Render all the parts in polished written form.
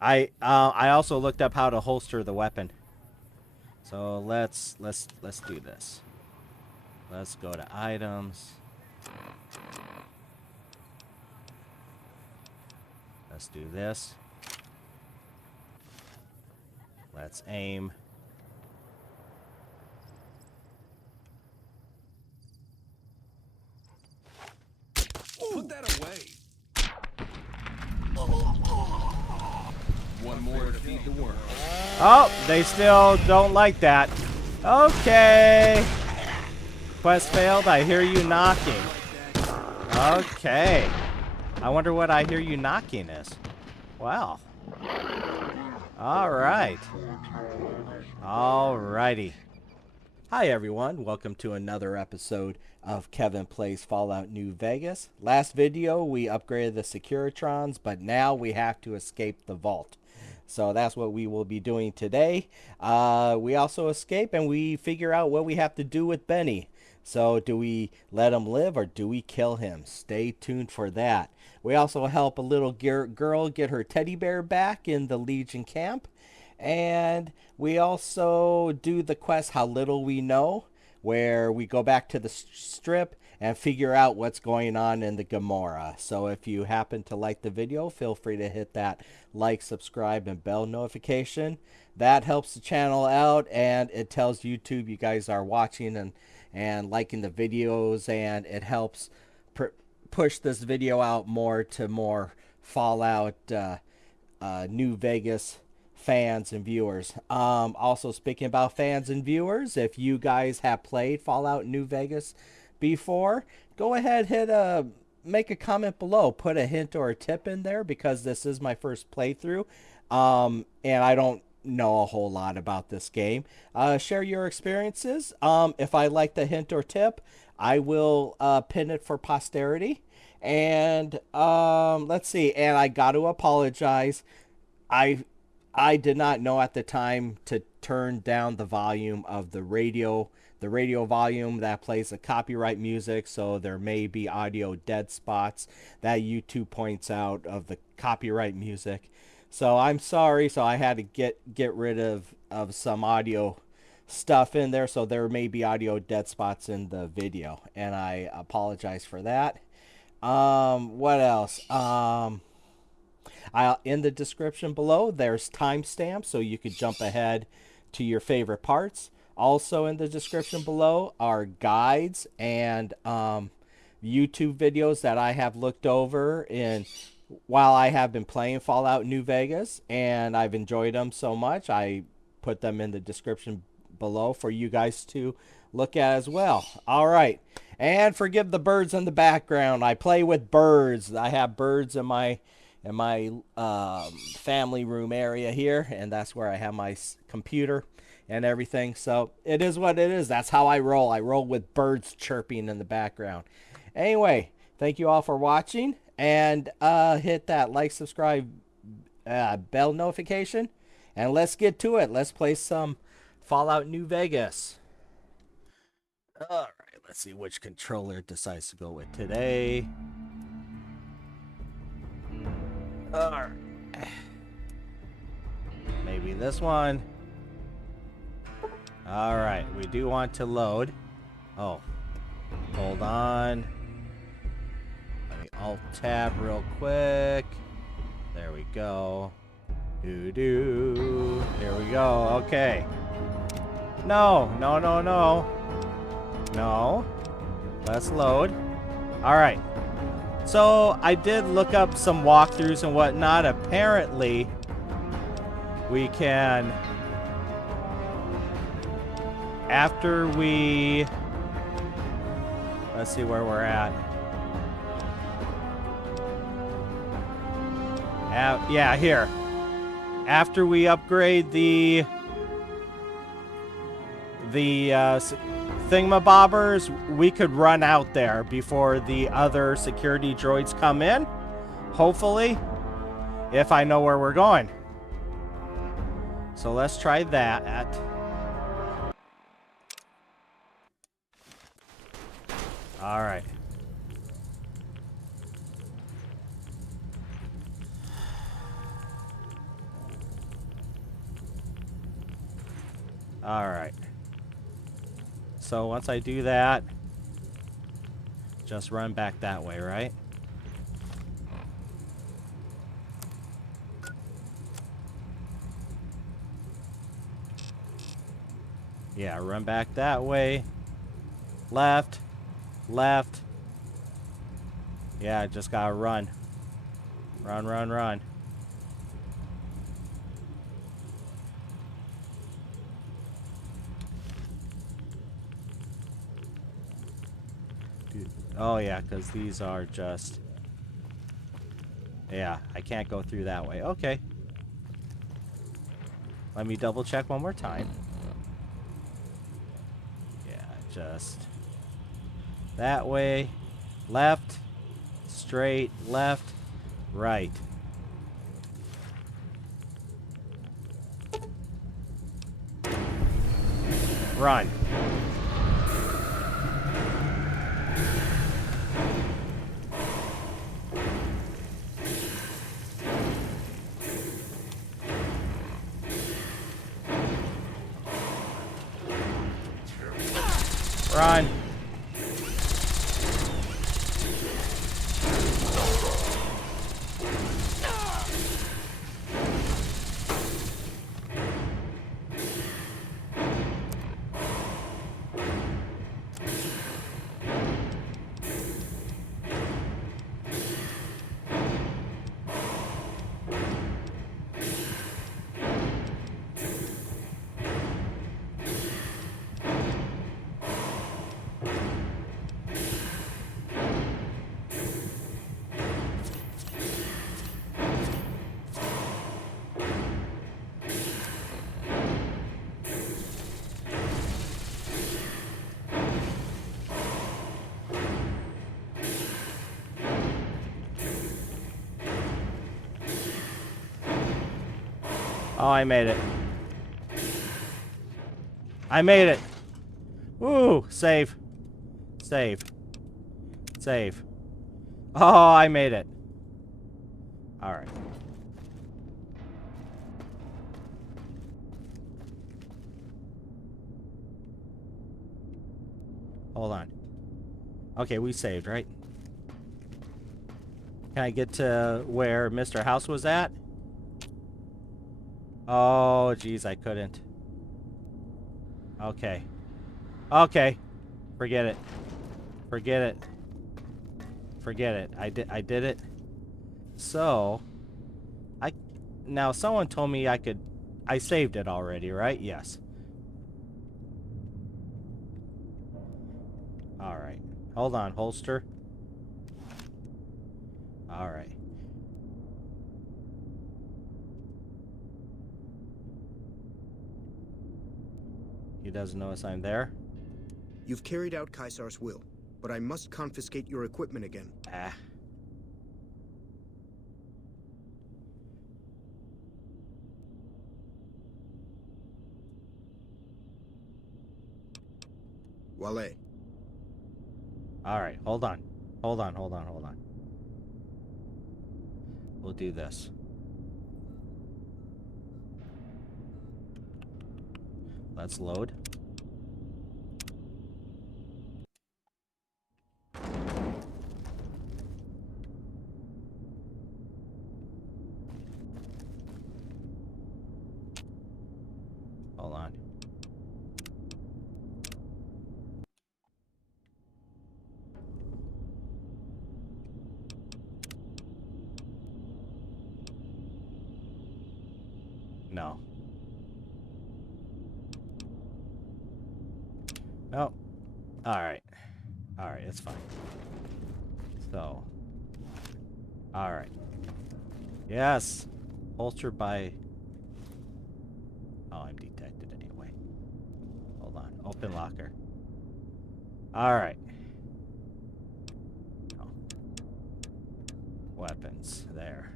I also looked up how to holster the weapon. So let's do this. Let's go to items. Let's do this. Let's aim. Put that away. One more to feed the world. Oh, they still don't like that. Okay. Quest failed. I hear you knocking. Okay. I wonder what I hear you knocking is. Wow. All right. All righty. Hi, everyone. Welcome to another episode of Kevin Plays Fallout New Vegas. Last video, we upgraded the Securitrons, but now we have to escape the vault. So that's what we will be doing today. We also escape and we figure out what we have to do with Benny. So do we let him live or do we kill him? Stay tuned for that. We also help a little girl get her teddy bear back in the Legion camp. And we also do the quest How Little We Know, where we go back to the strip and figure out what's going on in the Gomorrah. So if you happen to like the video, feel free to hit that like, subscribe, and bell notification. That helps the channel out, and it tells YouTube you guys are watching and liking the videos, and it helps push this video out more to more Fallout New Vegas fans and viewers. Also, speaking about fans and viewers, if you guys have played Fallout New Vegas before, go ahead, make a comment below, put a hint or a tip in there, because this is my first playthrough, and I don't know a whole lot about this game. Share your experiences. If I like the hint or tip, I will pin it for posterity. And let's see, and I got to apologize. I did not know at the time to turn down the volume of the radio volume that plays the copyright music, so there may be audio dead spots that YouTube points out of the copyright music. So I'm sorry, so I had to get rid of some audio stuff in there, so there may be audio dead spots in the video, and I apologize for that. What else? In the description below, there's timestamps, so you could jump ahead to your favorite parts. Also in the description below are guides and YouTube videos that I have looked over while I have been playing Fallout New Vegas, and I've enjoyed them so much, I put them in the description below for you guys to look at as well. All right, and forgive the birds in the background. I play with birds. I have birds in my family room area here, and that's where I have my computer and everything. So it is what it is. That's how I roll. I roll with birds chirping in the background. Anyway, thank you all for watching, and hit that like, subscribe, bell notification, and let's get to it. Let's play some Fallout New Vegas. All right, let's see which controller decides to go with today. Alright. Maybe this one. Alright, we do want to load. Oh. Hold on. Let me alt-tab real quick. There we go. Doo-doo. Here we go. Okay. No. No, no, no. No. Let's load. Alright. So I did look up some walkthroughs and whatnot. Apparently, we can, after we, let's see where we're at. Yeah, here. After we upgrade the thingamabobbers, we could run out there before the other security droids come in. Hopefully, if I know where we're going. So let's try that. All right. Alright. So once I do that, just run back that way, right? Yeah, run back that way. Left. Left. Yeah, just gotta run. Run, run, run. Dude. Oh, yeah, because these are just... Yeah, I can't go through that way. Okay. Let me double check one more time. Yeah, just... That way. Left. Straight. Left. Right. Run. Run. Oh, I made it. I made it. Woo! Save. Save. Save. Oh, I made it. Alright. Hold on. Okay, we saved, right? Can I get to where Mr. House was at? Oh, geez, I couldn't. Okay. Okay. Forget it. Forget it. Forget it. I did it. So, now someone told me I saved it already, right? Yes. All right. Hold on, holster. All right. He doesn't notice I'm there. You've carried out Caesar's will, but I must confiscate your equipment again. Ah. Wale. All right, hold on. Hold on, hold on, hold on. We'll do this. Let's load. Hold on. No. Oh. Alright. Alright, it's fine. So. Alright. Yes! Holster by... Oh, I'm detected anyway. Hold on. Open locker. Alright. Oh. Weapons. There.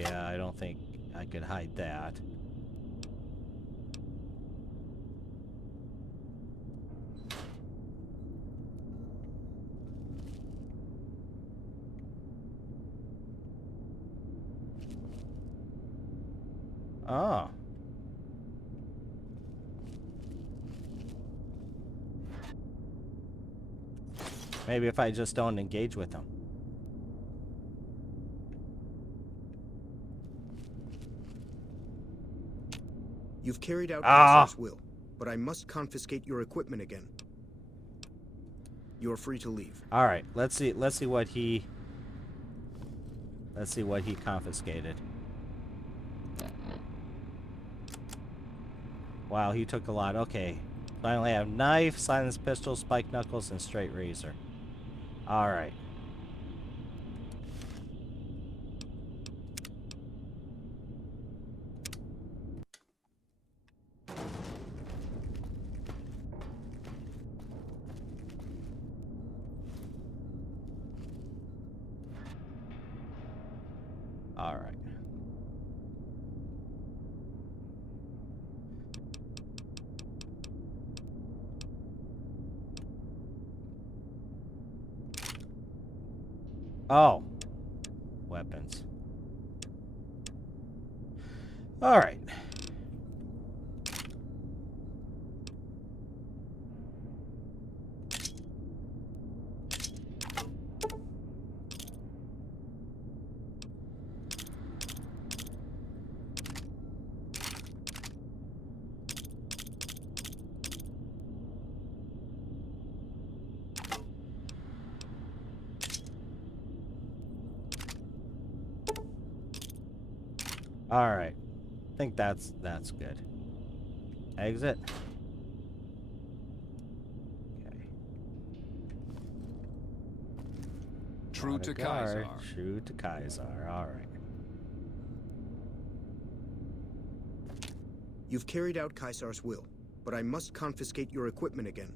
yeah, I don't think I could hide that. Oh. Maybe if I just don't engage with them. You've carried out Ah! Caesar's will, but I must confiscate your equipment again. You're free to leave. All right, let's see what he confiscated. Wow, he took a lot. Okay. So I only have knife, silenced pistol, spiked knuckles, and straight razor. All right. All right. Oh. Weapons. All right. All right. I think that's good. Exit. Okay. True to Guard. Kaiser. True to Kaiser. All right. You've carried out Caesar's will, but I must confiscate your equipment again.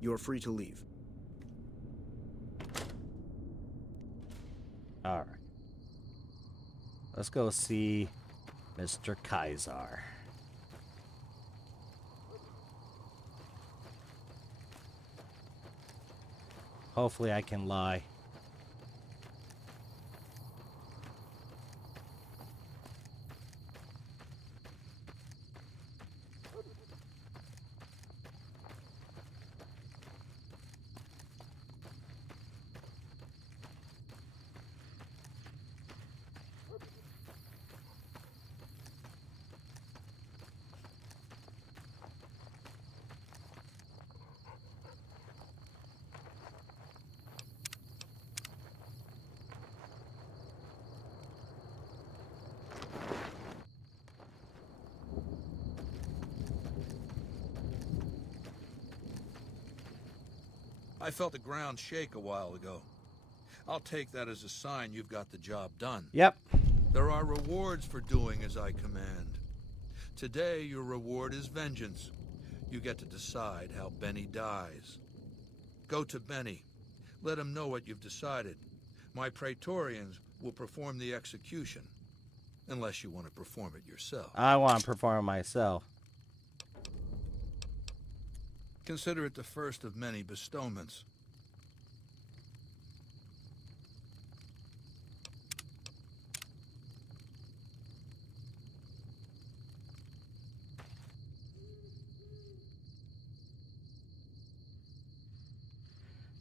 You're free to leave. All right. Let's go see Mr. Kaiser. Hopefully I can lie. I felt the ground shake a while ago. I'll take that as a sign you've got the job done. Yep. There are rewards for doing as I command. Today, your reward is vengeance. You get to decide how Benny dies. Go to Benny. Let him know what you've decided. My Praetorians will perform the execution. Unless you want to perform it yourself. I want to perform myself. Consider it the first of many bestowments.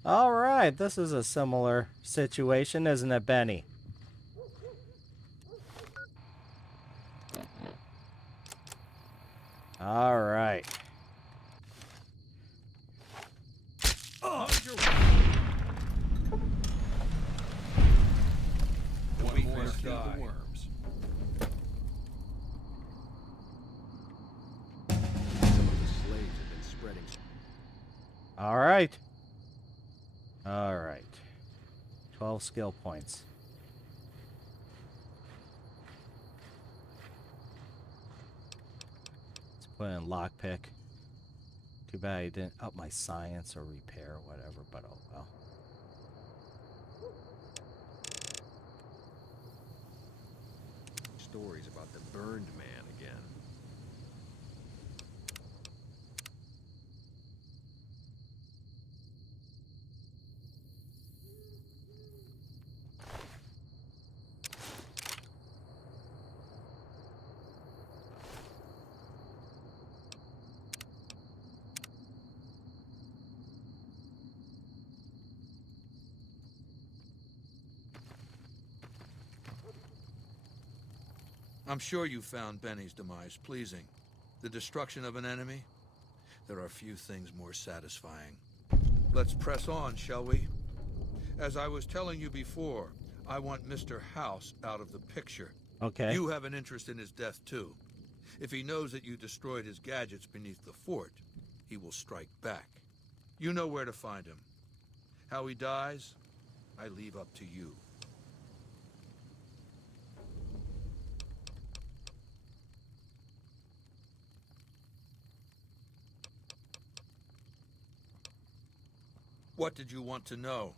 All right, this is a similar situation, isn't it, Benny? All right. One more feed the worms. Some of the slaves have been spreading. All right. All right. 12 skill points. Let's put in lockpick. Too bad I didn't up my science or repair or whatever, but oh well. stories about the burned man again. I'm sure you found Benny's demise pleasing. The destruction of an enemy? There are few things more satisfying. Let's press on, shall we? As I was telling you before, I want Mr. House out of the picture. Okay. You have an interest in his death, too. If he knows that you destroyed his gadgets beneath the fort, he will strike back. You know where to find him. How he dies, I leave up to you. What did you want to know?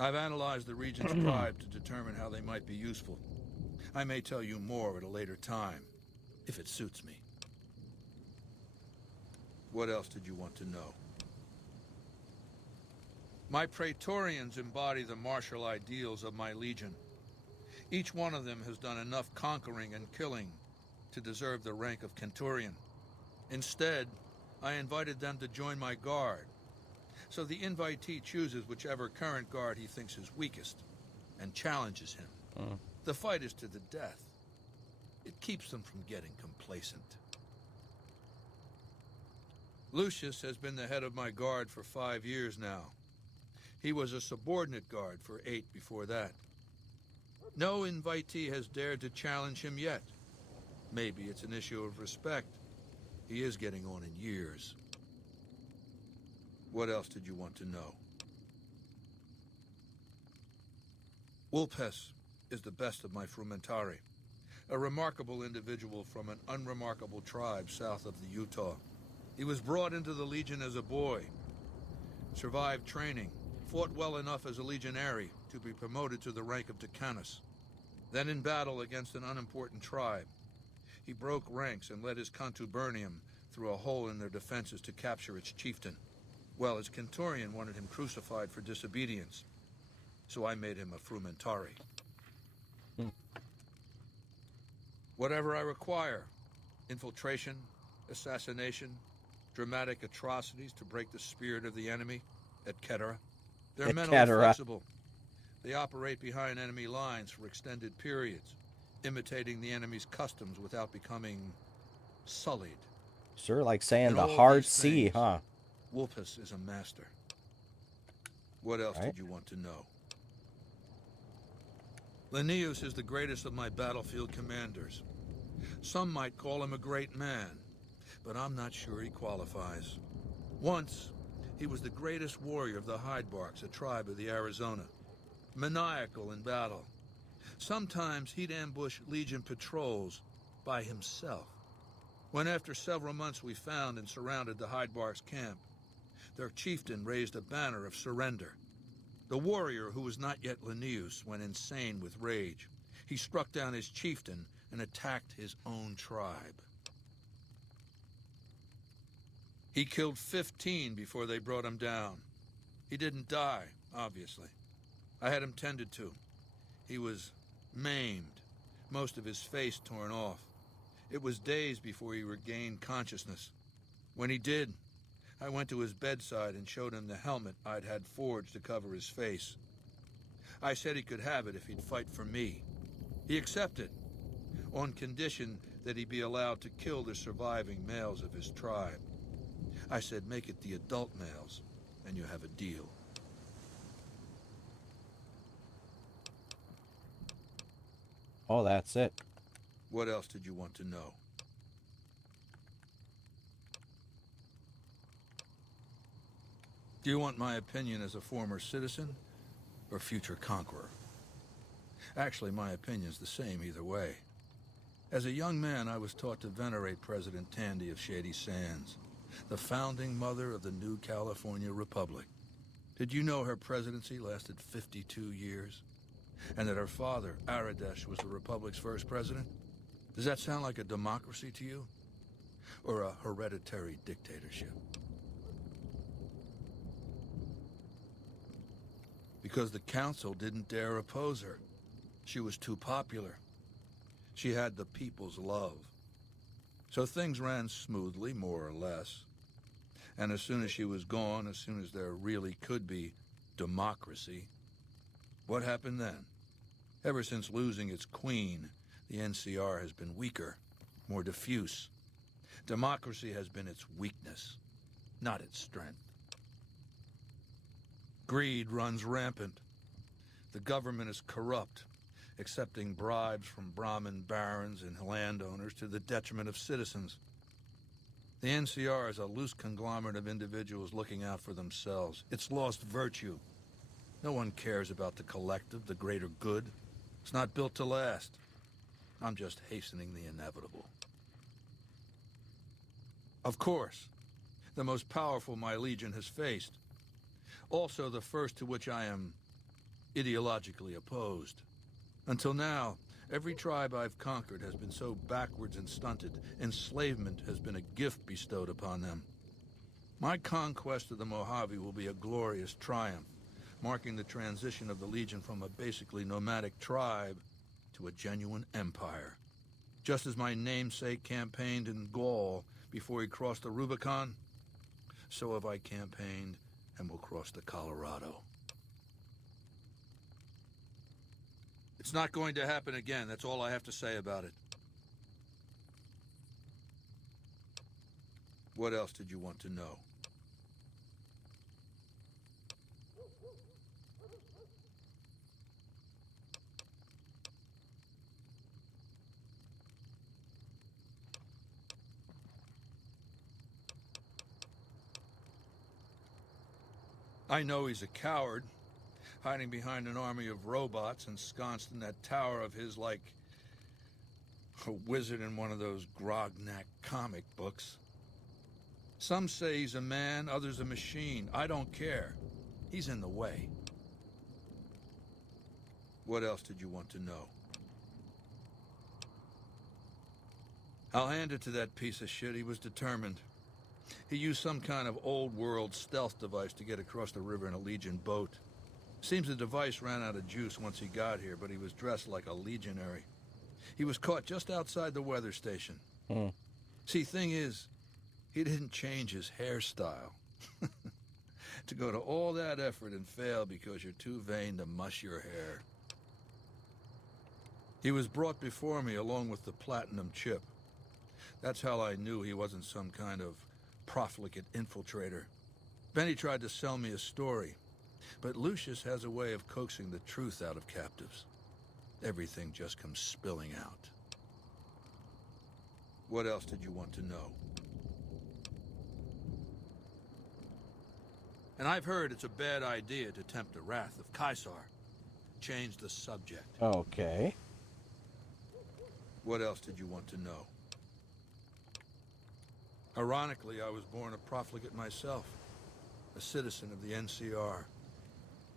I've analyzed the region's tribe to determine how they might be useful. I may tell you more at a later time, if it suits me. What else did you want to know? My Praetorians embody the martial ideals of my legion. Each one of them has done enough conquering and killing to deserve the rank of Centurion. Instead, I invited them to join my guard. So the invitee chooses whichever current guard he thinks is weakest and challenges him. The fight is to the death. It keeps them from getting complacent. Lucius has been the head of my guard for 5 years now. He was a subordinate guard for 8 before that. No invitee has dared to challenge him yet. Maybe it's an issue of respect. He is getting on in years. What else did you want to know? Vulpes is the best of my frumentari, a remarkable individual from an unremarkable tribe south of the Utah. He was brought into the Legion as a boy, survived training, fought well enough as a legionary to be promoted to the rank of decanus. Then in battle against an unimportant tribe, he broke ranks and led his contubernium through a hole in their defenses to capture its chieftain. Well, his Centurion wanted him crucified for disobedience, so I made him a frumentari. Whatever I require, infiltration, assassination, dramatic atrocities to break the spirit of the enemy, etc. They're mentally flexible. They operate behind enemy lines for extended periods, imitating the enemy's customs without becoming sullied. Sure, like saying In the all hard these C, things, huh? Vulpes is a master. What else did you want to know? Linnaeus is the greatest of my battlefield commanders. Some might call him a great man, but I'm not sure he qualifies. Once, he was the greatest warrior of the Hydebarks, a tribe of the Arizona. Maniacal in battle. Sometimes he'd ambush Legion patrols by himself. When after several months we found and surrounded the Hydebarks camp, their chieftain raised a banner of surrender. The warrior, who was not yet Linnaeus, went insane with rage. He struck down his chieftain and attacked his own tribe. He killed 15 before they brought him down. He didn't die, obviously. I had him tended to. He was maimed, most of his face torn off. It was days before he regained consciousness. When he did, I went to his bedside and showed him the helmet I'd had forged to cover his face. I said he could have it if he'd fight for me. He accepted, on condition that he be allowed to kill the surviving males of his tribe. I said, make it the adult males, and you have a deal. Oh, that's it. What else did you want to know? Do you want my opinion as a former citizen or future conqueror? Actually, my opinion's the same either way. As a young man, I was taught to venerate President Tandy of Shady Sands, the founding mother of the new California Republic. Did you know her presidency lasted 52 years? And that her father, Aradesh, was the Republic's first president? Does that sound like a democracy to you? Or a hereditary dictatorship? Because the council didn't dare oppose her. She was too popular. She had the people's love. So things ran smoothly, more or less. And as soon as she was gone, as soon as there really could be democracy, what happened then? Ever since losing its queen, the NCR has been weaker, more diffuse. Democracy has been its weakness, not its strength. Greed runs rampant. The government is corrupt, accepting bribes from Brahmin barons and landowners to the detriment of citizens. The NCR is a loose conglomerate of individuals looking out for themselves. It's lost virtue. No one cares about the collective, the greater good. It's not built to last. I'm just hastening the inevitable. Of course, the most powerful my legion has faced. Also the first to which I am ideologically opposed. Until now, every tribe I've conquered has been so backwards and stunted, enslavement has been a gift bestowed upon them. My conquest of the Mojave will be a glorious triumph, marking the transition of the Legion from a basically nomadic tribe to a genuine empire. Just as my namesake campaigned in Gaul before he crossed the Rubicon, so have I campaigned and will cross the Colorado. It's not going to happen again. That's all I have to say about it. What else did you want to know? I know he's a coward, hiding behind an army of robots ensconced in that tower of his like a wizard in one of those Grognak comic books. Some say he's a man, others a machine. I don't care. He's in the way. What else did you want to know? I'll hand it to that piece of shit. He was determined. He used some kind of old-world stealth device to get across the river in a Legion boat. Seems the device ran out of juice once he got here, but he was dressed like a legionary. He was caught just outside the weather station. See, thing is, he didn't change his hairstyle. To go to all that effort and fail because you're too vain to muss your hair. He was brought before me along with the platinum chip. That's how I knew he wasn't some kind of profligate infiltrator. Benny tried to sell me a story, but Lucius has a way of coaxing the truth out of captives. Everything just comes spilling out. What else did you want to know? And I've heard it's a bad idea to tempt the wrath of Caesar. Change the subject. Okay. What else did you want to know? Ironically, I was born a profligate myself, a citizen of the NCR.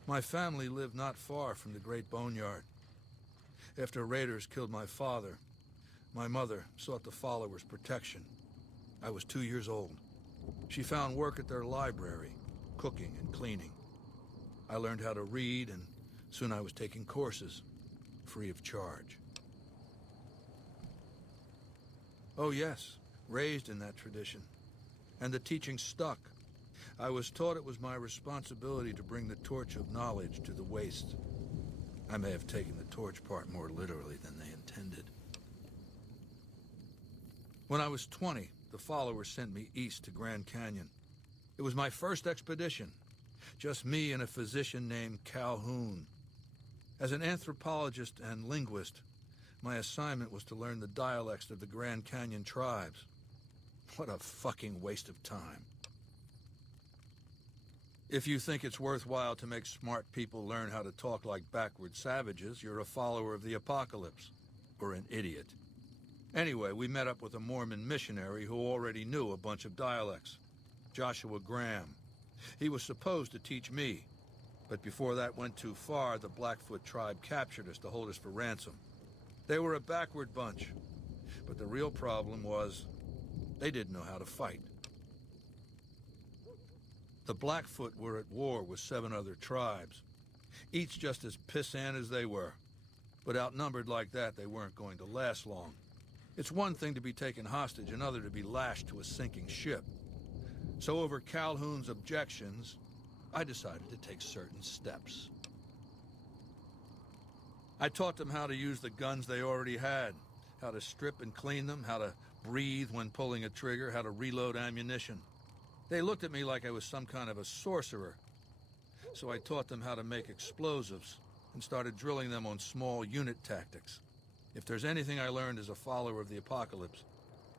My family lived not far from the Great Boneyard. After raiders killed my father, my mother sought the followers' protection. I was 2 years old. She found work at their library, cooking and cleaning. I learned how to read, and soon I was taking courses, free of charge. Oh yes, raised in that tradition. And the teaching stuck. I was taught it was my responsibility to bring the torch of knowledge to the waste. I may have taken the torch part more literally than they intended. When I was 20, the followers sent me east to Grand Canyon. It was my first expedition. Just me and a physician named Calhoun. As an anthropologist and linguist, My assignment was to learn the dialects of the Grand Canyon tribes. What a fucking waste of time. If you think it's worthwhile to make smart people learn how to talk like backward savages, you're a follower of the apocalypse, or an idiot. Anyway, we met up with a Mormon missionary who already knew a bunch of dialects, Joshua Graham. He was supposed to teach me, but before that went too far, the Blackfoot tribe captured us to hold us for ransom. They were a backward bunch, but the real problem was they didn't know how to fight. The Blackfoot were at war with 7 other tribes, each just as pissant as they were. But outnumbered like that, they weren't going to last long. It's one thing to be taken hostage, another to be lashed to a sinking ship. So over Calhoun's objections, I decided to take certain steps. I taught them how to use the guns they already had, how to strip and clean them, how to breathe when pulling a trigger, how to reload ammunition. They looked at me like I was some kind of a sorcerer. So I taught them how to make explosives and started drilling them on small unit tactics. If there's anything I learned as a follower of the apocalypse,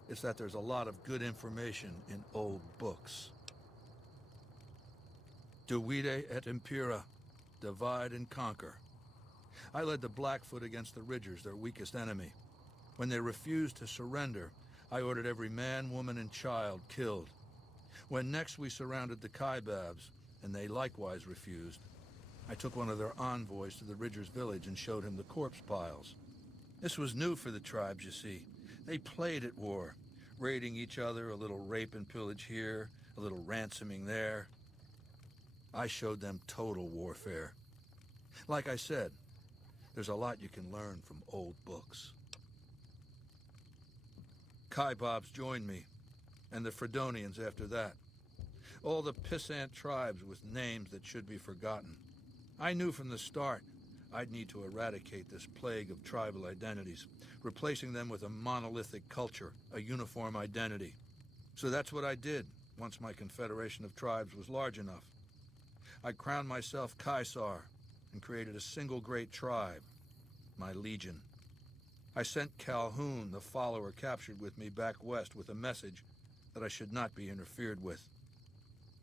it's that there's a lot of good information in old books. Divide et impera, divide and conquer. I led the Blackfoot against the Ridgers, their weakest enemy. When they refused to surrender, I ordered every man, woman, and child killed. When next we surrounded the Kaibabs, and they likewise refused, I took one of their envoys to the Ridgers' village and showed him the corpse piles. This was new for the tribes, you see. They played at war, raiding each other, a little rape and pillage here, a little ransoming there. I showed them total warfare. Like I said, there's a lot you can learn from old books. Kaibabs joined me, and the Fredonians after that. All the pissant tribes with names that should be forgotten. I knew from the start I'd need to eradicate this plague of tribal identities, replacing them with a monolithic culture, a uniform identity. So that's what I did once my confederation of tribes was large enough. I crowned myself Caesar and created a single great tribe, my legion. I sent Calhoun, the follower captured with me, back west with a message that I should not be interfered with.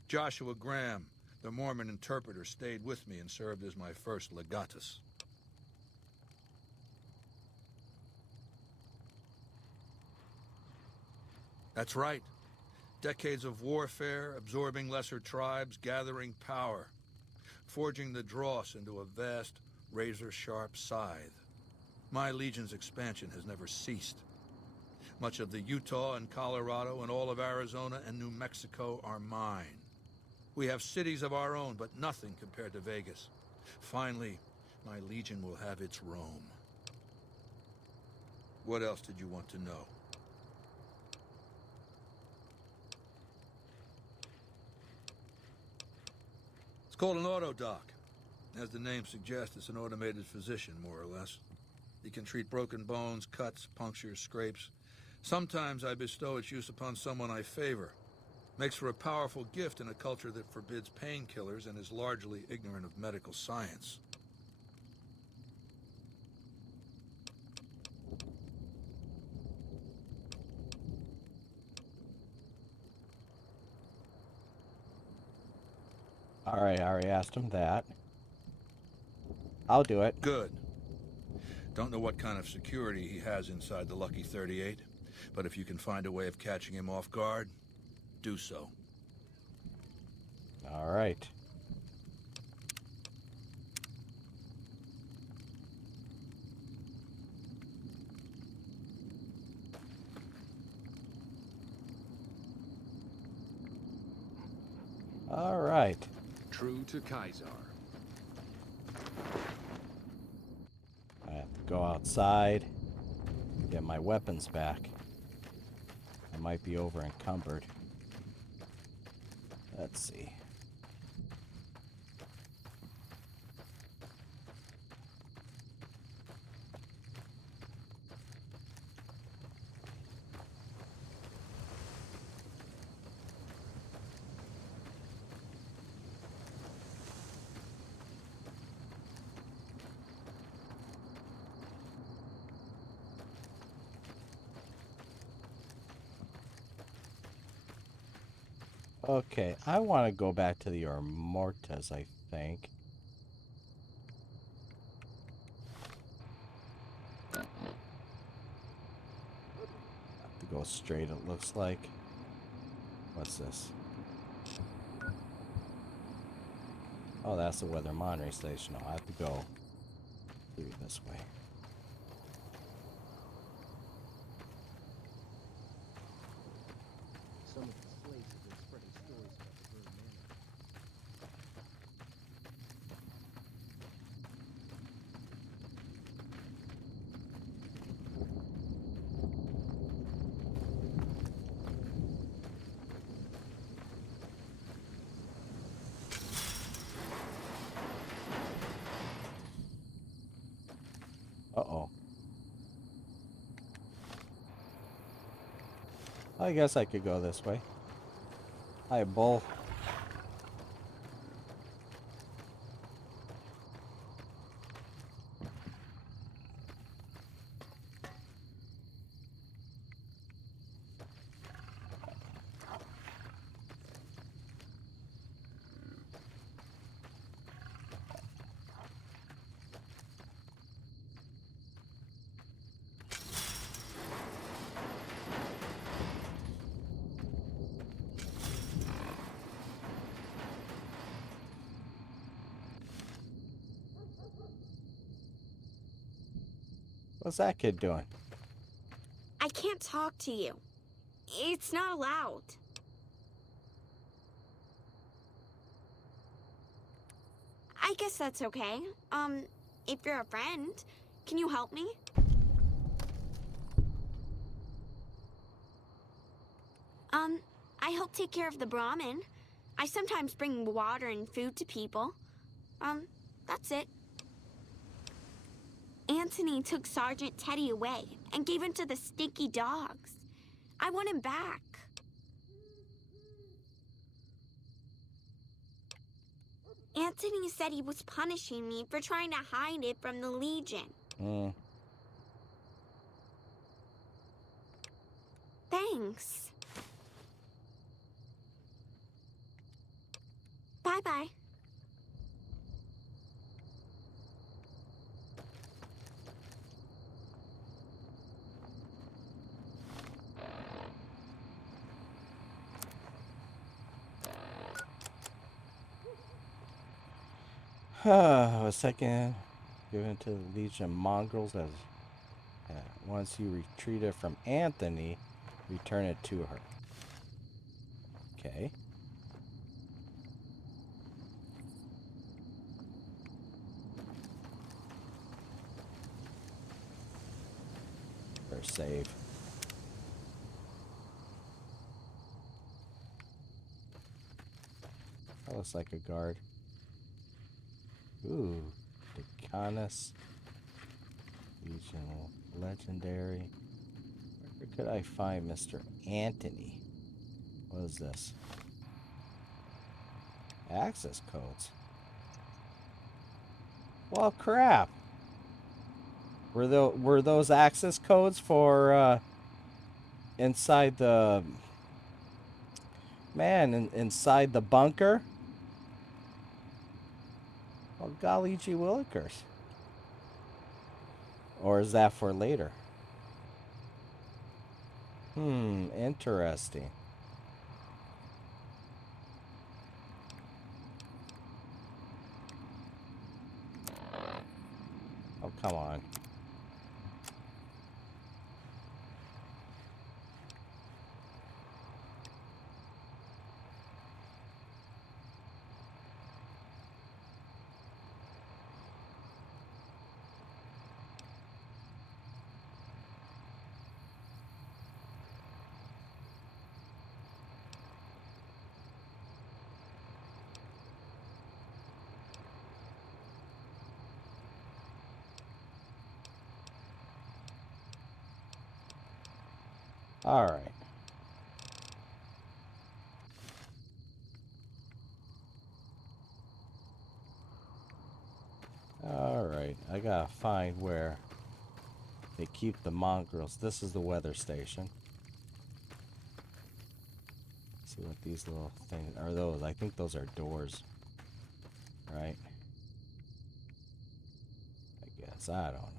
Joshua Graham, the Mormon interpreter, stayed with me and served as my first legatus. That's right. Decades of warfare, absorbing lesser tribes, gathering power, forging the dross into a vast, razor-sharp scythe. My legion's expansion has never ceased. Much of the Utah and Colorado and all of Arizona and New Mexico are mine. We have cities of our own, but nothing compared to Vegas. Finally, my legion will have its Rome. What else did you want to know? It's called an autodoc. As the name suggests, it's an automated physician, more or less. He can treat broken bones, cuts, punctures, scrapes. Sometimes I bestow its use upon someone I favor. Makes for a powerful gift in a culture that forbids painkillers and is largely ignorant of medical science. All right, I already asked him that. I'll do it. Good. Don't know what kind of security he has inside the Lucky 38, but if you can find a way of catching him off guard, do so. All right. All right. True to Kaiser. I have to go outside, get my weapons back. I might be over encumbered. Let's see. Okay, I want to go back to the Ormortas, I think. Have to go straight, it looks like. What's this? Oh, that's the weather monitoring station. I'll have to go through this way. Some of the slaves have been spreading stories about the Burn Manor. Uh-oh. I guess I could go this way. Hi, bull. What's that kid doing? I can't talk to you. It's not allowed. I guess that's okay. If you're a friend, can you help me? I help take care of the Brahmin. I sometimes bring water and food to people. That's it. Anthony took Sergeant Teddy away and gave him to the stinky dogs. I want him back. Anthony said he was punishing me for trying to hide it from the Legion. Thanks. Bye-bye. A second given to the Legion mongrels as once you retrieve it from Anthony, return it to her. Okay. Or save. That looks like a guard. Ooh, Decanus, regional legendary. Where could I find Mr. Anthony? What is this? Access codes. Well, crap. Were those access codes for inside the inside the bunker? Well, golly gee willikers. Or is that for later? Interesting. Oh, come on. All right. All right. I gotta find where they keep the mongrels. This is the weather station. See See what these little things are. Those, I think those are doors, right? I guess, I don't know.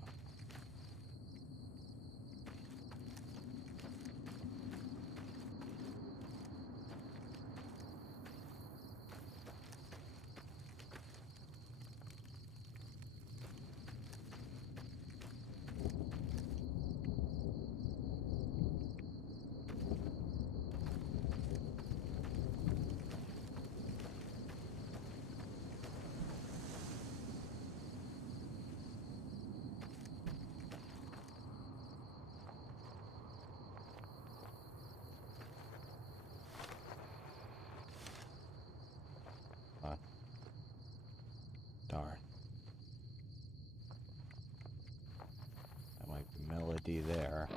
Darn. That might be melody there.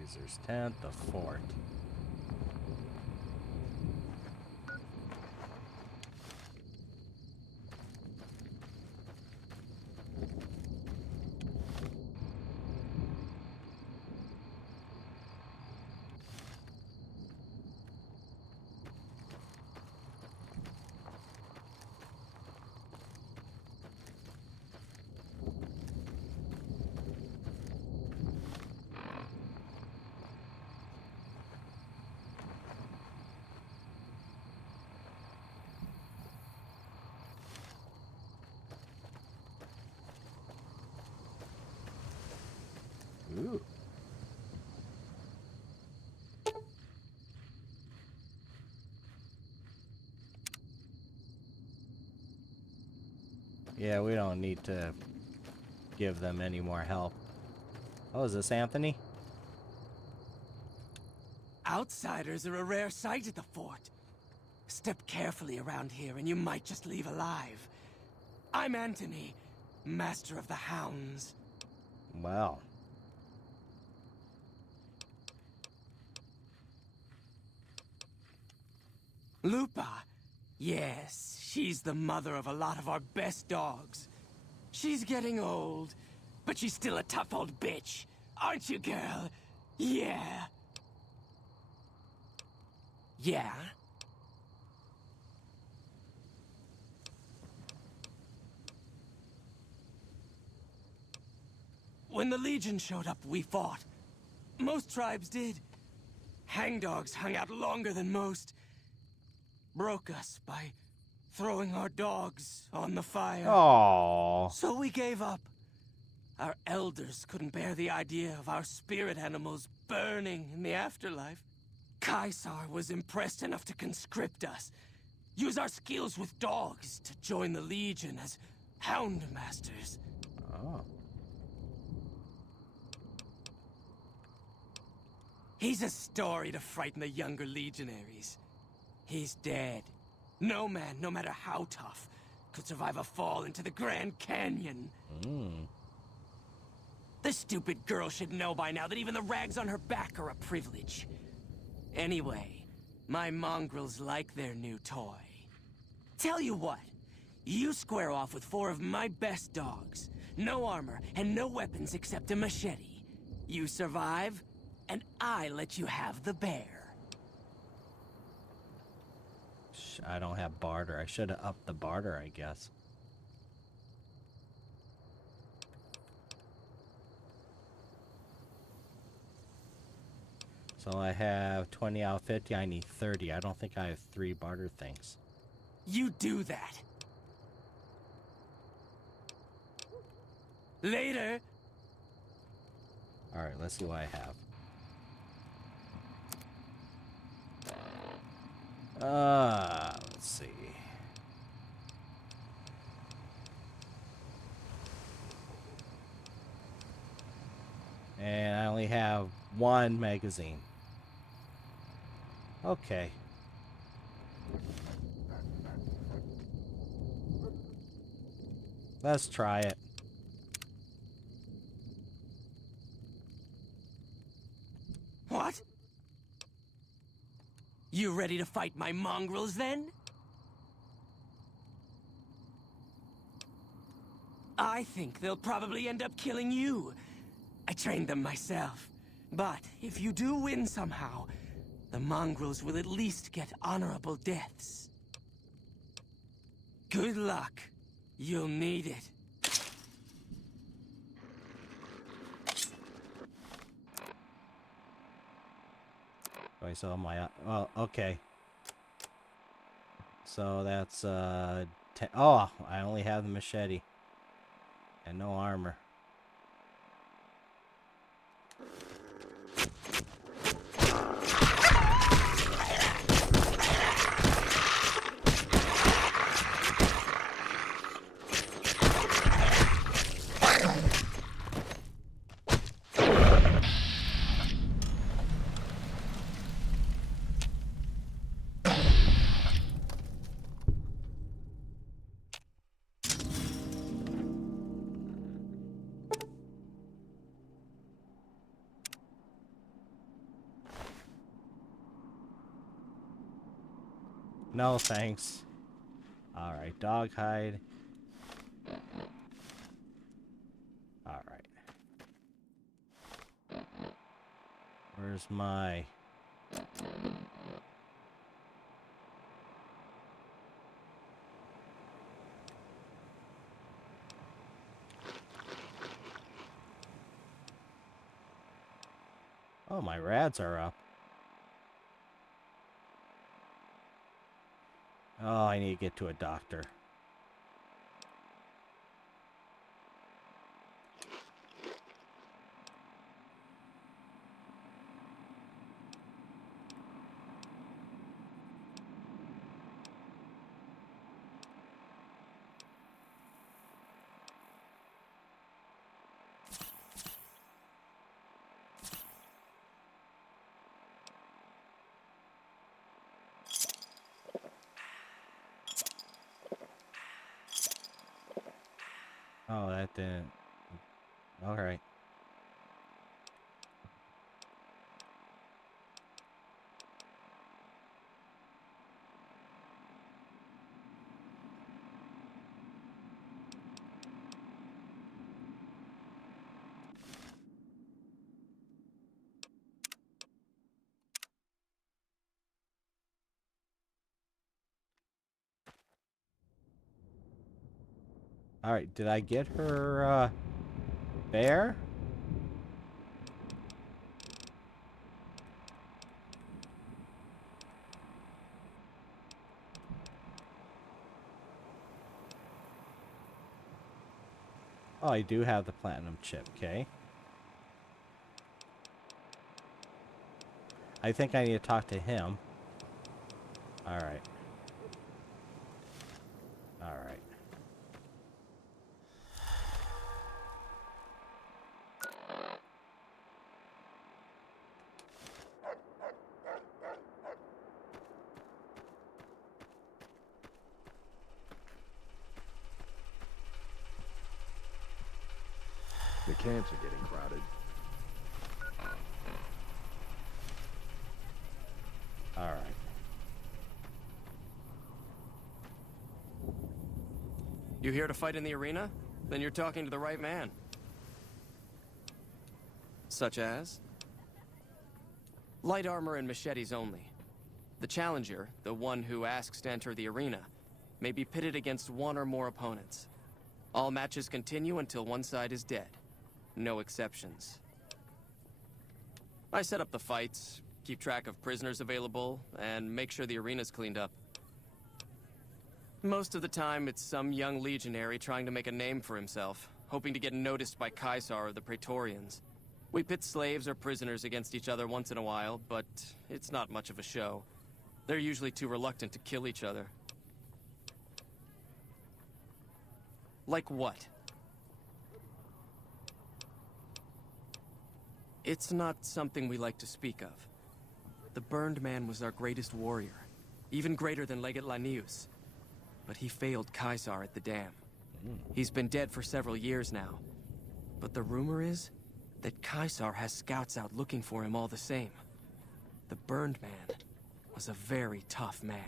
User's tent, the fort. Ooh. Yeah, we don't need to give them any more help. Oh, is this Anthony? Outsiders are a rare sight at the fort. Step carefully around here and you might just leave alive. I'm Anthony, Master of the Hounds. Wow. Lupa. Yes, she's the mother of a lot of our best dogs. She's getting old, but she's still a tough old bitch. Aren't you, girl? Yeah. Yeah? When the Legion showed up, we fought. Most tribes did. Hangdogs hung out longer than most. Broke us by throwing our dogs on the fire. Aww. So we gave up. Our elders couldn't bear the idea of our spirit animals burning in the afterlife. Caesar was impressed enough to conscript us. Use our skills with dogs to join the Legion as hound masters. Oh. He's a story to frighten the younger legionaries. He's dead. No man, no matter how tough, could survive a fall into the Grand Canyon. The stupid girl should know by now that even the rags on her back are a privilege. Anyway, my mongrels like their new toy. Tell you what, you square off with 4 of my best dogs. No armor and no weapons except a machete. You survive, and I let you have the bear. I don't have barter. I should have upped the barter, I guess. So I have 20 out of 50. I need 30. I don't think I have 3 barter things. You do that. Later. Alright, let's see what I have. Let's see. And I only have 1 magazine. Okay. Let's try it. You ready to fight my mongrels, then? I think they'll probably end up killing you. I trained them myself. But if you do win somehow, the mongrels will at least get honorable deaths. Good luck. You'll need it. I saw my... Oh, okay. So that's, oh, I only have the machete. And no armor. No, thanks. Alright, dog hide. Alright. Where's my... Oh, my rads are up. Oh, I need to get to a doctor. Oh, that didn't... Alright. Alright, did I get her, bear? Oh, I do have the platinum chip, okay. I think I need to talk to him. Alright. Alright. The camps are getting crowded. Alright. You here to fight in the arena? Then you're talking to the right man. Such as? Light armor and machetes only. The challenger, the one who asks to enter the arena, may be pitted against one or more opponents. All matches continue until one side is dead. No exceptions. I set up the fights, keep track of prisoners available, and make sure the arena's cleaned up. Most of the time, it's some young legionary trying to make a name for himself, hoping to get noticed by Caesar or the Praetorians. We pit slaves or prisoners against each other once in a while, but it's not much of a show. They're usually too reluctant to kill each other. Like what? It's not something we like to speak of. The Burned Man was our greatest warrior, even greater than Legate Lanius. But he failed Caesar at the dam. He's been dead for several years now. But the rumor is that Caesar has scouts out looking for him all the same. The Burned Man. was a very tough man.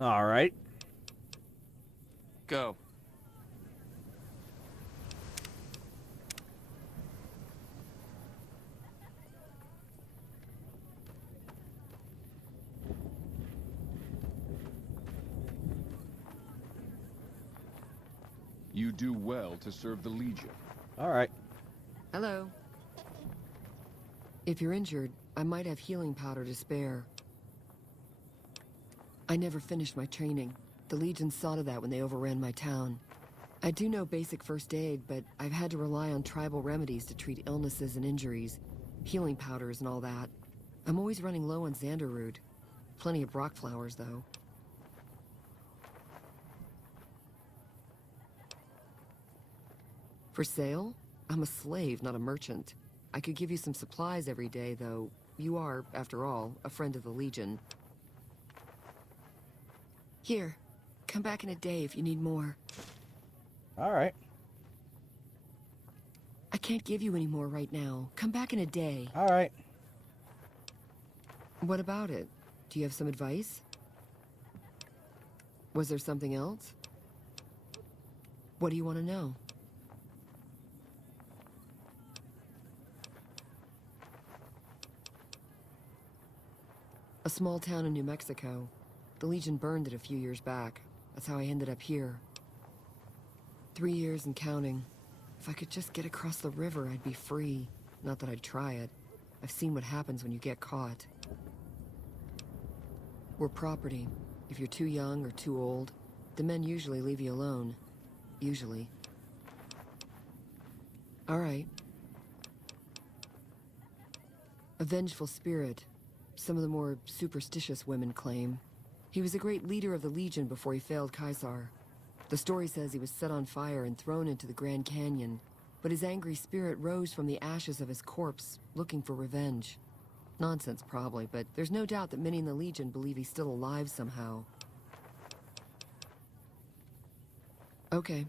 All right. Go. You do well to serve the Legion. All right. Hello. If you're injured, I might have healing powder to spare. I never finished my training. The Legion saw to that when they overran my town. I do know basic first aid, but I've had to rely on tribal remedies to treat illnesses and injuries. Healing powders and all that. I'm always running low on Xanderroot. Plenty of rock flowers, though. For sale? I'm a slave, not a merchant. I could give you some supplies every day, though. You are, after all, a friend of the Legion. Here, come back in a day if you need more. All right. I can't give you any more right now. Come back in a day. All right. What about it? Do you have some advice? Was there something else? What do you want to know? A small town in New Mexico. The Legion burned it a few years back. That's how I ended up here. 3 years and counting. If I could just get across the river, I'd be free. Not that I'd try it. I've seen what happens when you get caught. We're property. If you're too young or too old, the men usually leave you alone. Usually. All right. A vengeful spirit. Some of the more superstitious women claim. He was a great leader of the Legion before he failed Caesar. The story says he was set on fire and thrown into the Grand Canyon, but his angry spirit rose from the ashes of his corpse, looking for revenge. Nonsense, probably, but there's no doubt that many in the Legion believe he's still alive somehow. Okay.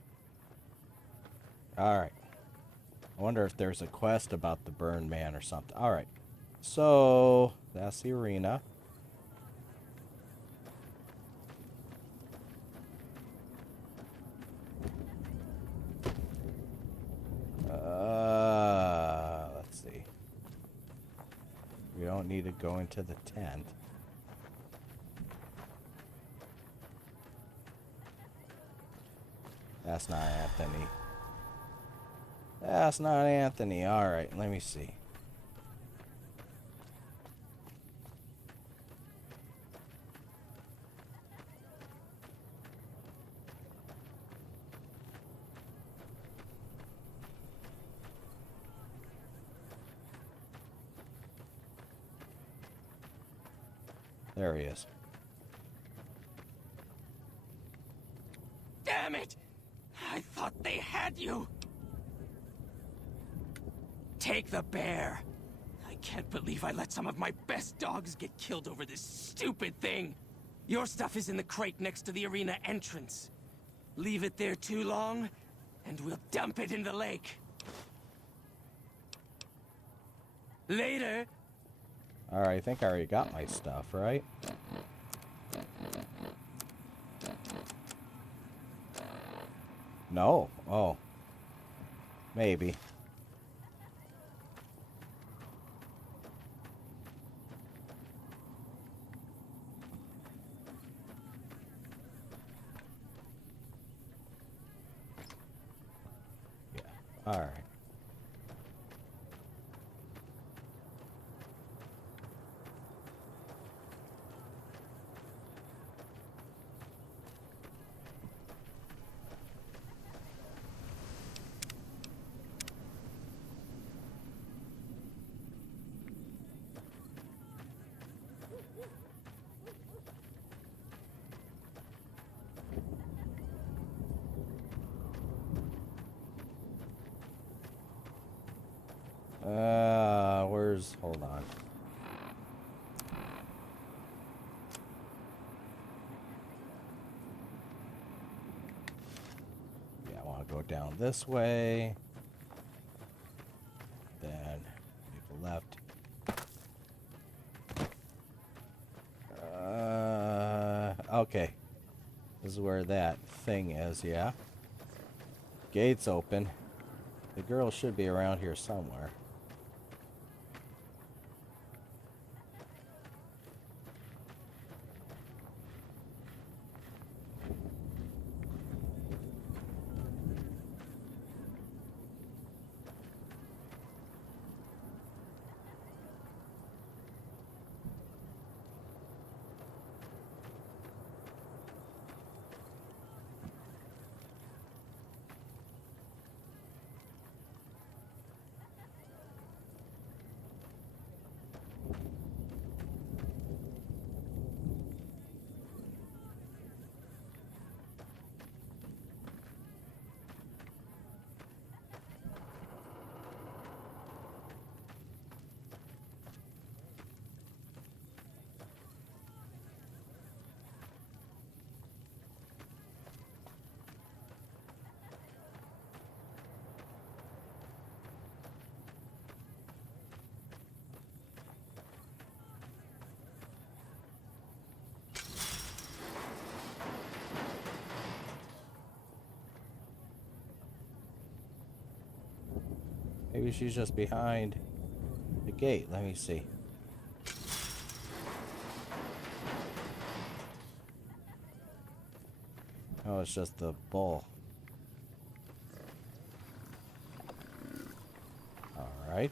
All right. I wonder if there's a quest about the Burn Man or something. All right. So, that's the arena. Let's see. We don't need to go into the tent. That's not Anthony. That's not Anthony. All right, let me see. There he is. Damn it! I thought they had you! Take the bear! I can't believe I let some of my best dogs get killed over this stupid thing! Your stuff is in the crate next to the arena entrance. Leave it there too long, and we'll dump it in the lake. Later! Alright, I think I already got my stuff, right? No. Oh. Maybe. Yeah. Alright. Hold on. Yeah, I want to go down this way. Then left. Okay. This is where that thing is, yeah. Gate's open. The girl should be around here somewhere. Maybe she's just behind the gate. Let me see. Oh, it's just the bull. All right.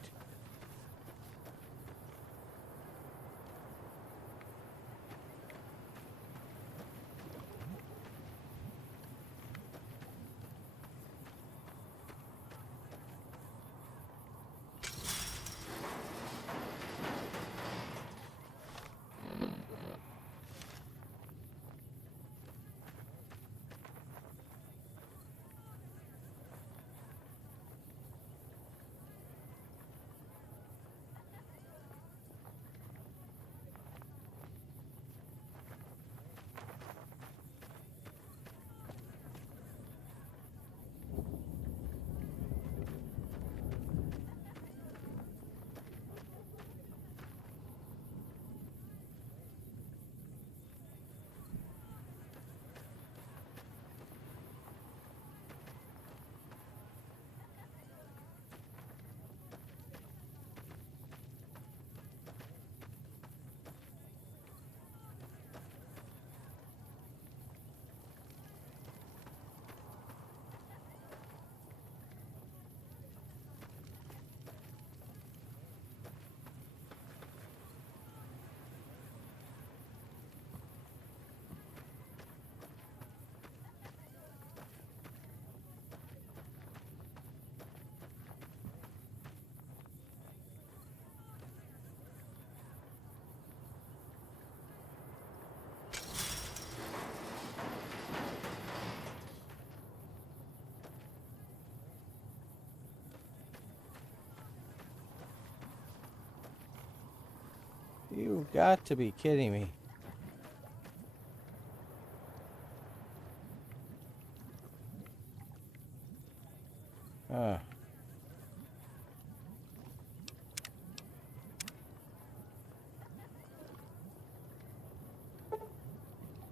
You've got to be kidding me.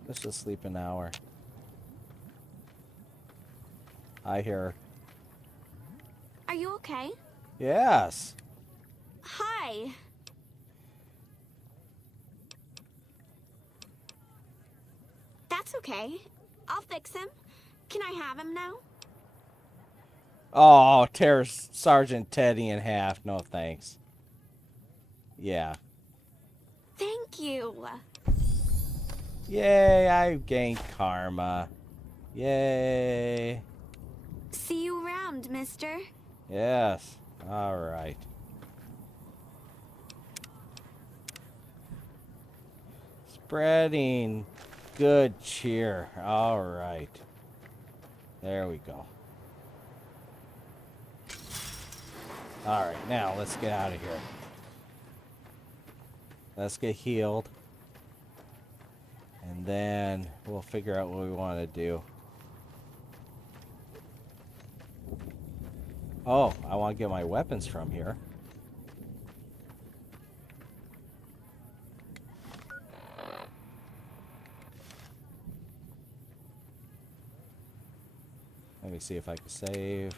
Let's just sleep an hour. I hear her. Are you okay? Yes. Hi. That's okay. I'll fix him. Can I have him now? Oh, tear Sergeant Teddy in half. No thanks. Yeah. Thank you. Yay, I gained karma. Yay. See you around, mister. Yes. All right. Spreading good cheer. All right. There we go. All right, now let's get out of here. Let's get healed. And then we'll figure out what we want to do. Oh, I want to get my weapons from here. Let me see if I can save.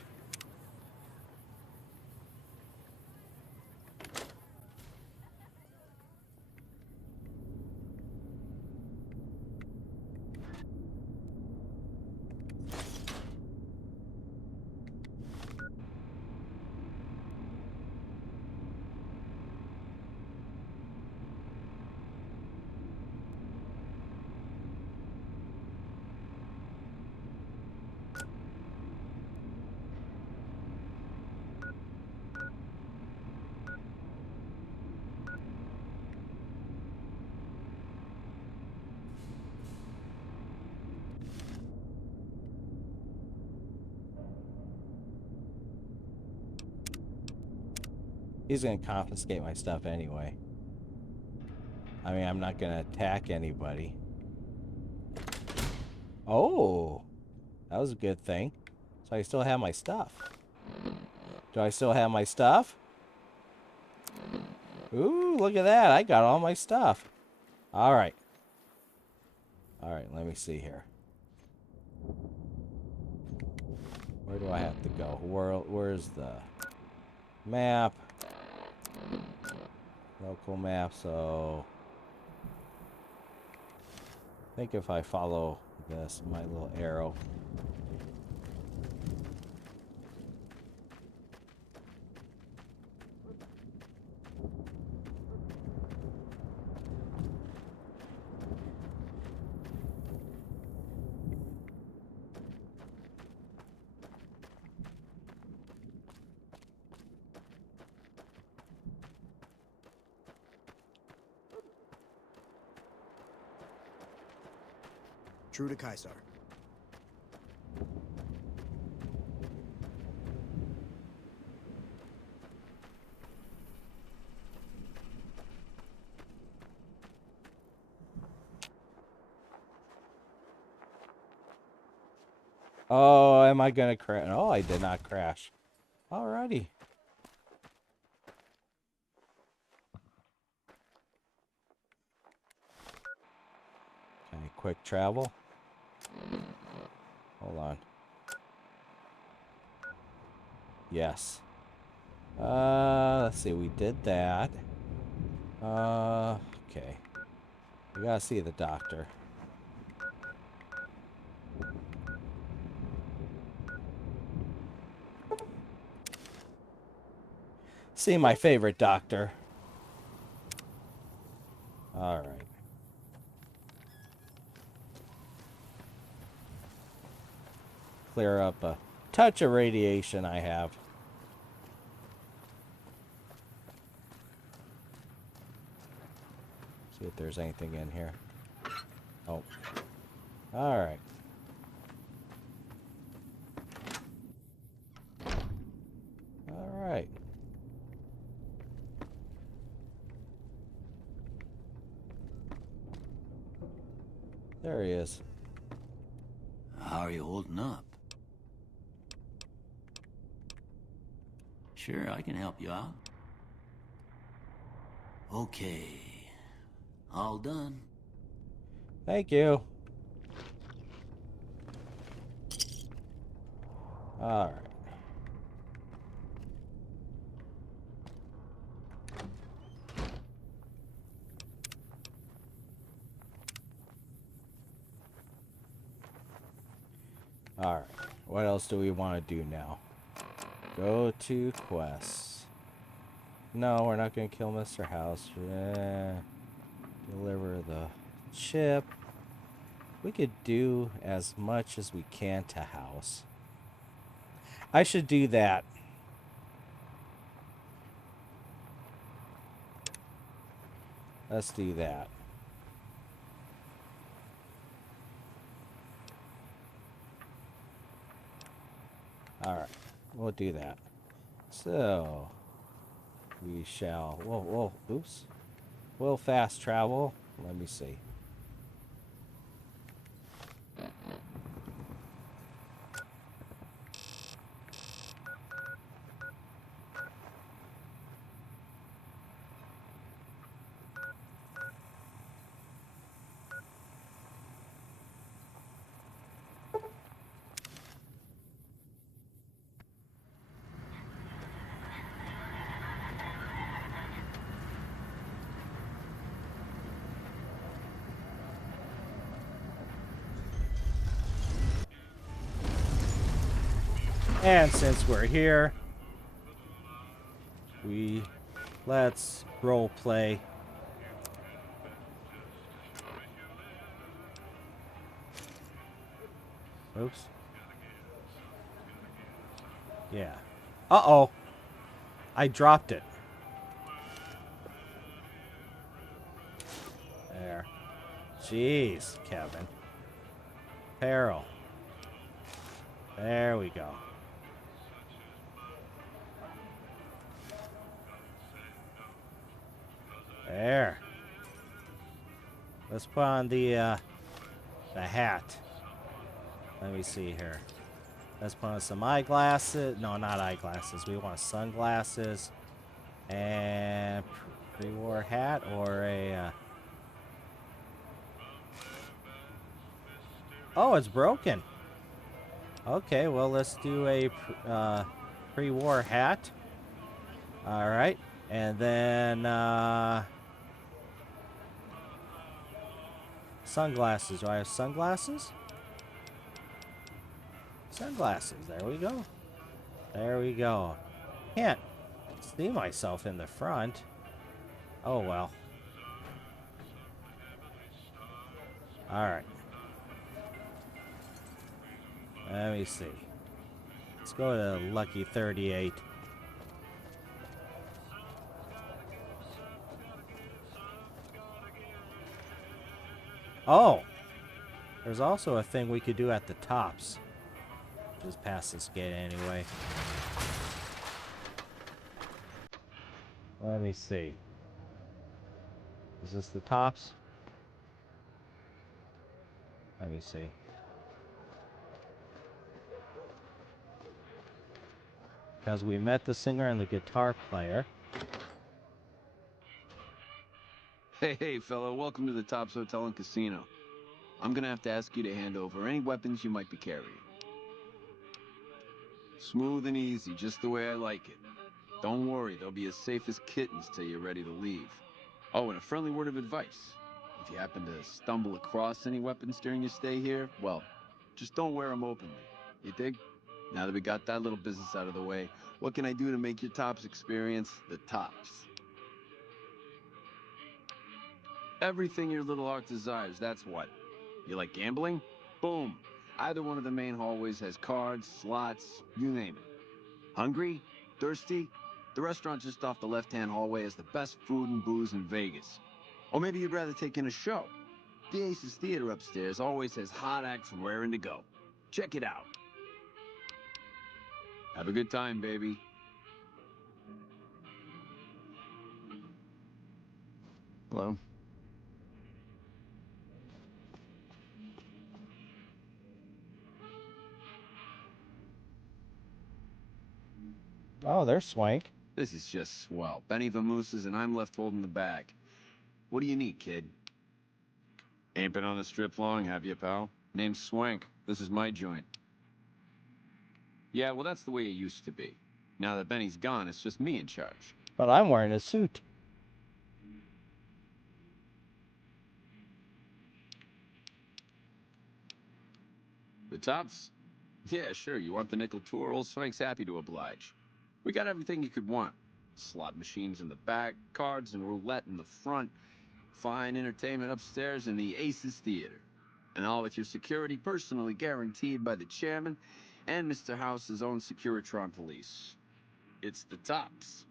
He's gonna confiscate my stuff anyway. I mean, I'm not gonna attack anybody. Oh, that was a good thing. So I still have my stuff. Do I still have my stuff? Ooh, look at that. I got all my stuff. All right. All right, let me see here. Where do I have to go? Where's the map? Local map, so I think if I follow this, my little arrow. True to Caesar. Oh, am I gonna crash? Oh, I did not crash. Alrighty. Okay, quick travel. Hold on. Yes. Let's see, we did that. Okay. We gotta see the doctor. See my favorite doctor. All right. Clear up a touch of radiation I have. See if there's anything in here. Oh. All right. All right. There he is. How are you holding up? Sure, I can help you out. Okay. All done. Thank you. All right. All right. What else do we want to do now? Go to quests. No, we're not going to kill Mr. House. Deliver the chip. We could do as much as we can to House. I should do that. Let's do that. Alright, we'll do that. So, we shall... Whoa, oops. We'll fast travel. Let me see. And since we're here, let's role play. Oops. Yeah. Uh-oh. I dropped it. There. Jeez, Kevin. Peril. There we go. There. Let's put on the hat. Let me see here. Let's put on some eyeglasses. No, not eyeglasses. We want sunglasses. And pre-war hat or a... Oh, it's broken. Okay, well, let's do a pre-war hat. All right. And then sunglasses. Do I have sunglasses? Sunglasses. There we go. There we go. Can't see myself in the front. Oh, well. All right. Let me see. Let's go to Lucky 38. Oh! There's also a thing we could do at the tops. Just past this gate anyway. Let me see. Is this the tops? Let me see. Because we met the singer and the guitar player. Hey, fella, welcome to the Tops Hotel and Casino. I'm gonna have to ask you to hand over any weapons you might be carrying. Smooth and easy, just the way I like it. Don't worry, they'll be as safe as kittens till you're ready to leave. Oh, and a friendly word of advice. If you happen to stumble across any weapons during your stay here, well, just don't wear them openly. You dig? Now that we got that little business out of the way, what can I do to make your Tops experience the tops? Everything your little heart desires, that's what. You like gambling? Boom. Either one of the main hallways has cards, slots, you name it. Hungry? Thirsty? The restaurant just off the left-hand hallway has the best food and booze in Vegas. Or maybe you'd rather take in a show. The Aces Theater upstairs always has hot acts raring to go. Check it out. Have a good time, baby. Hello? Oh, there's Swank. This is just swell. Benny Vamooses and I'm left holding the bag. What do you need, kid? Ain't been on the strip long, have you, pal? Name's Swank. This is my joint. Yeah, well, that's the way it used to be. Now that Benny's gone, it's just me in charge. But I'm wearing a suit. The Tops? Yeah, sure. You want the nickel tour? Old Swank's happy to oblige. We got everything you could want. Slot machines in the back, cards and roulette in the front, fine entertainment upstairs in the Aces Theater. And all with your security personally guaranteed by the chairman and Mr. House's own Securitron police. It's the Tops.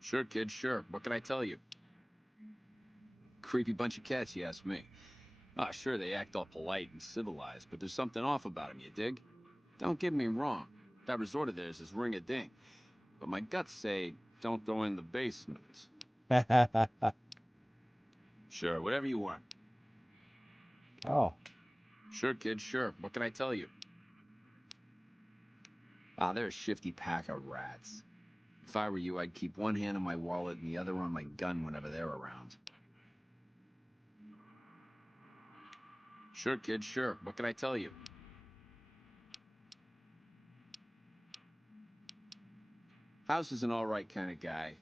Sure, kid, sure. What can I tell you? Creepy bunch of cats, you ask me. Ah, sure, they act all polite and civilized, but there's something off about them, you dig? Don't get me wrong. That resort of theirs is ring-a-ding. But my guts say, don't go in the basement. Sure, whatever you want. Oh. Sure, kid, sure. What can I tell you? Ah, they're a shifty pack of rats. If I were you, I'd keep one hand on my wallet and the other on my gun whenever they're around. Sure, kid, sure. What can I tell you? House is an all-right kind of guy.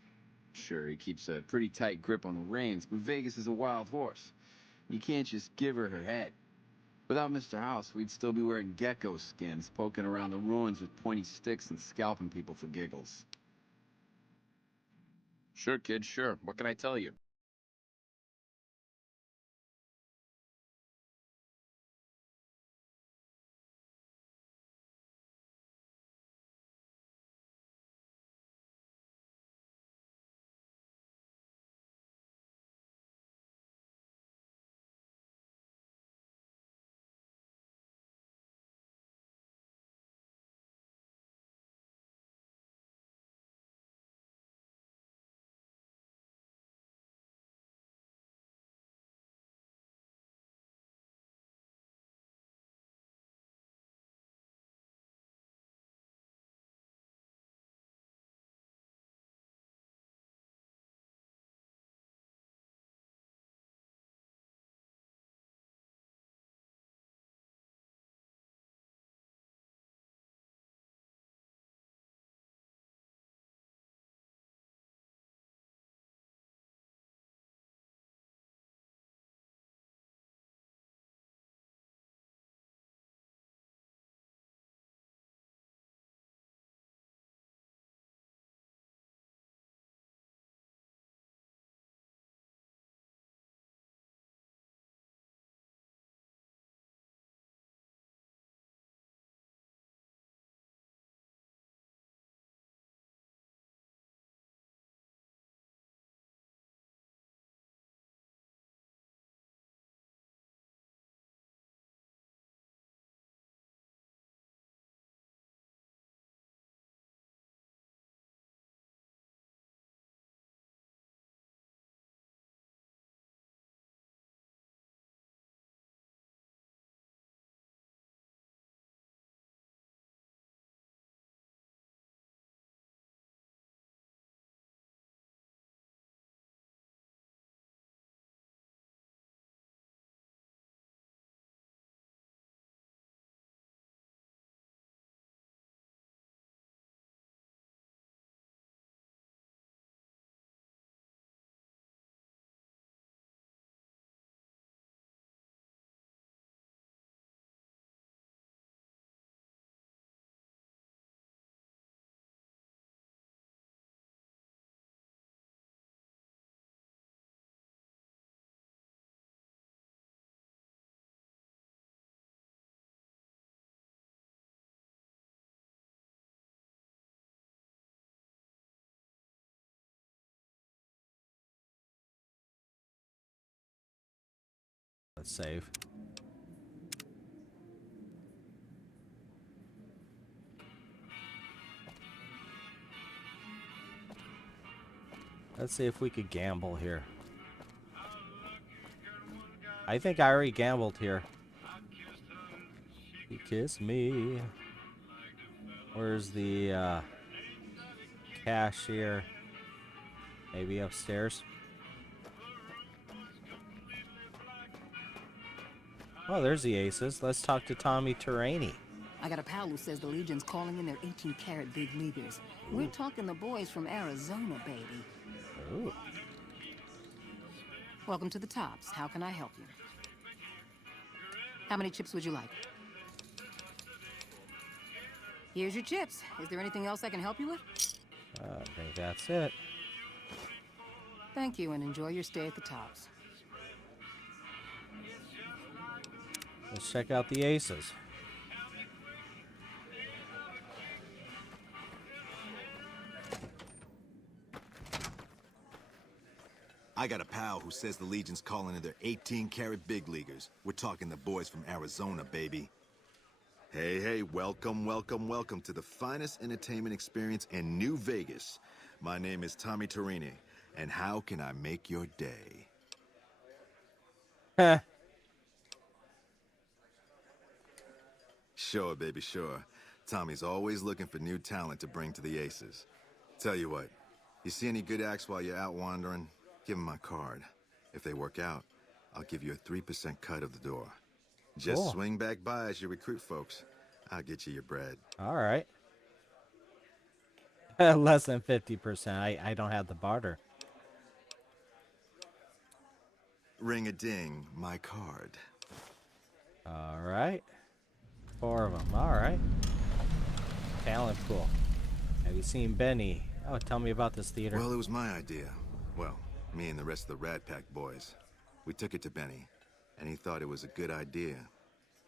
Sure, he keeps a pretty tight grip on the reins, but Vegas is a wild horse. You can't just give her her head. Without Mr. House, we'd still be wearing gecko skins, poking around the ruins with pointy sticks and scalping people for giggles. Sure, kid, sure. What can I tell you? Let's save. Let's see if we could gamble here. I think I already gambled here. You kiss me. Where's the cashier? Maybe upstairs. Oh, there's the aces. Let's talk to Tommy Terraini. I got a pal who says the Legion's calling in their 18-carat big leaguers. We're talking the boys from Arizona, baby. Ooh. Welcome to the Tops. How can I help you? How many chips would you like? Here's your chips. Is there anything else I can help you with? I think that's it. Thank you, and enjoy your stay at the Tops. Let's check out the aces. I got a pal who says the Legion's calling in their 18-carat big leaguers. We're talking the boys from Arizona, baby. Hey, hey, welcome, welcome, welcome to the finest entertainment experience in New Vegas. My name is Tommy Terraini, and how can I make your day? Heh. Sure, baby, sure. Tommy's always looking for new talent to bring to the aces. Tell you what, you see any good acts while you're out wandering? Give them my card. If they work out, I'll give you a 3% cut of the door. Just Cool. swing back by as you recruit folks. I'll get you your bread. All right. Less than 50%. I don't have the barter. Ring-a-ding, my card. All right. 4 of them. All right. Talent pool. Have you seen Benny? Oh, tell me about this theater. Well, it was my idea. Well, me and the rest of the Rat Pack boys. We took it to Benny, and he thought it was a good idea.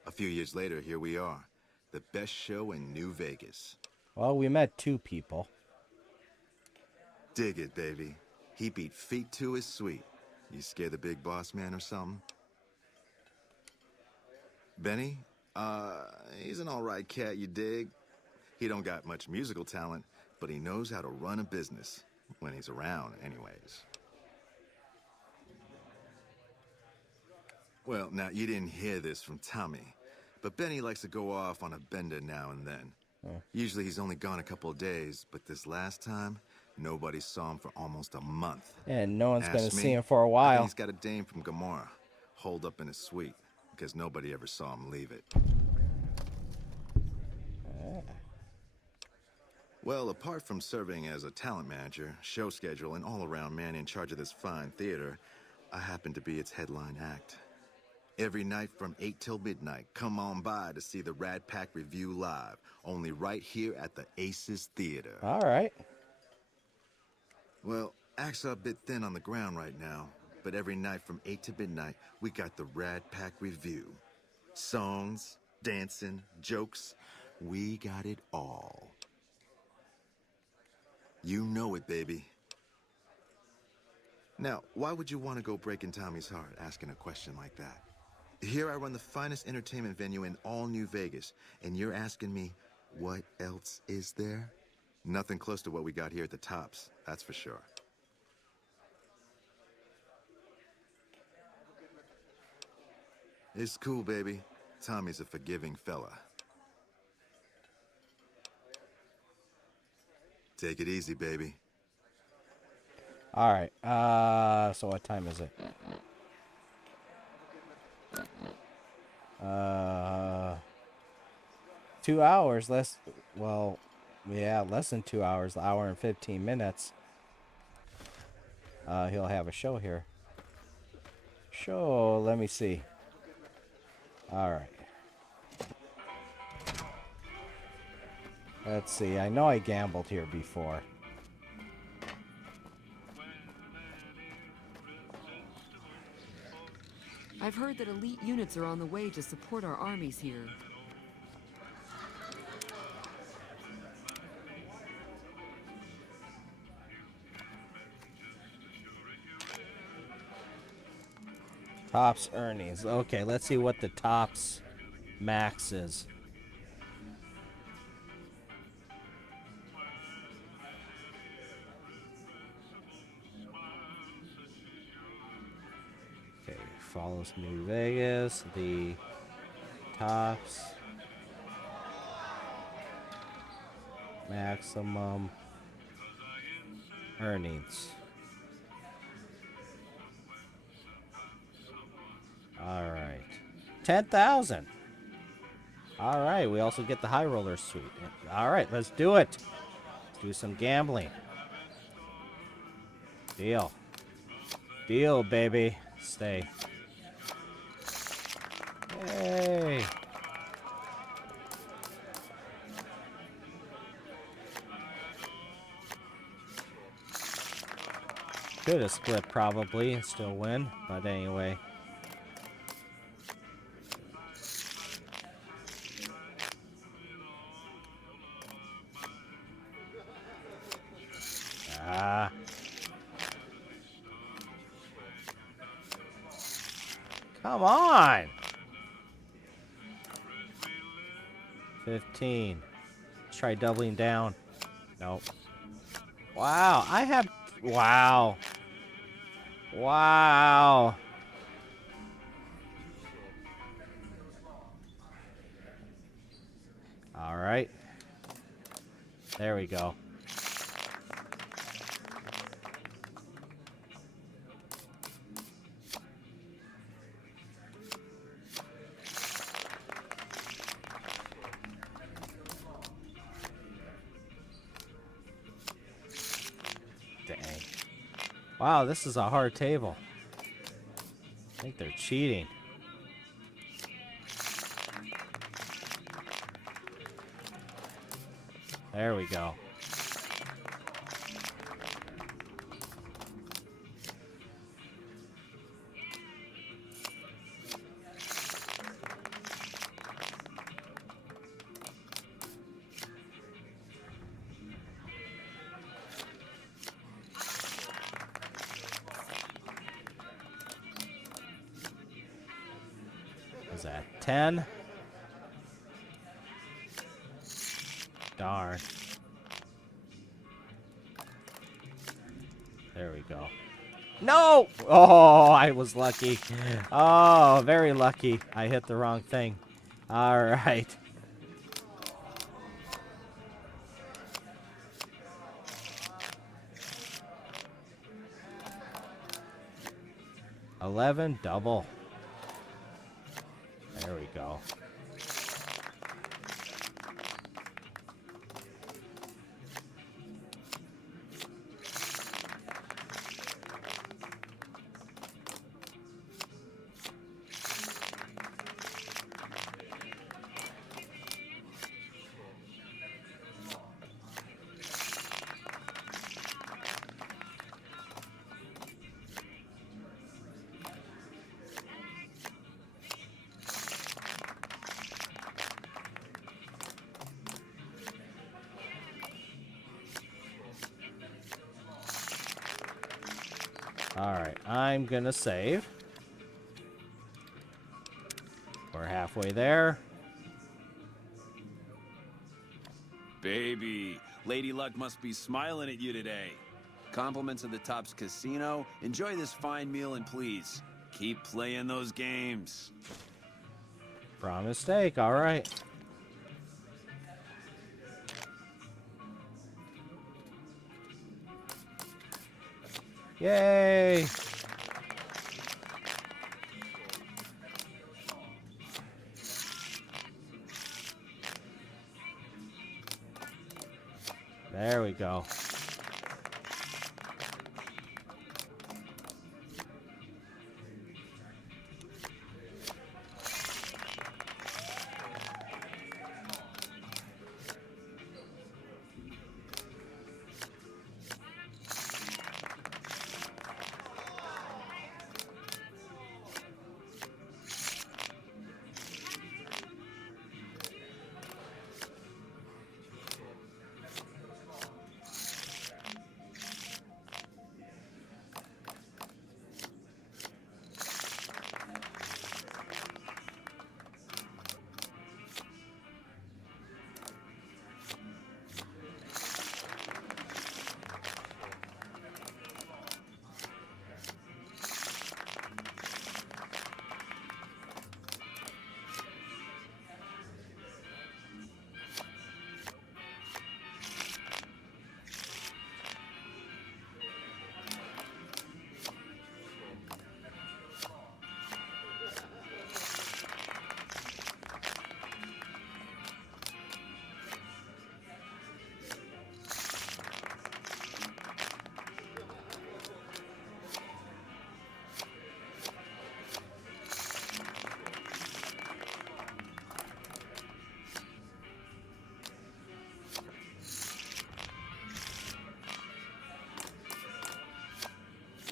A few years later, here we are. The best show in New Vegas. Well, we met 2 people. Dig it, baby. He beat feet to his sweet. You scare the big boss man or something? Benny? He's an alright cat, you dig? He don't got much musical talent, but he knows how to run a business. When he's around, anyways. Well, now, you didn't hear this from Tommy, but Benny likes to go off on a bender now and then. Usually he's only gone a couple of days, but this last time, nobody saw him for almost a month. And no one's going Ask to me, see him for a I think while. he's got a dame from Gomorrah, holed up in his suite, because nobody ever saw him leave it. Well, apart from serving as a talent manager, show schedule, and all-around man in charge of this fine theater, I happen to be its headline act. Every night from 8 till midnight, come on by to see the Rat Pack Review live, only right here at the Aces Theater. All right. Well, acts are a bit thin on the ground right now, but every night from 8 to midnight, we got the Rat Pack Review. Songs, dancing, jokes, we got it all. You know it, baby. Now, why would you want to go breaking Tommy's heart asking a question like that? Here I run the finest entertainment venue in all New Vegas, and you're asking me, what else is there? Nothing close to what we got here at the Tops, that's for sure. It's cool, baby. Tommy's a forgiving fella. Take it easy, baby. All right. So what time is it? 2 hours. Less than 2 hours. An hour and 15 minutes. He'll have a show here. Show. Let me see. All right. Let's see. I know I gambled here before. I've heard that elite units are on the way to support our armies here. Tops earnings. Okay, let's see what the Tops max is. Okay, follows New Vegas, the Tops maximum earnings. All right, 10,000. All right, we also get the high roller suite. All right, let's do it. Let's do some gambling. Deal. Deal, baby. Stay. Hey. Could have split probably and still win, but anyway. Come on. 15. Let's try doubling down. Nope. Wow, I have... Wow. Wow. All right. There we go. Wow, this is a hard table. I think they're cheating. There we go. Is that 10? Darn. There we go. No! Oh, I was lucky. Oh, very lucky. I hit the wrong thing. All right. $11 double. There we go. Alright, I'm gonna save. We're halfway there. Baby, Lady Luck must be smiling at you today. Compliments of the Top's Casino. Enjoy this fine meal and please, keep playing those games. Promise steak, alright. Yay! There we go.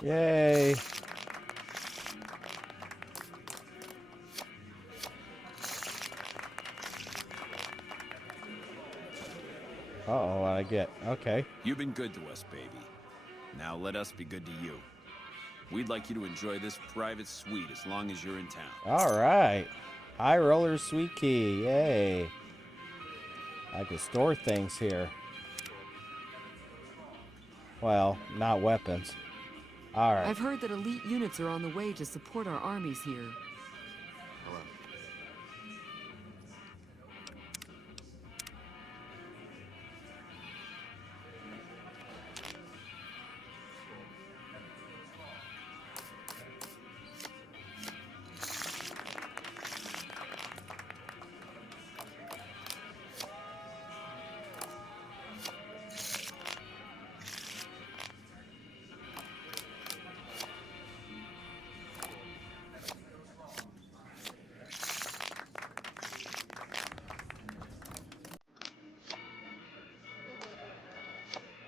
Yay! Uh-oh, what I get? Okay. You've been good to us, baby. Now let us be good to you. We'd like you to enjoy this private suite as long as you're in town. All right. High Roller Sweet Key. Yay. I can store things here. Well, not weapons. All right. I've heard that elite units are on the way to support our armies here. Hello.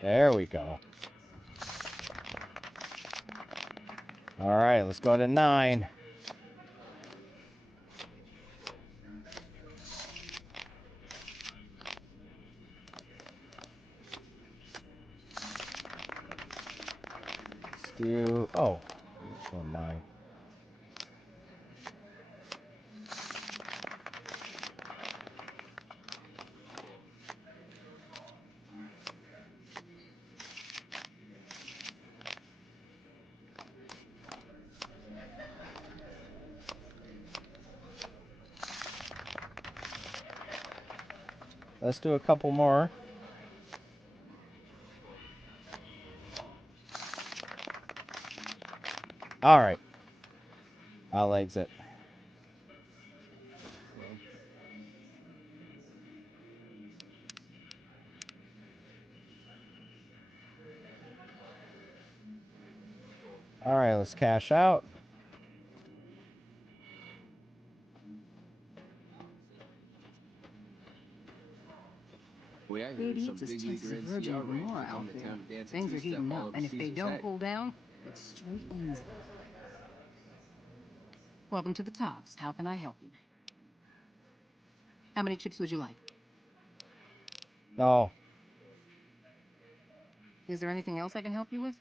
There we go. Alright, let's go to 9. Let's do... Oh. Let's go 9. Let's do a couple more. Alright. I'll exit. Alright, let's cash out. Maybe it's as tense as Virgin Gomorrah out there. Things are heating up, and if they don't cool down, it's straight easy. Welcome to the Tops. How can I help you? How many chips would you like? No. Is there anything else I can help you with?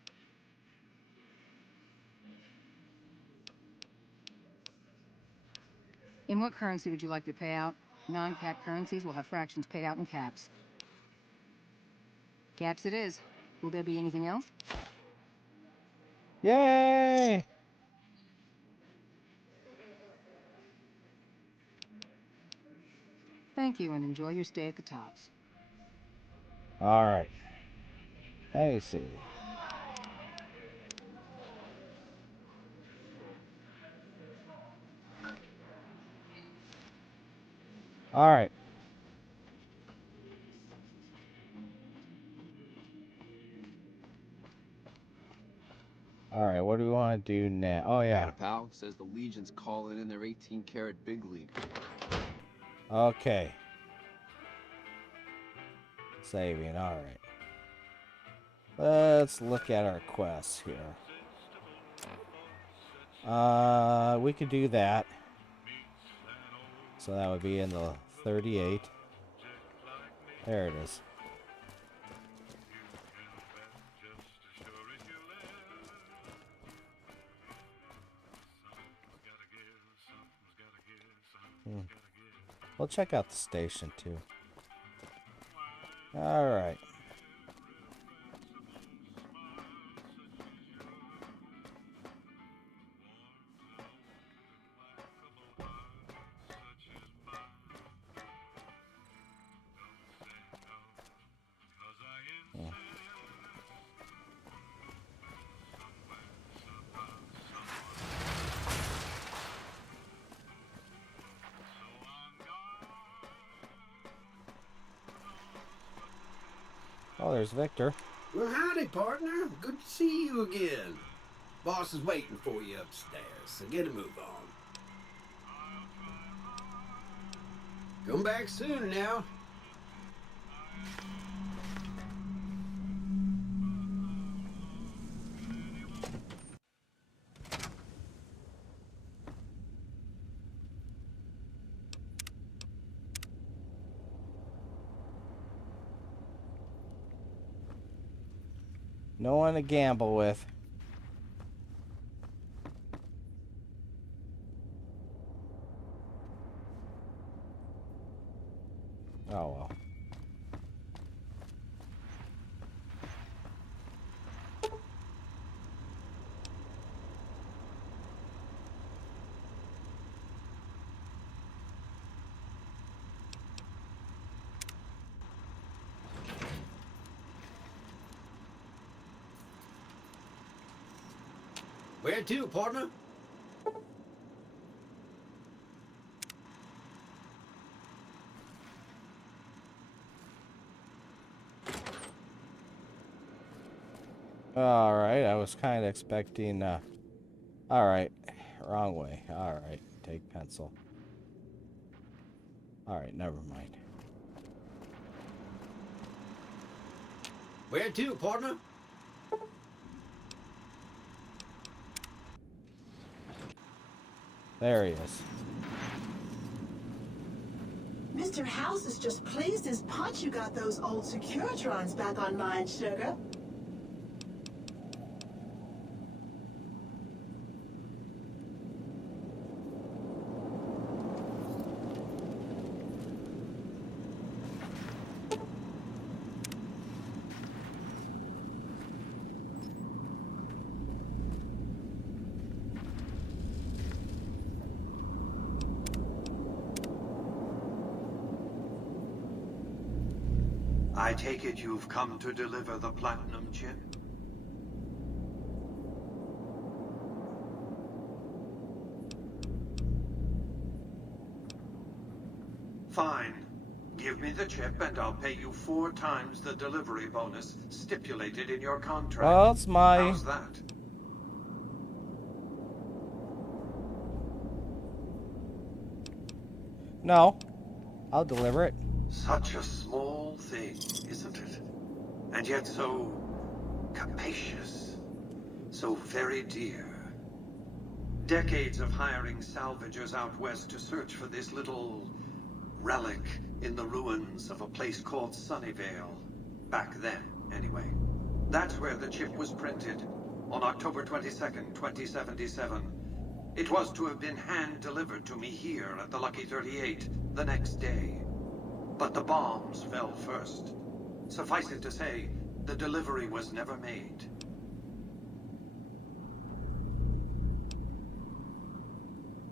In what currency would you like to pay out? Non-cap currencies will have fractions paid out in caps. Caps it is. Will there be anything else? Yay! Thank you, and enjoy your stay at the Tops. Alright. Let me see. Alright. Alright, what do we want to do now? Oh, yeah. Got a pal says the Legion's calling in their 18-carat big league. Okay. Saving, alright. Let's look at our quests here. We could do that. So that would be in the 38. There it is. We'll check out the station too. Alright. Oh, there's Victor. Well, howdy, partner. Good to see you again. Boss is waiting for you upstairs, so get a move on. Come back soon now. No one to gamble with. Oh well. Where to, partner? Alright, I was kind of expecting, alright, wrong way. Alright, take pencil. Alright, never mind. Where to, partner? There he is. Mr. House is just pleased as punch you got those old Securitrons back online, sugar. I take it you've come to deliver the platinum chip? Fine. Give me the chip and I'll pay you 4 times the delivery bonus stipulated in your contract. Well, it's my... How's that? No. I'll deliver it. Such a small thing, isn't it? And yet so capacious, so very dear. Decades of hiring salvagers out west to search for this little relic in the ruins of a place called Sunnyvale. Back then, anyway. That's where the chip was printed, on October 22nd, 2077. It was to have been hand-delivered to me here at the Lucky 38 the next day. But the bombs fell first. Suffice it to say, the delivery was never made.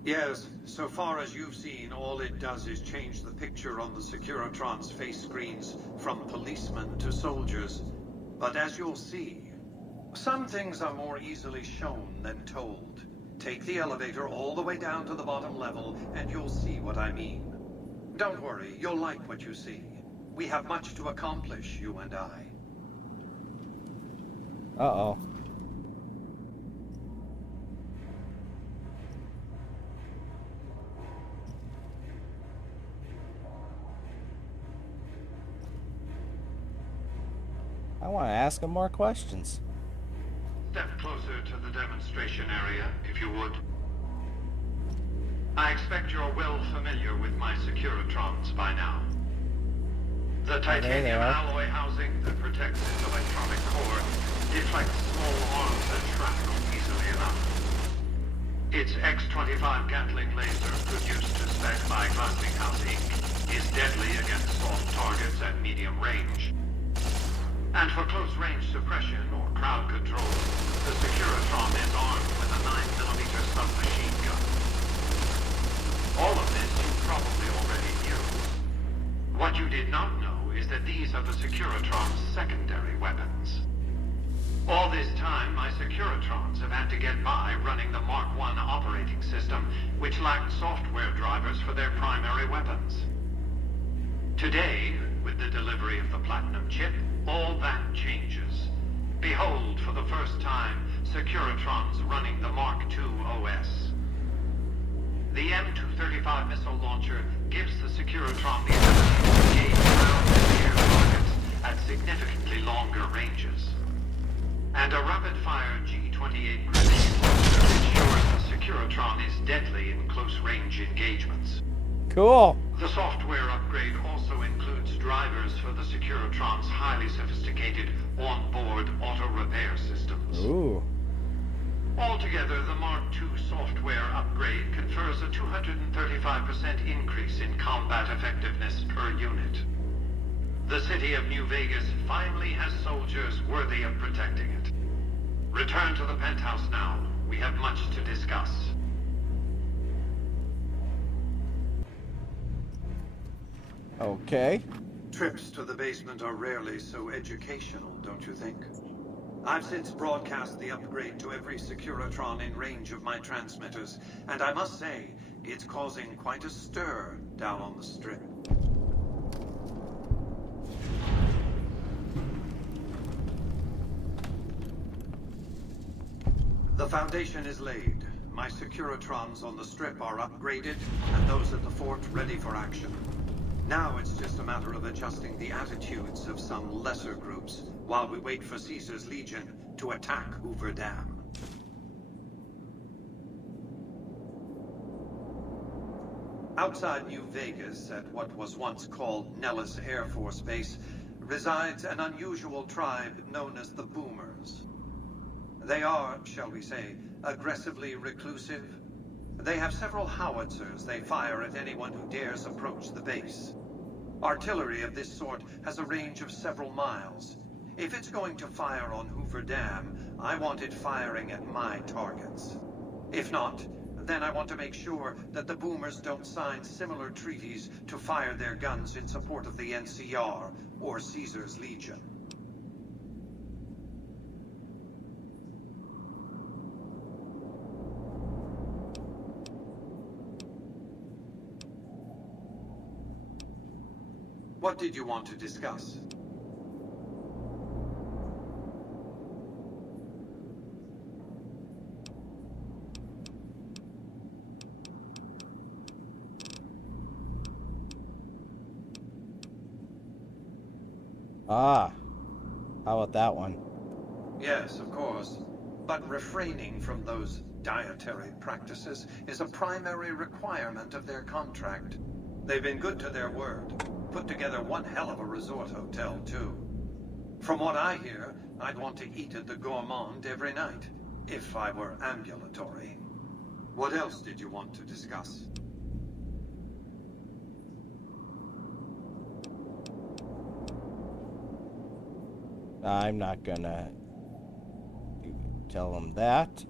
Yes, so far as you've seen, all it does is change the picture on the Securitron's face screens from policemen to soldiers. But as you'll see, some things are more easily shown than told. Take the elevator all the way down to the bottom level, and you'll see what I mean. Don't worry, you'll like what you see. We have much to accomplish, you and I. Uh-oh. I want to ask him more questions. Step closer to the demonstration area, if you would. I expect you're well familiar with my Securitrons by now. The titanium alloy housing that protects its electronic core deflects small arms that shrapnel easily enough. Its X-25 Gatling laser, produced to spec by Glassinghouse Inc., is deadly against soft targets at medium range. And for close-range suppression or crowd control, the Securitron is armed with a 9mm submachine gun. All of this you probably already knew. What you did not know is that these are the Securitron's secondary weapons. All this time, my Securitrons have had to get by running the Mark I operating system, which lacked software drivers for their primary weapons. Today, with the delivery of the Platinum chip, all that changes. Behold, for the first time, Securitrons running the Mark II OS. The M235 missile launcher gives the Securitron the ability to engage ground and air targets at significantly longer ranges. And a rapid-fire G-28 grenade launcher ensures the Securitron is deadly in close-range engagements. Cool. The software upgrade also includes drivers for the Securitron's highly sophisticated on-board auto-repair systems. Ooh. Altogether, the Mark II software upgrade confers a 235% increase in combat effectiveness per unit. The city of New Vegas finally has soldiers worthy of protecting it. Return to the penthouse now. We have much to discuss. Okay. Trips to the basement are rarely so educational, don't you think? I've since broadcast the upgrade to every Securitron in range of my transmitters, and I must say, it's causing quite a stir down on the Strip. The foundation is laid. My Securitrons on the Strip are upgraded, and those at the fort ready for action. Now it's just a matter of adjusting the attitudes of some lesser groups while we wait for Caesar's Legion to attack Hoover Dam. Outside New Vegas, at what was once called Nellis Air Force Base, resides an unusual tribe known as the Boomers. They are, shall we say, aggressively reclusive. They have several howitzers they fire at anyone who dares approach the base. Artillery of this sort has a range of several miles. If it's going to fire on Hoover Dam, I want it firing at my targets. If not, then I want to make sure that the Boomers don't sign similar treaties to fire their guns in support of the NCR or Caesar's Legion. What did you want to discuss? Ah, how about that one? Yes, of course. But refraining from those dietary practices is a primary requirement of their contract. They've been good to their word. Put together one hell of a resort hotel, too. From what I hear, I'd want to eat at the Gourmand every night, if I were ambulatory. What else did you want to discuss? I'm not gonna tell them that.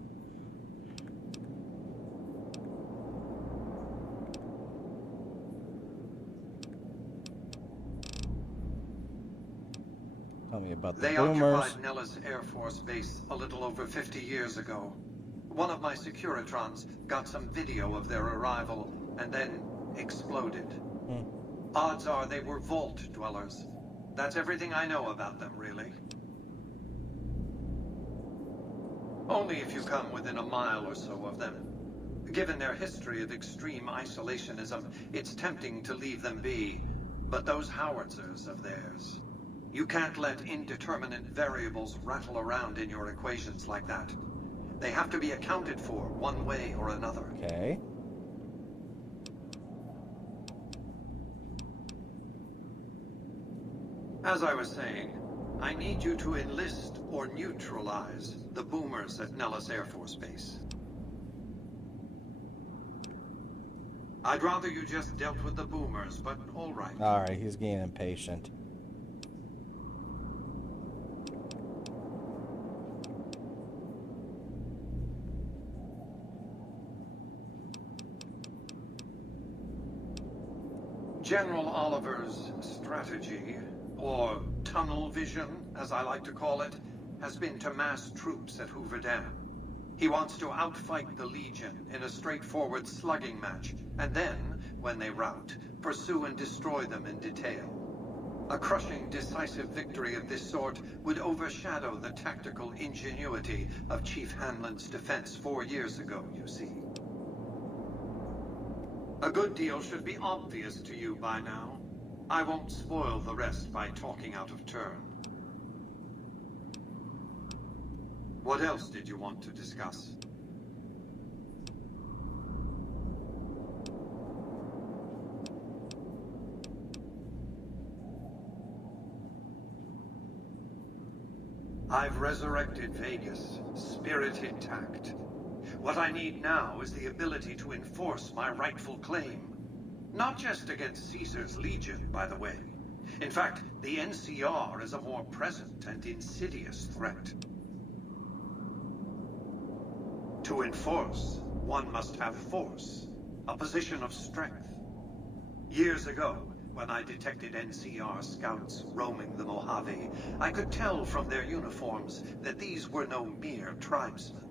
Tell me about the They Boomers. occupied Nellis Air Force Base a little over 50 years ago. One of my Securitrons got some video of their arrival and then exploded. Odds are they were vault dwellers. That's everything I know about them, really. Only if you come within a mile or so of them. Given their history of extreme isolationism, it's tempting to leave them be. But those howitzers of theirs... You can't let indeterminate variables rattle around in your equations like that. They have to be accounted for one way or another. Okay. As I was saying, I need you to enlist or neutralize the Boomers at Nellis Air Force Base. I'd rather you just dealt with the Boomers, but all right. All right, he's getting impatient. General Oliver's strategy, or tunnel vision, as I like to call it, has been to mass troops at Hoover Dam. He wants to outfight the Legion in a straightforward slugging match, and then, when they rout, pursue and destroy them in detail. A crushing, decisive victory of this sort would overshadow the tactical ingenuity of Chief Hanlon's defense 4 years ago, you see. A good deal should be obvious to you by now. I won't spoil the rest by talking out of turn. What else did you want to discuss? I've resurrected Vegas, spirit intact. What I need now is the ability to enforce my rightful claim. Not just against Caesar's Legion, by the way. In fact, the NCR is a more present and insidious threat. To enforce, one must have force, a position of strength. Years ago, when I detected NCR scouts roaming the Mojave, I could tell from their uniforms that these were no mere tribesmen.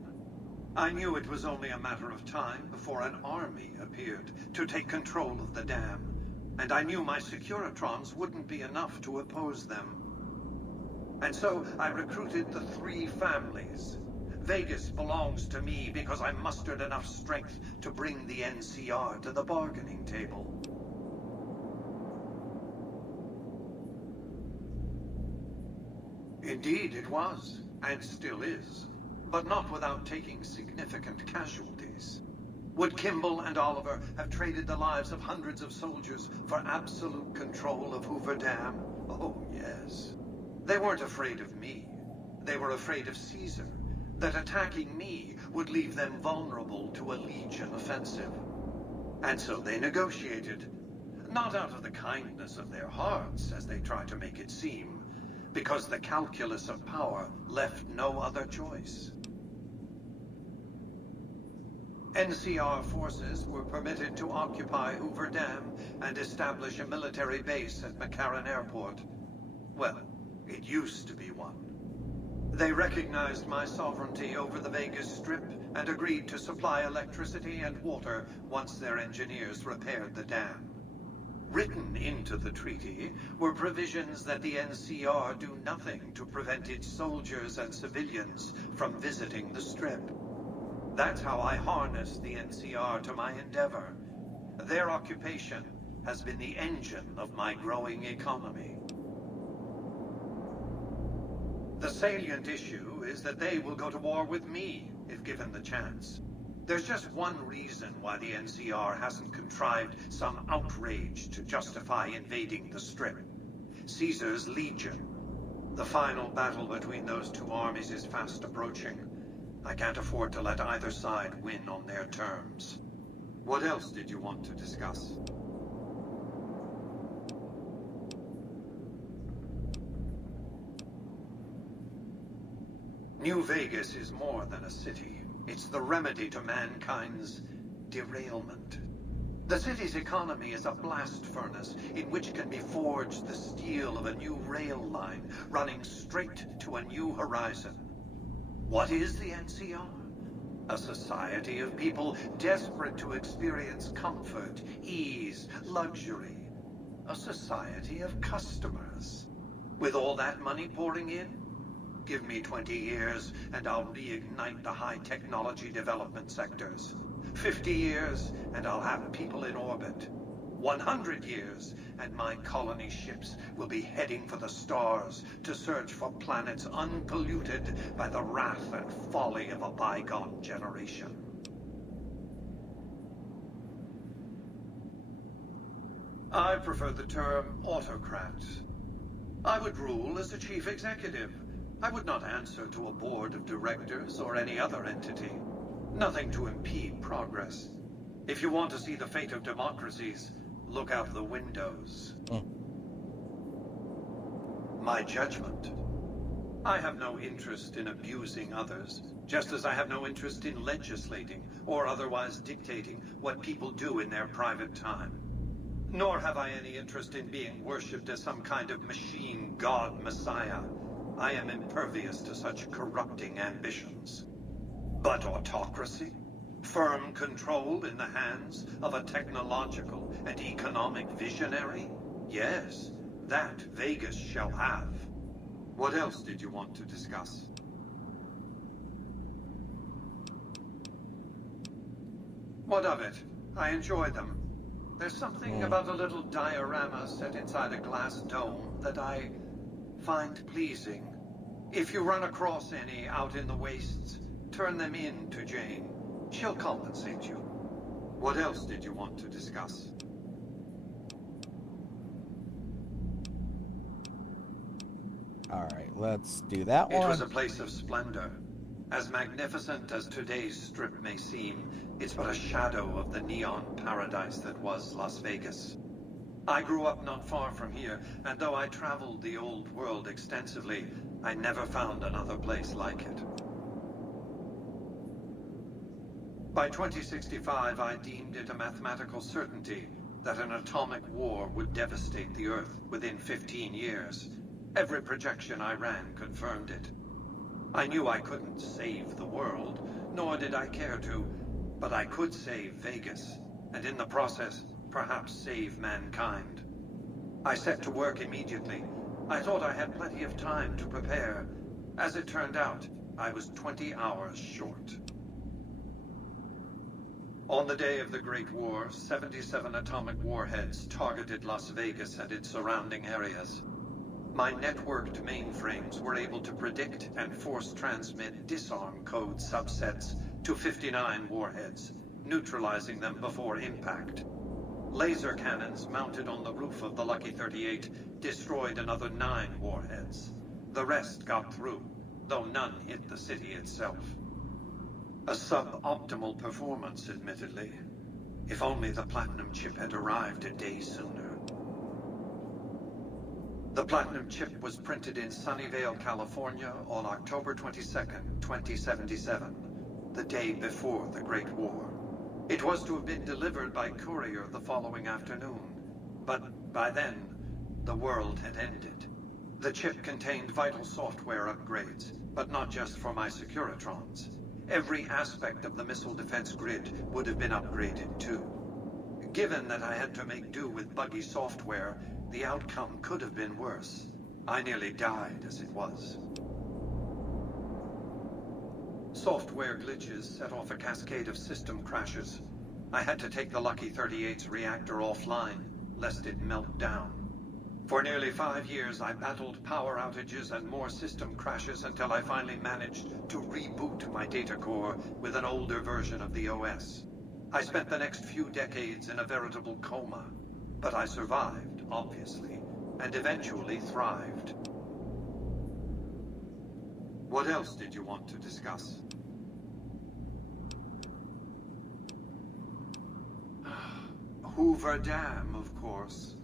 I knew it was only a matter of time before an army appeared to take control of the dam, and I knew my Securitrons wouldn't be enough to oppose them. And so I recruited the 3 families. Vegas belongs to me because I mustered enough strength to bring the NCR to the bargaining table. Indeed it was, and still is, but not without taking significant casualties. Would Kimball and Oliver have traded the lives of hundreds of soldiers for absolute control of Hoover Dam? Oh, yes. They weren't afraid of me. They were afraid of Caesar, that attacking me would leave them vulnerable to a Legion offensive. And so they negotiated, not out of the kindness of their hearts, as they try to make it seem, because the calculus of power left no other choice. NCR forces were permitted to occupy Hoover Dam and establish a military base at McCarran Airport. Well, it used to be one. They recognized my sovereignty over the Vegas Strip and agreed to supply electricity and water once their engineers repaired the dam. Written into the treaty were provisions that the NCR do nothing to prevent its soldiers and civilians from visiting the Strip. That's how I harnessed the NCR to my endeavor. Their occupation has been the engine of my growing economy. The salient issue is that they will go to war with me if given the chance. There's just one reason why the NCR hasn't contrived some outrage to justify invading the Strip. Caesar's Legion. The final battle between those two armies is fast approaching. I can't afford to let either side win on their terms. What else did you want to discuss? New Vegas is more than a city. It's the remedy to mankind's derailment. The city's economy is a blast furnace in which can be forged the steel of a new rail line running straight to a new horizon. What is the NCR? A society of people desperate to experience comfort, ease, luxury. A society of customers. With all that money pouring in, give me 20 years and I'll reignite the high technology development sectors. 50 years and I'll have people in orbit. 100 years and my colony ships will be heading for the stars to search for planets unpolluted by the wrath and folly of a bygone generation. I prefer the term autocrat. I would rule as a chief executive. I would not answer to a board of directors or any other entity. Nothing to impede progress. If you want to see the fate of democracies, look out the windows. My judgment. I have no interest in abusing others, just as I have no interest in legislating or otherwise dictating what people do in their private time. Nor have I any interest in being worshipped as some kind of machine god messiah. I am impervious to such corrupting ambitions. But autocracy? Firm control in the hands of a technological and economic visionary? Yes, that Vegas shall have. What else did you want to discuss? What of it? I enjoy them. There's something about a little diorama set inside a glass dome that I find pleasing. If you run across any out in the wastes, turn them in to Jane. She'll compensate you. What else did you want to discuss? Alright, let's do that one. It was a place of splendor. As magnificent as today's Strip may seem, it's but a shadow of the neon paradise that was Las Vegas. I grew up not far from here, and though I traveled the old world extensively, I never found another place like it. By 2065, I deemed it a mathematical certainty that an atomic war would devastate the Earth within 15 years. Every projection I ran confirmed it. I knew I couldn't save the world, nor did I care to, but I could save Vegas, and in the process, perhaps save mankind. I set to work immediately. I thought I had plenty of time to prepare. As it turned out, I was 20 hours short. On the day of the Great War, 77 atomic warheads targeted Las Vegas and its surrounding areas. My networked mainframes were able to predict and force transmit disarm code subsets to 59 warheads, neutralizing them before impact. Laser cannons mounted on the roof of the Lucky 38 destroyed another 9 warheads. The rest got through, though none hit the city itself. A suboptimal performance, admittedly. If only the Platinum chip had arrived a day sooner. The Platinum chip was printed in Sunnyvale, California on October 22nd, 2077, the day before the Great War. It was to have been delivered by courier the following afternoon, but by then, the world had ended. The chip contained vital software upgrades, but not just for my Securitrons. Every aspect of the missile defense grid would have been upgraded too. Given that I had to make do with buggy software, the outcome could have been worse. I nearly died as it was. Software glitches set off a cascade of system crashes. I had to take the Lucky 38's reactor offline, lest it melt down. For nearly 5 years, I battled power outages and more system crashes until I finally managed to reboot my data core with an older version of the OS. I spent the next few decades in a veritable coma, but I survived, obviously, and eventually thrived. What else did you want to discuss? Hoover Dam, of course.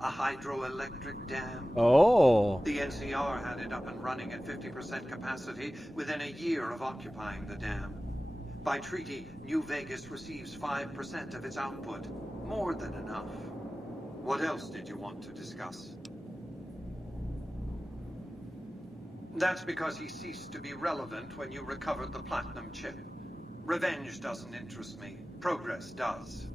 A hydroelectric dam. Oh. The NCR had it up and running at 50% capacity within a year of occupying the dam. By treaty, New Vegas receives 5% of its output. More than enough. What else did you want to discuss? That's because he ceased to be relevant when you recovered the Platinum chip. Revenge doesn't interest me. Progress does.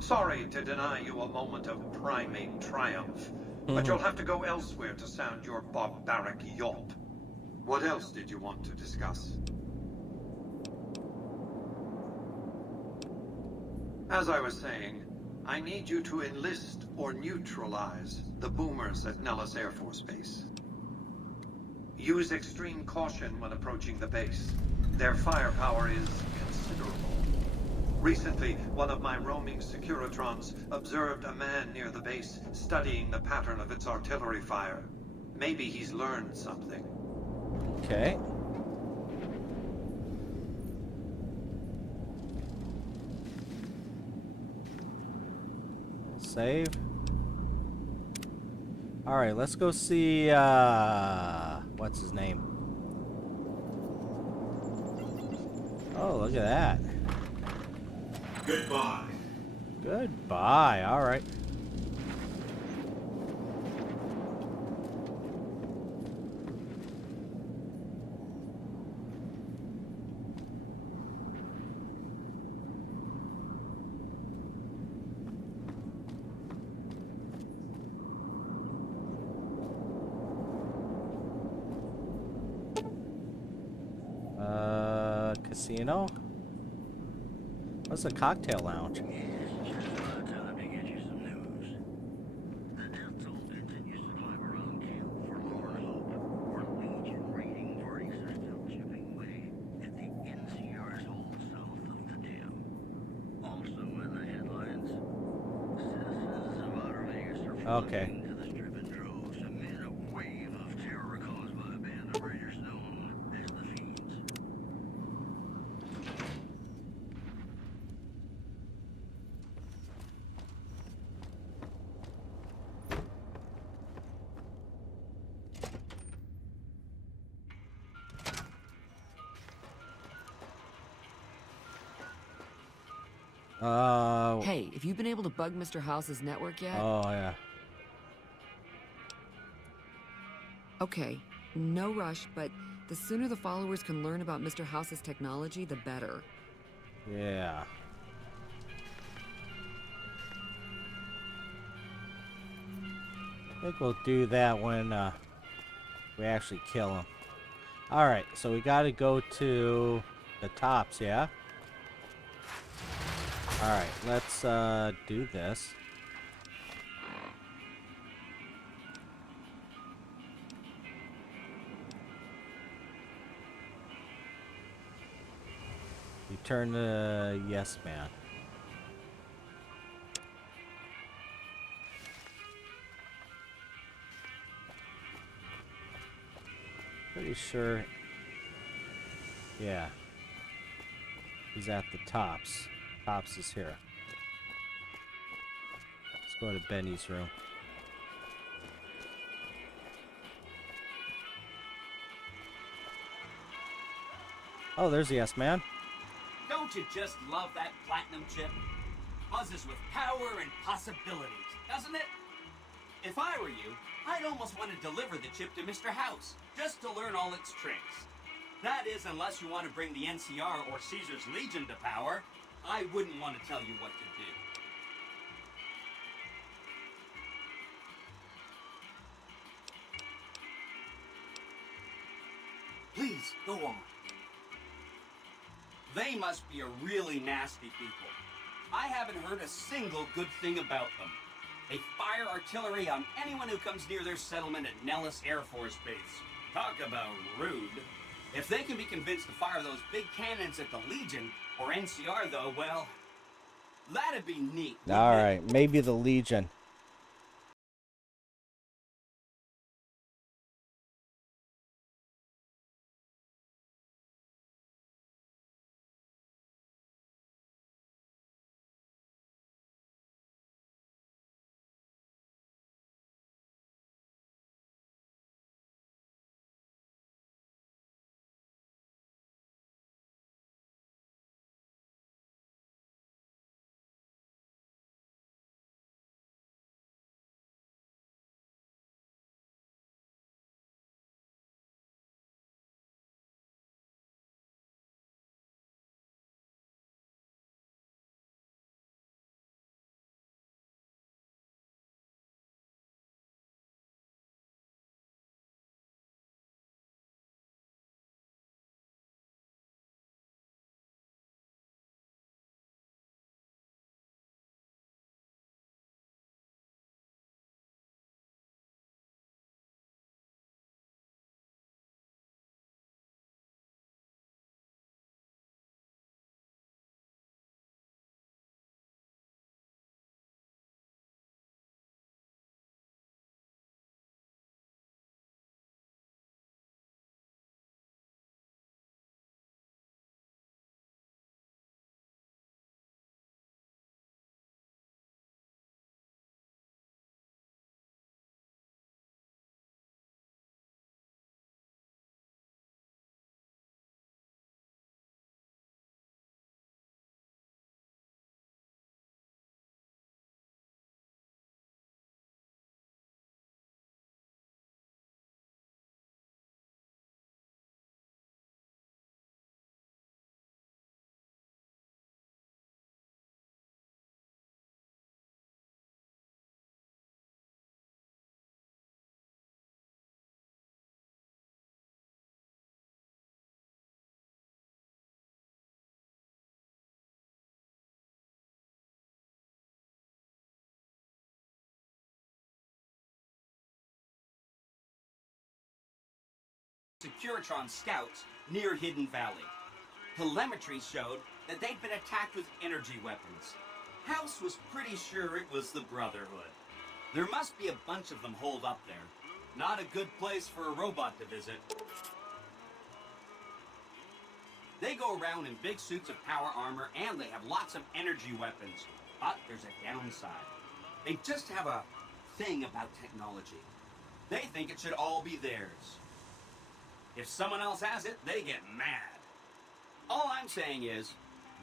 Sorry to deny you a moment of primate triumph, but you'll have to go elsewhere to sound your barbaric yawp. What else did you want to discuss? As I was saying, I need you to enlist or neutralize the boomers at Nellis Air Force Base. Use extreme caution when approaching the base. Their firepower is considerable. Recently, one of my roaming Securitrons observed a man near the base studying the pattern of its artillery fire. Maybe he's learned something. Okay. Save. Alright, let's go see, what's his name? Oh, look at that. Goodbye. Goodbye, alright. Casino? What's a cocktail lounge? Okay. Hey, have you been able to bug Mr. House's network yet? Oh, yeah. Okay, no rush, but the sooner the followers can learn about Mr. House's technology, the better. Yeah. I think we'll do that when we actually kill him. Alright, so we gotta go to the tops, yeah? Alright, let's do this. turn yes man. Pretty sure. Yeah. He's at the Tops. Tops is here. Let's go to Benny's room. Oh, there's the yes man. Don't you just love that platinum chip? Buzzes with power and possibilities, doesn't it? If I were you, I'd almost want to deliver the chip to Mr. House, just to learn all its tricks. That is, unless you want to bring the NCR or Caesar's Legion to power, I wouldn't want to tell you what to do. Please, go on. They must be a really nasty people. I haven't heard a single good thing about them. They fire artillery on anyone who comes near their settlement at Nellis Air Force Base. Talk about rude. If they can be convinced to fire those big cannons at the Legion, or NCR though, well, that'd be neat. Alright, maybe the Legion. Securitron scouts near Hidden Valley. Telemetry showed that they'd been attacked with energy weapons. House was pretty sure it was the Brotherhood. There must be a bunch of them holed up there. Not a good place for a robot to visit. They go around in big suits of power armor and they have lots of energy weapons. But there's a downside. They just have a thing about technology. They think it should all be theirs. If someone else has it, they get mad. All I'm saying is,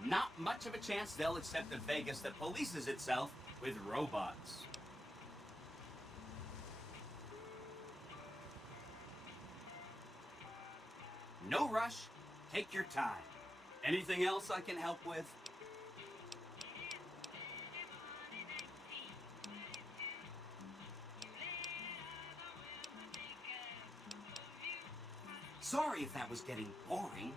not much of a chance they'll accept a Vegas that polices itself with robots. No rush. Take your time. Anything else I can help with? Sorry if that was getting boring.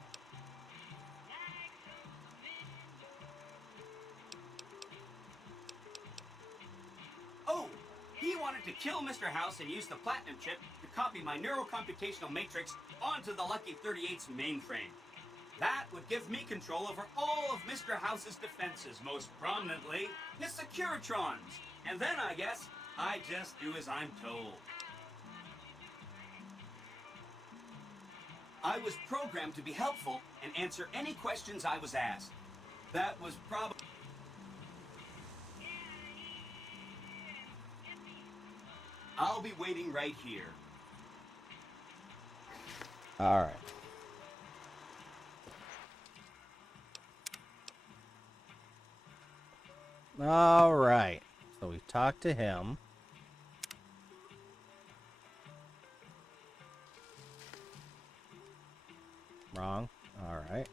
Oh, he wanted to kill Mr. House and use the platinum chip to copy my neurocomputational matrix onto the Lucky 38's mainframe. That would give me control over all of Mr. House's defenses, most prominently his Securitrons. And then I guess I just do as I'm told. I was programmed to be helpful and answer any questions I was asked. That was probably... I'll be waiting right here. All right. All right. So we talked to him. Wrong. All right.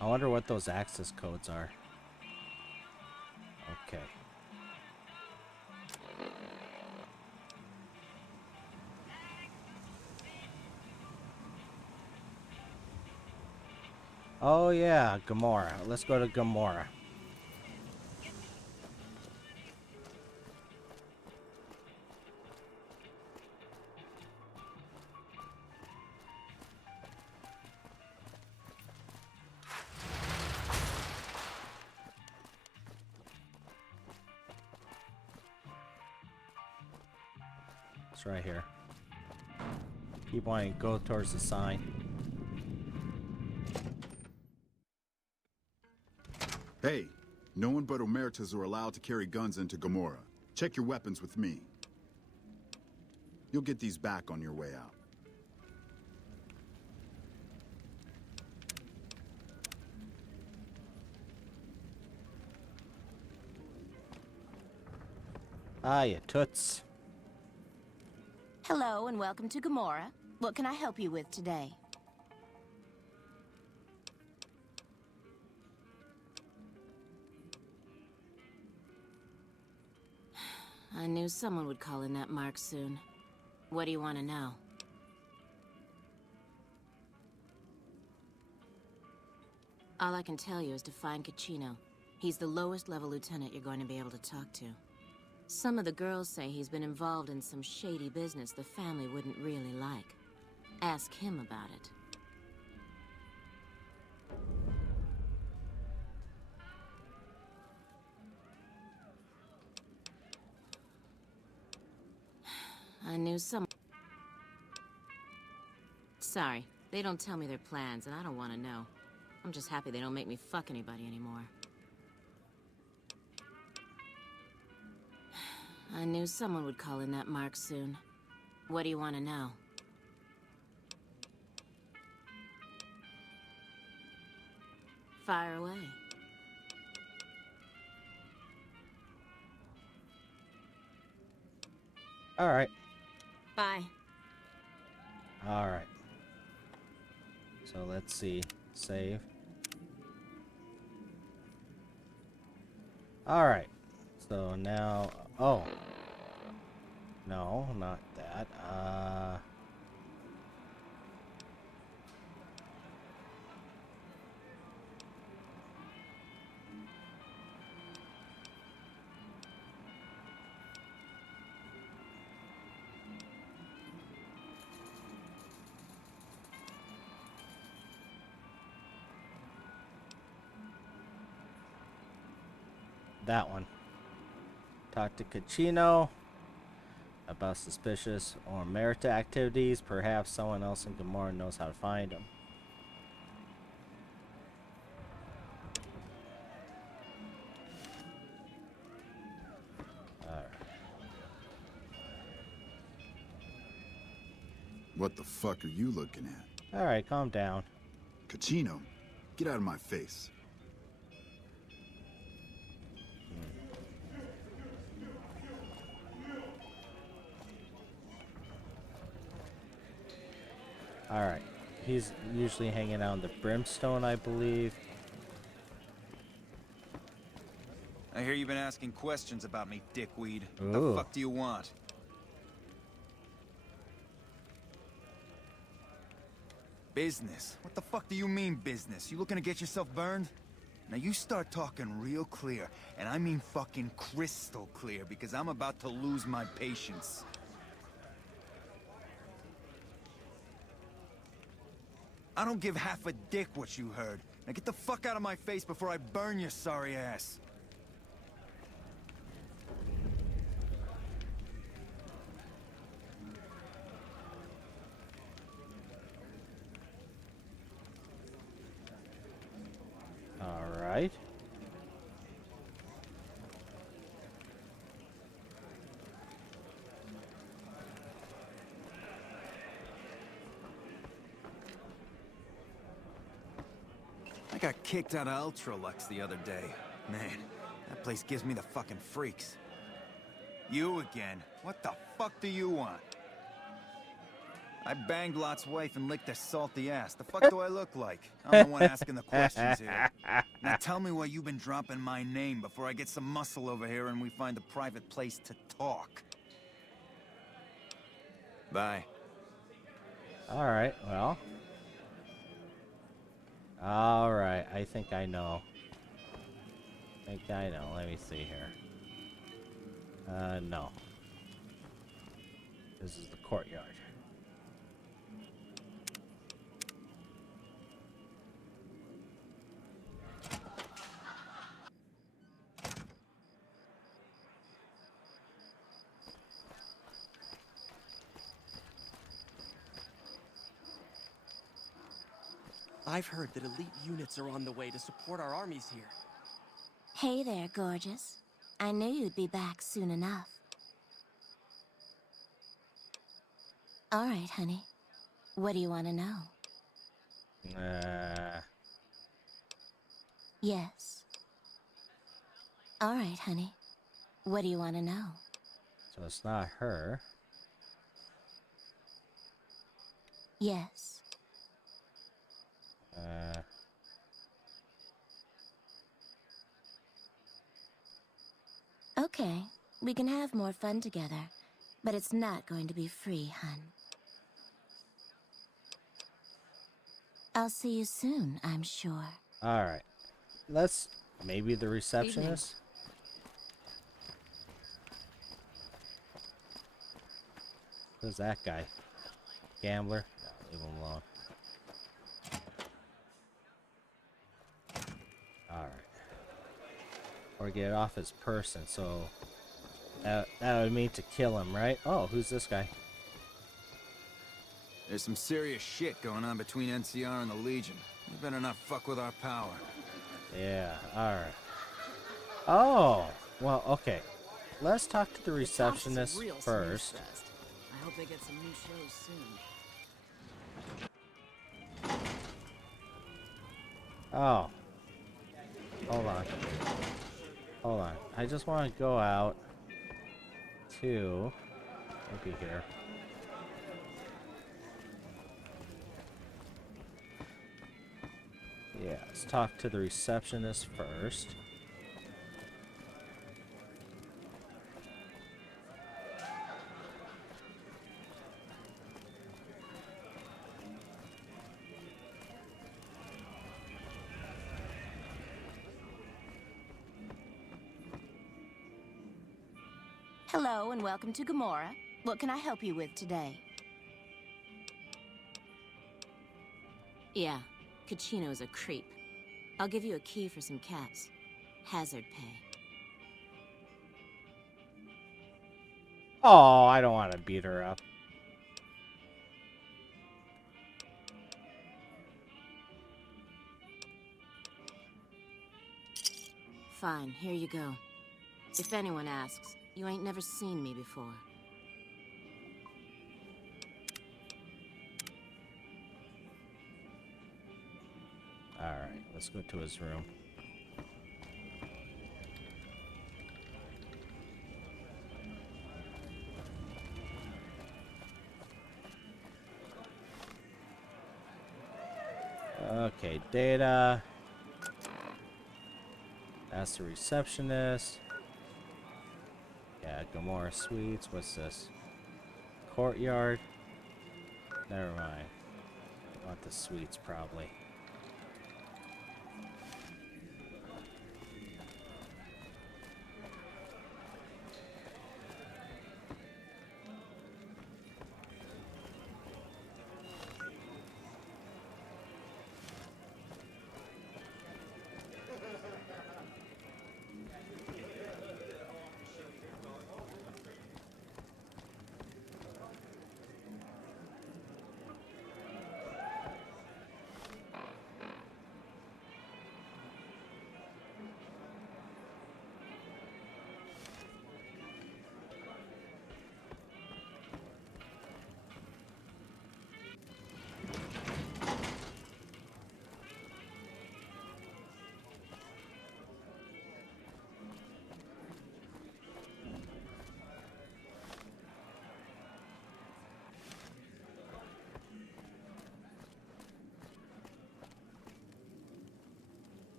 I wonder what those access codes are. Okay. Oh yeah, Gomorrah. Let's go to Gomorrah. It's right here. Keep wanting to go towards the sign. Hey, no one but Omertas are allowed to carry guns into Gomorrah. Check your weapons with me. You'll get these back on your way out. Ah, you toots. Hello and welcome to Gomorrah. What can I help you with today? I knew someone would call in that mark soon. What do you want to know? All I can tell you is to find Cachino. He's the lowest level lieutenant you're going to be able to talk to. Some of the girls say he's been involved in some shady business the family wouldn't really like. Ask him about it. I knew some... Sorry, they don't tell me their plans, and I don't want to know. I'm just happy they don't make me fuck anybody anymore. I knew someone would call in that mark soon. What do you want to know? Fire away. All right. Bye. All right. So let's see. Save. All right. So now, oh. No, not that. That one. Talk to Cachino about suspicious or Omerta activities. Perhaps someone else in Gomorrah knows how to find them. Alright. What the fuck are you looking at? Alright, calm down. Cachino, get out of my face. Alright. He's usually hanging out in the Brimstone, I believe. I hear you've been asking questions about me, dickweed. Ooh. What the fuck do you want? Business? What the fuck do you mean business? You looking to get yourself burned? Now you start talking real clear, and I mean fucking crystal clear, because I'm about to lose my patience. I don't give half a dick what you heard. Now get the fuck out of my face before I burn your sorry ass. All right. I got kicked out of Ultralux the other day. Man, that place gives me the fucking freaks. You again? What the fuck do you want? I banged Lot's wife and licked her salty ass. The fuck do I look like? I'm the one asking the questions here. Now tell me why you've been dropping my name before I get some muscle over here and we find a private place to talk. Bye. Alright, well. Alright, I think I know. Let me see here. No. This is the courtyard. I've heard that elite units are on the way to support our armies here. Hey there, gorgeous. I knew you'd be back soon enough. All right, honey. What do you want to know? Yes. All right, honey. What do you want to know? So it's not her. Yes. Okay, we can have more fun together, but it's not going to be free, hun. I'll see you soon, I'm sure. Alright. Let's... maybe the receptionist? Who's that guy? Gambler? No, leave him alone. Alright. Or get off his person, so... that would mean to kill him, right? Oh, who's this guy? There's some serious shit going on between NCR and the Legion. You better not fuck with our power. Yeah, alright. Oh! Well, okay. Let's talk to the receptionist first. I hope they get some new shows soon. Oh. Hold on. Hold on. I just want to go out to... maybe here. Yeah, let's talk to the receptionist first. Hello and welcome to Gomorrah. What can I help you with today? Yeah, Cachino's a creep. I'll give you a key for some caps. Hazard pay. Oh, I don't want to beat her up. Fine, here you go. If anyone asks, you ain't never seen me before. Alright, let's go to his room. Okay, data. That's the receptionist. Yeah, Gomorrah Suites. What's this? Courtyard. Never mind. I want the suites, probably.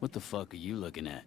What the fuck are you looking at?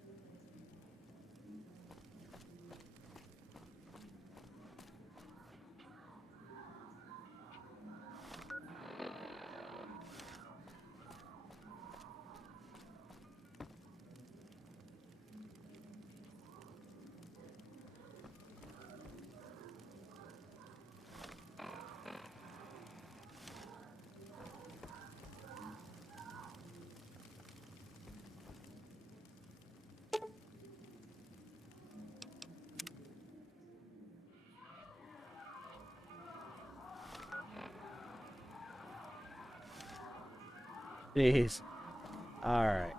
Jeez. Alright.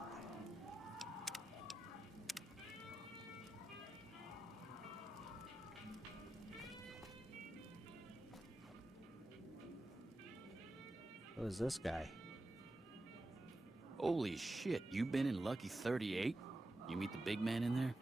Who is this guy? Holy shit, you been in Lucky 38? You meet the big man in there?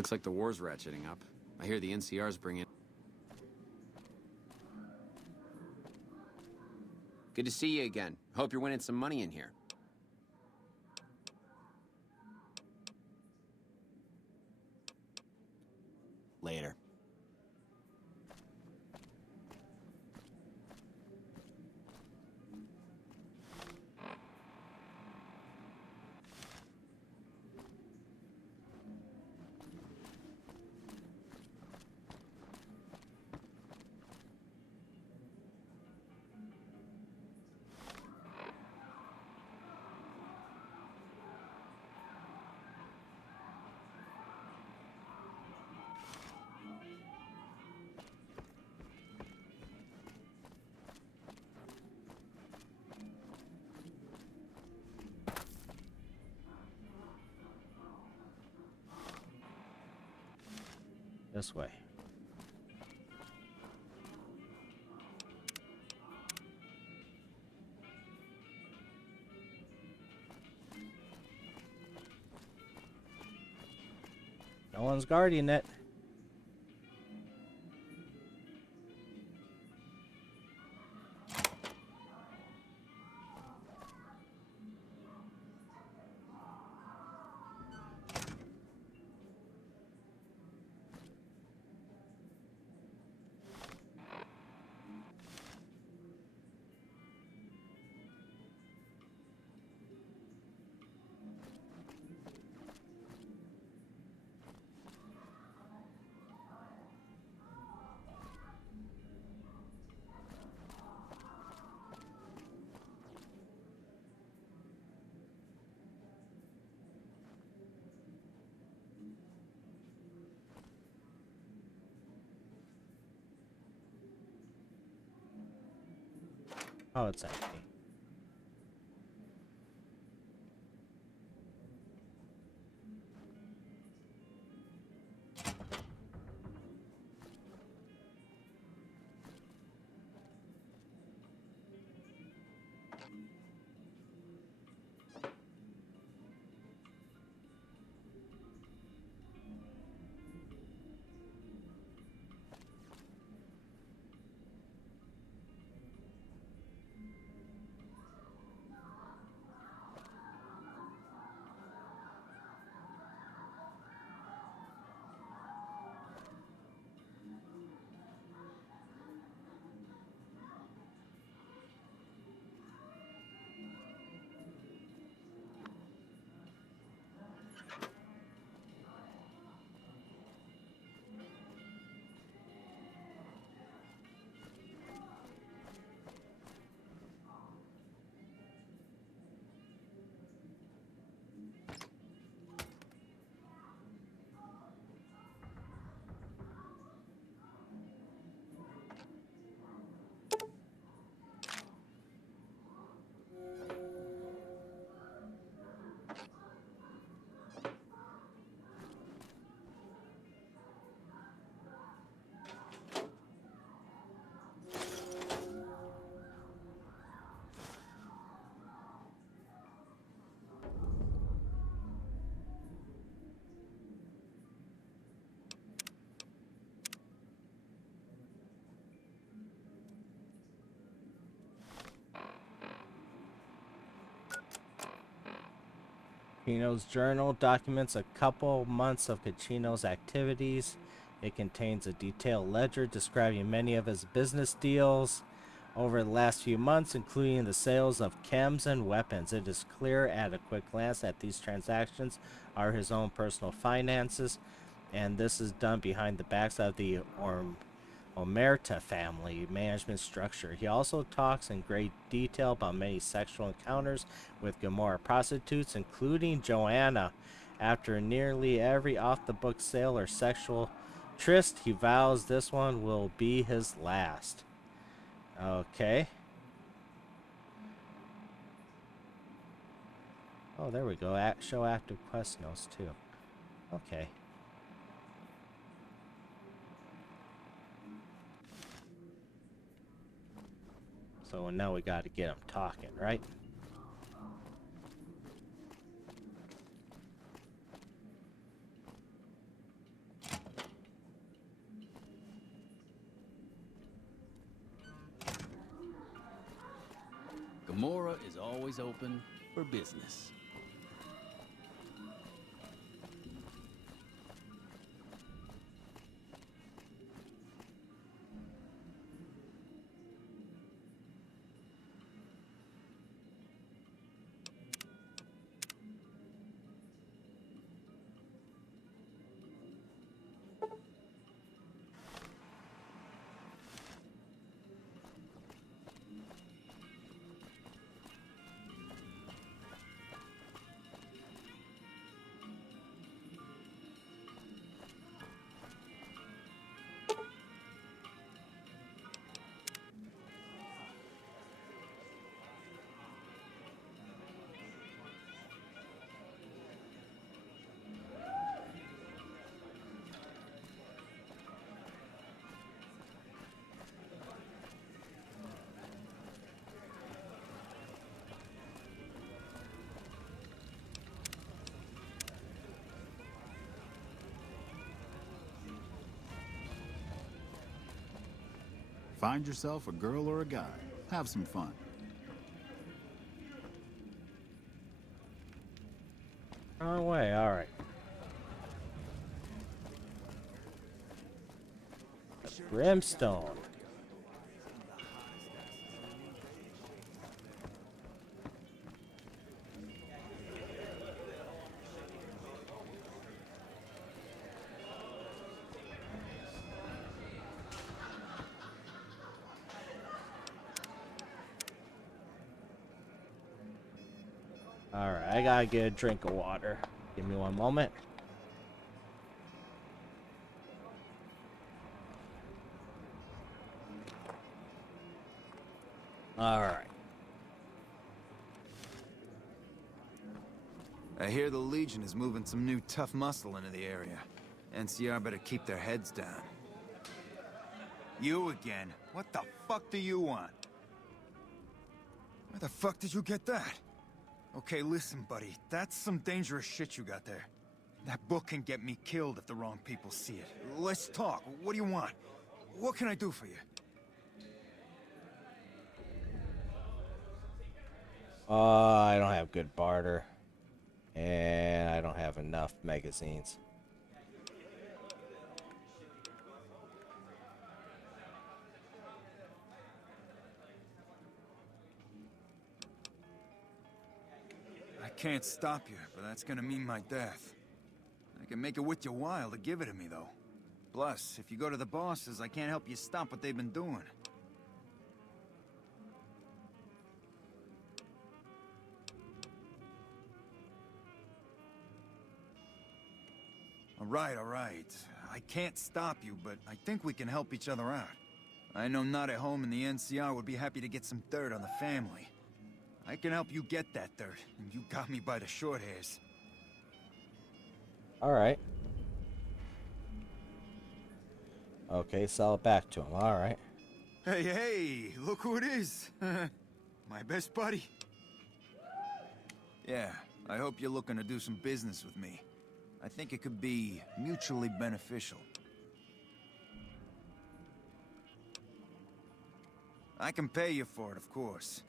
Looks like the war's ratcheting up. I hear the NCR's bringing... Good to see you again. Hope you're winning some money in here. Later. This way. No one's guarding it. Oh, it's empty. Cachino's journal documents a couple months of Cachino's activities. It contains a detailed ledger describing many of his business deals over the last few months, including the sales of chems and weapons. It is clear at a quick glance that these transactions are his own personal finances, and this is done behind the backs of the Omerta family management structure. He also talks in great detail about many sexual encounters with Gomorrah prostitutes, including Joanna. After nearly every off-the-book sale or sexual tryst, he vows this one will be his last. Okay. Oh, there we go. Show active quest notes, too. Okay. So now we got to get him talking, right? Gomorrah is always open for business. Find yourself a girl or a guy. Have some fun. Wrong way, alright. Brimstone. Alright, I gotta get a drink of water. Give me one moment. Alright. I hear the Legion is moving some new tough muscle into the area. NCR better keep their heads down. You again? What the fuck do you want? Where the fuck did you get that? Okay, listen, buddy. That's some dangerous shit you got there. That book can get me killed if the wrong people see it. Let's talk. What do you want? What can I do for you? I don't have good barter. And I don't have enough magazines. I can't stop you, but that's gonna mean my death. I can make it worth your while to give it to me, though. Plus, if you go to the bosses, I can't help you stop what they've been doing. All right. I can't stop you, but I think we can help each other out. I know Not at Home and the NCR would be happy to get some dirt on the family. I can help you get that dirt, and you got me by the short hairs. Alright. Okay, sell it back to him. Alright. Hey, look who it is. My best buddy. Yeah, I hope you're looking to do some business with me. I think it could be mutually beneficial. I can pay you for it, of course.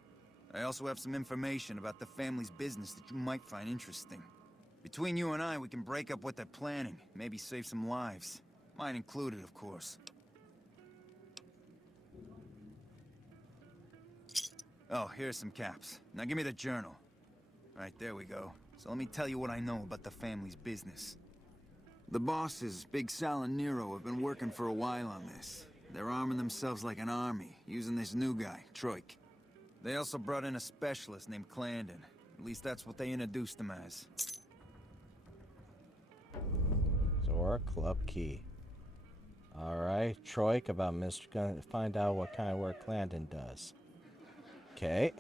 I also have some information about the family's business that you might find interesting. Between you and I, we can break up what they're planning. Maybe save some lives. Mine included, of course. Oh, here's some caps. Now give me the journal. Right, there we go. So let me tell you what I know about the family's business. The bosses, Big Sal and Nero, have been working for a while on this. They're arming themselves like an army, using this new guy, Troike. They also brought in a specialist named Clanden. At least that's what they introduced him as. Zora Club Key. Alright, Troike about Mr. Gun. Find out what kind of work Clanden does. Okay.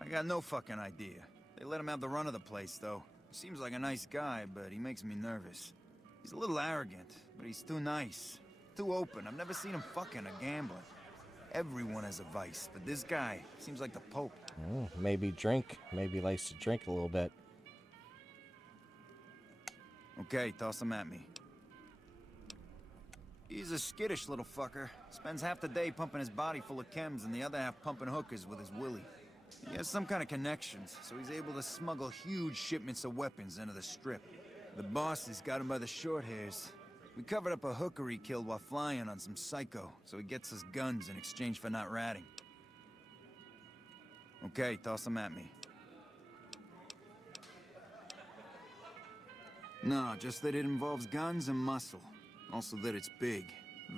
I got no fucking idea. They let him have the run of the place, though. He seems like a nice guy, but he makes me nervous. He's a little arrogant, but he's too nice. Too open. I've never seen him fucking or gambling. Everyone has a vice, but this guy seems like the Pope. Maybe drink. Maybe he likes to drink a little bit. Okay, toss him at me. He's a skittish little fucker. Spends half the day pumping his body full of chems and the other half pumping hookers with his willy. He has some kind of connections, so he's able to smuggle huge shipments of weapons into the Strip. The bosses got him by the short hairs. We covered up a hooker he killed while flying on some psycho, so he gets us guns in exchange for not ratting. Okay, toss him at me. No, just that it involves guns and muscle. Also that it's big.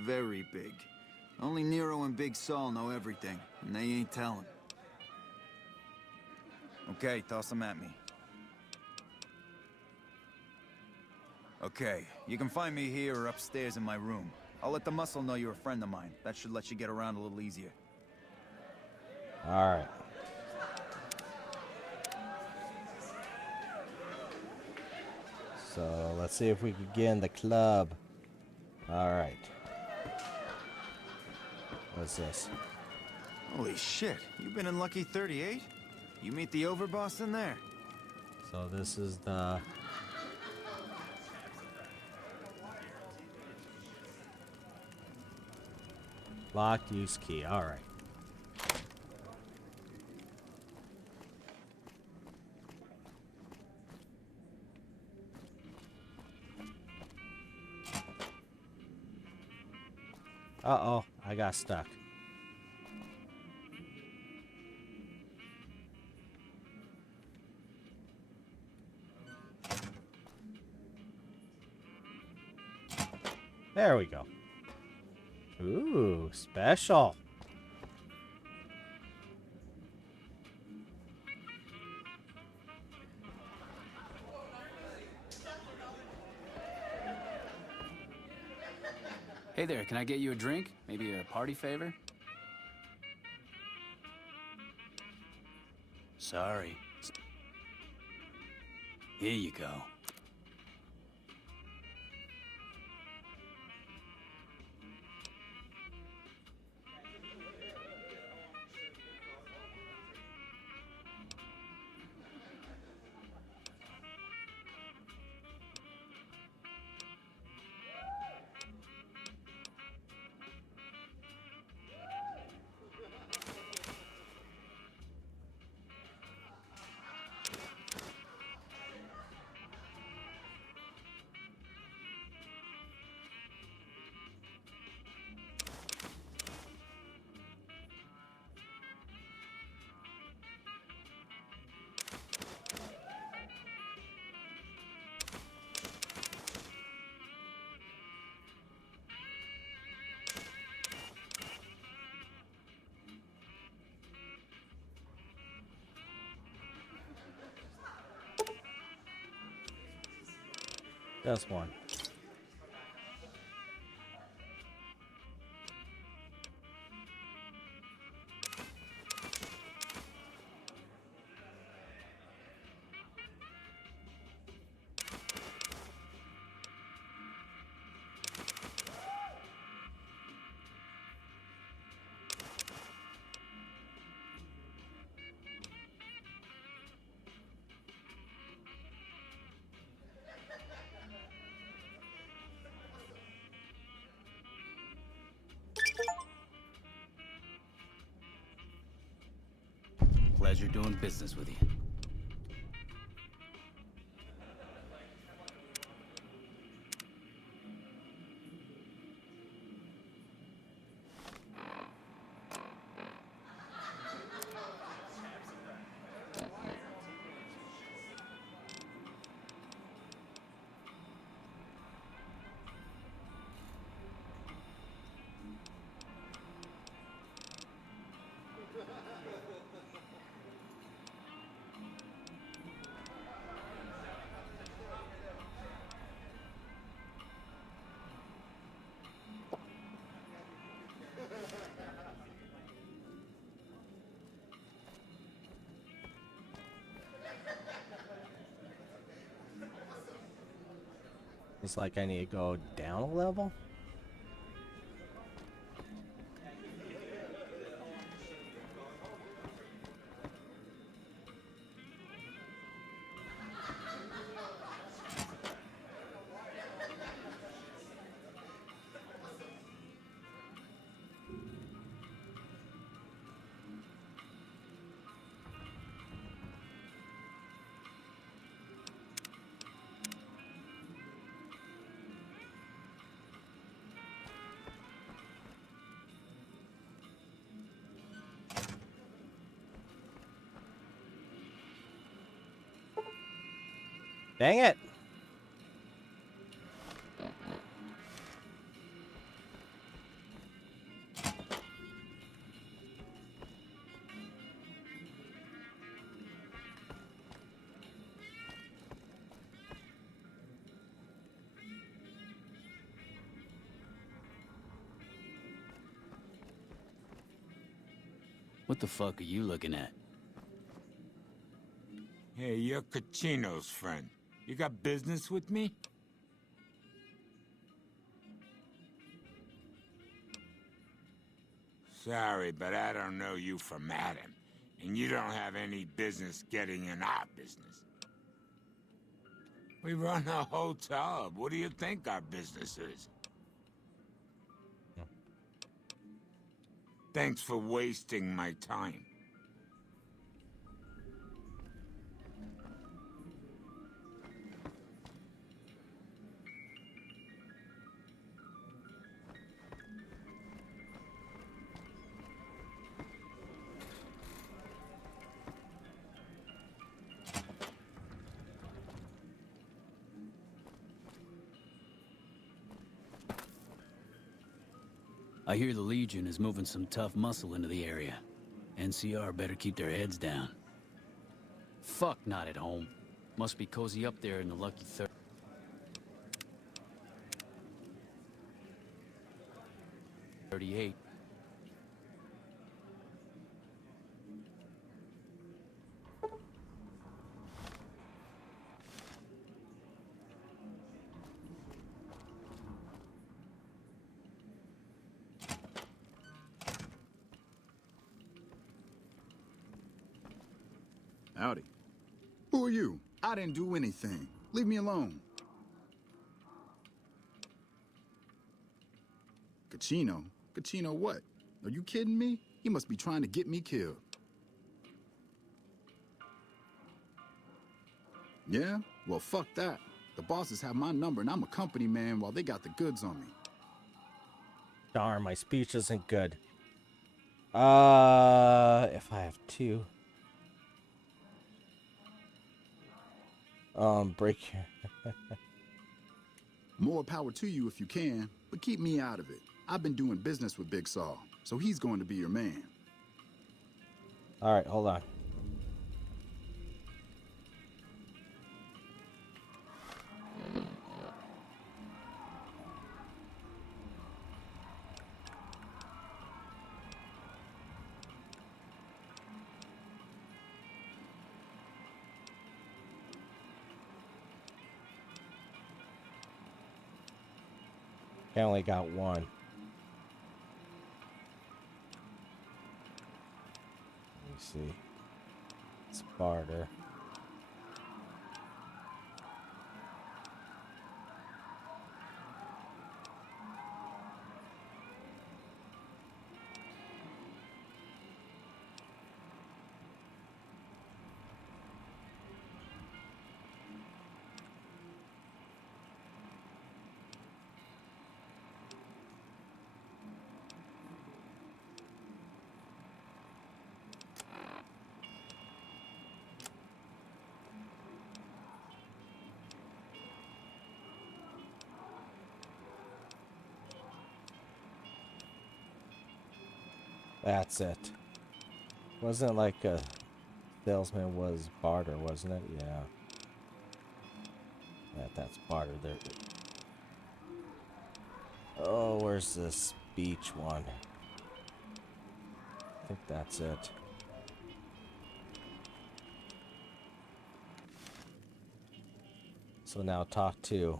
Very big. Only Nero and Big Sal know everything, and they ain't telling. Okay, toss him at me. Okay, you can find me here or upstairs in my room. I'll let the muscle know you're a friend of mine. That should let you get around a little easier. Alright. So, let's see if we can get in the club. Alright. What's this? Holy shit, you've been in Lucky 38? You meet the overboss in there? So this is the... locked use key, alright. Uh-oh, I got stuck. There we go. Ooh, special. Hey there, can I get you a drink? Maybe a party favor? Sorry. Here you go. Just one. Pleasure doing business with you. It's like I need to go down a level. Dang it! What the fuck are you looking at? Hey, you're Cachino's friend. You got business with me? Sorry, but I don't know you from Adam, and you don't have any business getting in our business. We run a hotel. What do you think our business is? Thanks for wasting my time. I hear the Legion is moving some tough muscle into the area. NCR better keep their heads down. Fuck not at home. Must be cozy up there in the Lucky 38. Howdy. Who are you? I didn't do anything. Leave me alone. Cachino? Cachino what? Are you kidding me? He must be trying to get me killed. Yeah? Well, fuck that. The bosses have my number and I'm a company man while they got the goods on me. Darn, my speech isn't good. If I have two. Break here. More power to you if you can, but keep me out of it. I've been doing business with Big Sal, so he's going to be your man. Alright, hold on. I only got one. Let me see. It's barter. That's it. Wasn't like a salesman was barter, wasn't it? Yeah. That's barter there. Oh, where's the speech one? I think that's it. So now talk to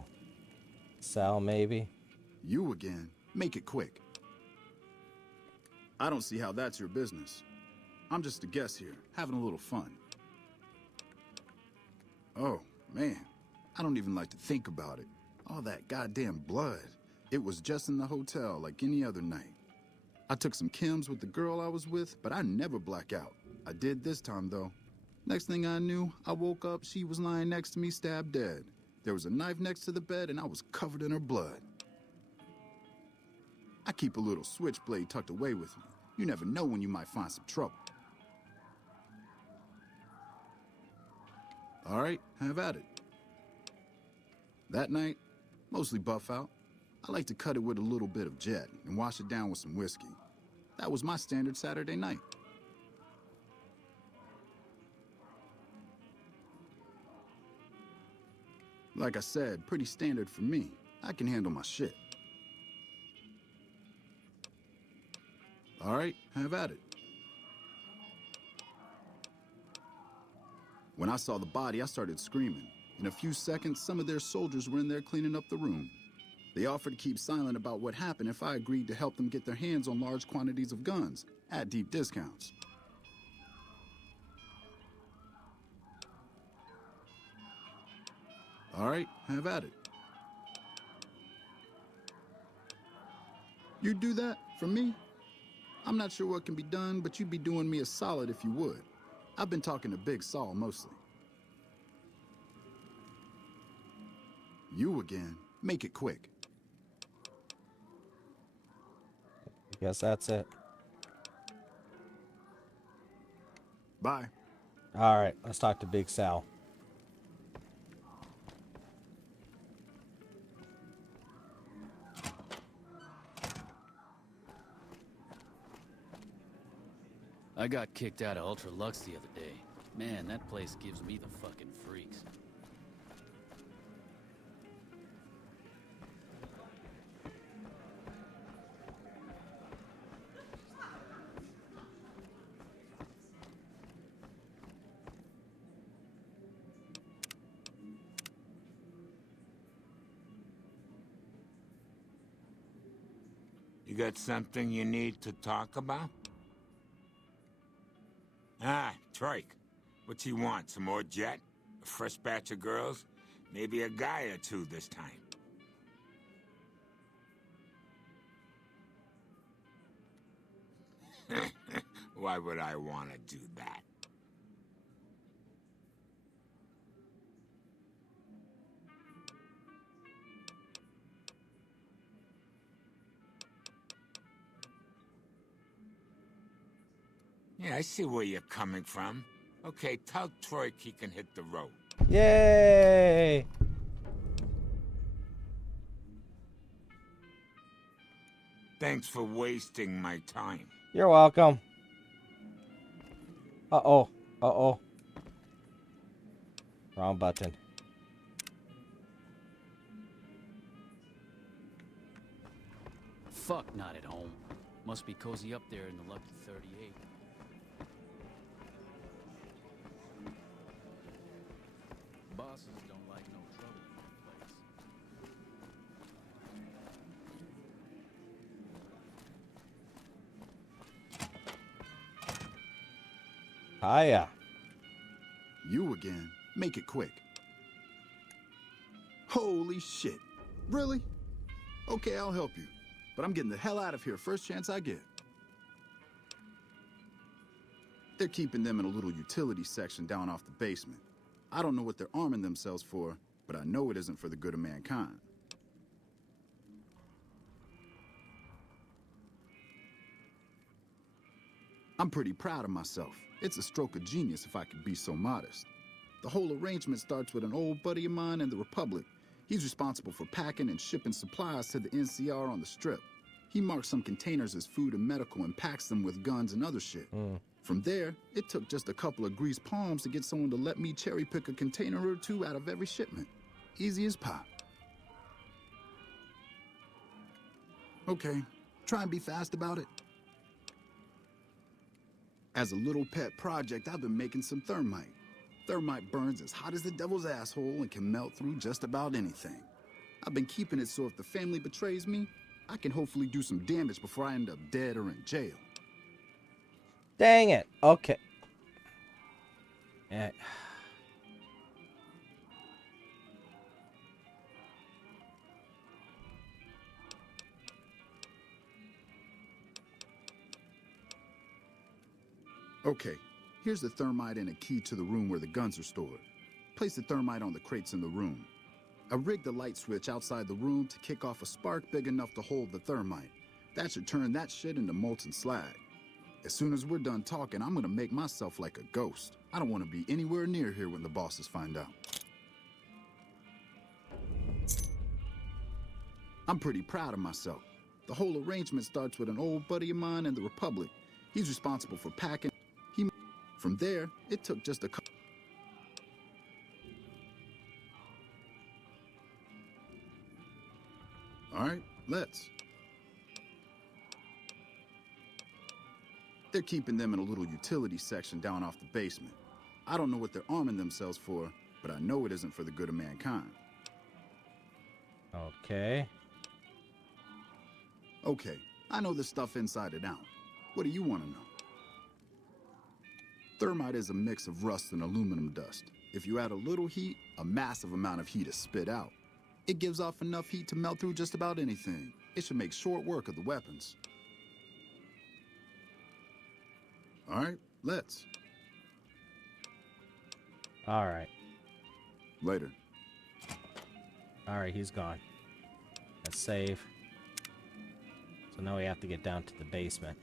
Sal, maybe. You again? Make it quick. I don't see how that's your business. I'm just a guest here, having a little fun. Oh, man. I don't even like to think about it. All that goddamn blood. It was just in the hotel like any other night. I took some chems with the girl I was with, but I never black out. I did this time, though. Next thing I knew, I woke up, she was lying next to me, stabbed dead. There was a knife next to the bed, and I was covered in her blood. I keep a little switchblade tucked away with me. You never know when you might find some trouble. All right, have at it. That night, mostly buff out. I like to cut it with a little bit of jet and wash it down with some whiskey. That was my standard Saturday night. Like I said, pretty standard for me. I can handle my shit. All right, have at it. When I saw the body, I started screaming. In a few seconds, some of their soldiers were in there cleaning up the room. They offered to keep silent about what happened if I agreed to help them get their hands on large quantities of guns at deep discounts. All right, have at it. You'd do that for me? I'm not sure what can be done, but you'd be doing me a solid if you would. I've been talking to Big Sal mostly. You again. Make it quick. Guess that's it. Bye. All right, let's talk to Big Sal. I got kicked out of Ultra Lux the other day. Man, that place gives me the fucking freaks. You got something you need to talk about? Ah, Troike. What's he want? Some more jet? A fresh batch of girls? Maybe a guy or two this time. Why would I want to do that? Yeah, I see where you're coming from. Okay, tell Troike he can hit the road. Yay! Thanks for wasting my time. You're welcome. Uh-oh. Uh-oh. Wrong button. Fuck, not at home. Must be cozy up there in the lucky 38. Bosses don't like no trouble in their place. Hiya. You again. Make it quick. Holy shit. Really? Okay, I'll help you. But I'm getting the hell out of here first chance I get. They're keeping them in a little utility section down off the basement. I don't know what they're arming themselves for, but I know it isn't for the good of mankind. I'm pretty proud of myself. It's a stroke of genius if I could be so modest. The whole arrangement starts with an old buddy of mine in the Republic. He's responsible for packing and shipping supplies to the NCR on the Strip. He marks some containers as food and medical and packs them with guns and other shit. From there, it took just a couple of greased palms to get someone to let me cherry pick a container or two out of every shipment. Easy as pop. Okay, try and be fast about it. As a little pet project, I've been making some thermite. Thermite burns as hot as the devil's asshole and can melt through just about anything. I've been keeping it so if the family betrays me, I can hopefully do some damage before I end up dead or in jail. Dang it. Okay. Eh. Okay, here's the thermite and a key to the room where the guns are stored. Place the thermite on the crates in the room. I rigged the light switch outside the room to kick off a spark big enough to hold the thermite. That should turn that shit into molten slag. As soon as we're done talking, I'm gonna make myself like a ghost. I don't want to be anywhere near here when the bosses find out. I'm pretty proud of myself. The whole arrangement starts with an old buddy of mine in the Republic. He's responsible for packing. From there, it took just a couple. All right, let's. They're keeping them in a little utility section down off the basement. I don't know what they're arming themselves for, but I know it isn't for the good of mankind. Okay. Okay, I know this stuff inside and out. What do you want to know? Thermite is a mix of rust and aluminum dust. If you add a little heat, a massive amount of heat is spit out. It gives off enough heat to melt through just about anything. It should make short work of the weapons. All right, let's. All right. Later. All right, he's gone. Let's save. So now we have to get down to the basement.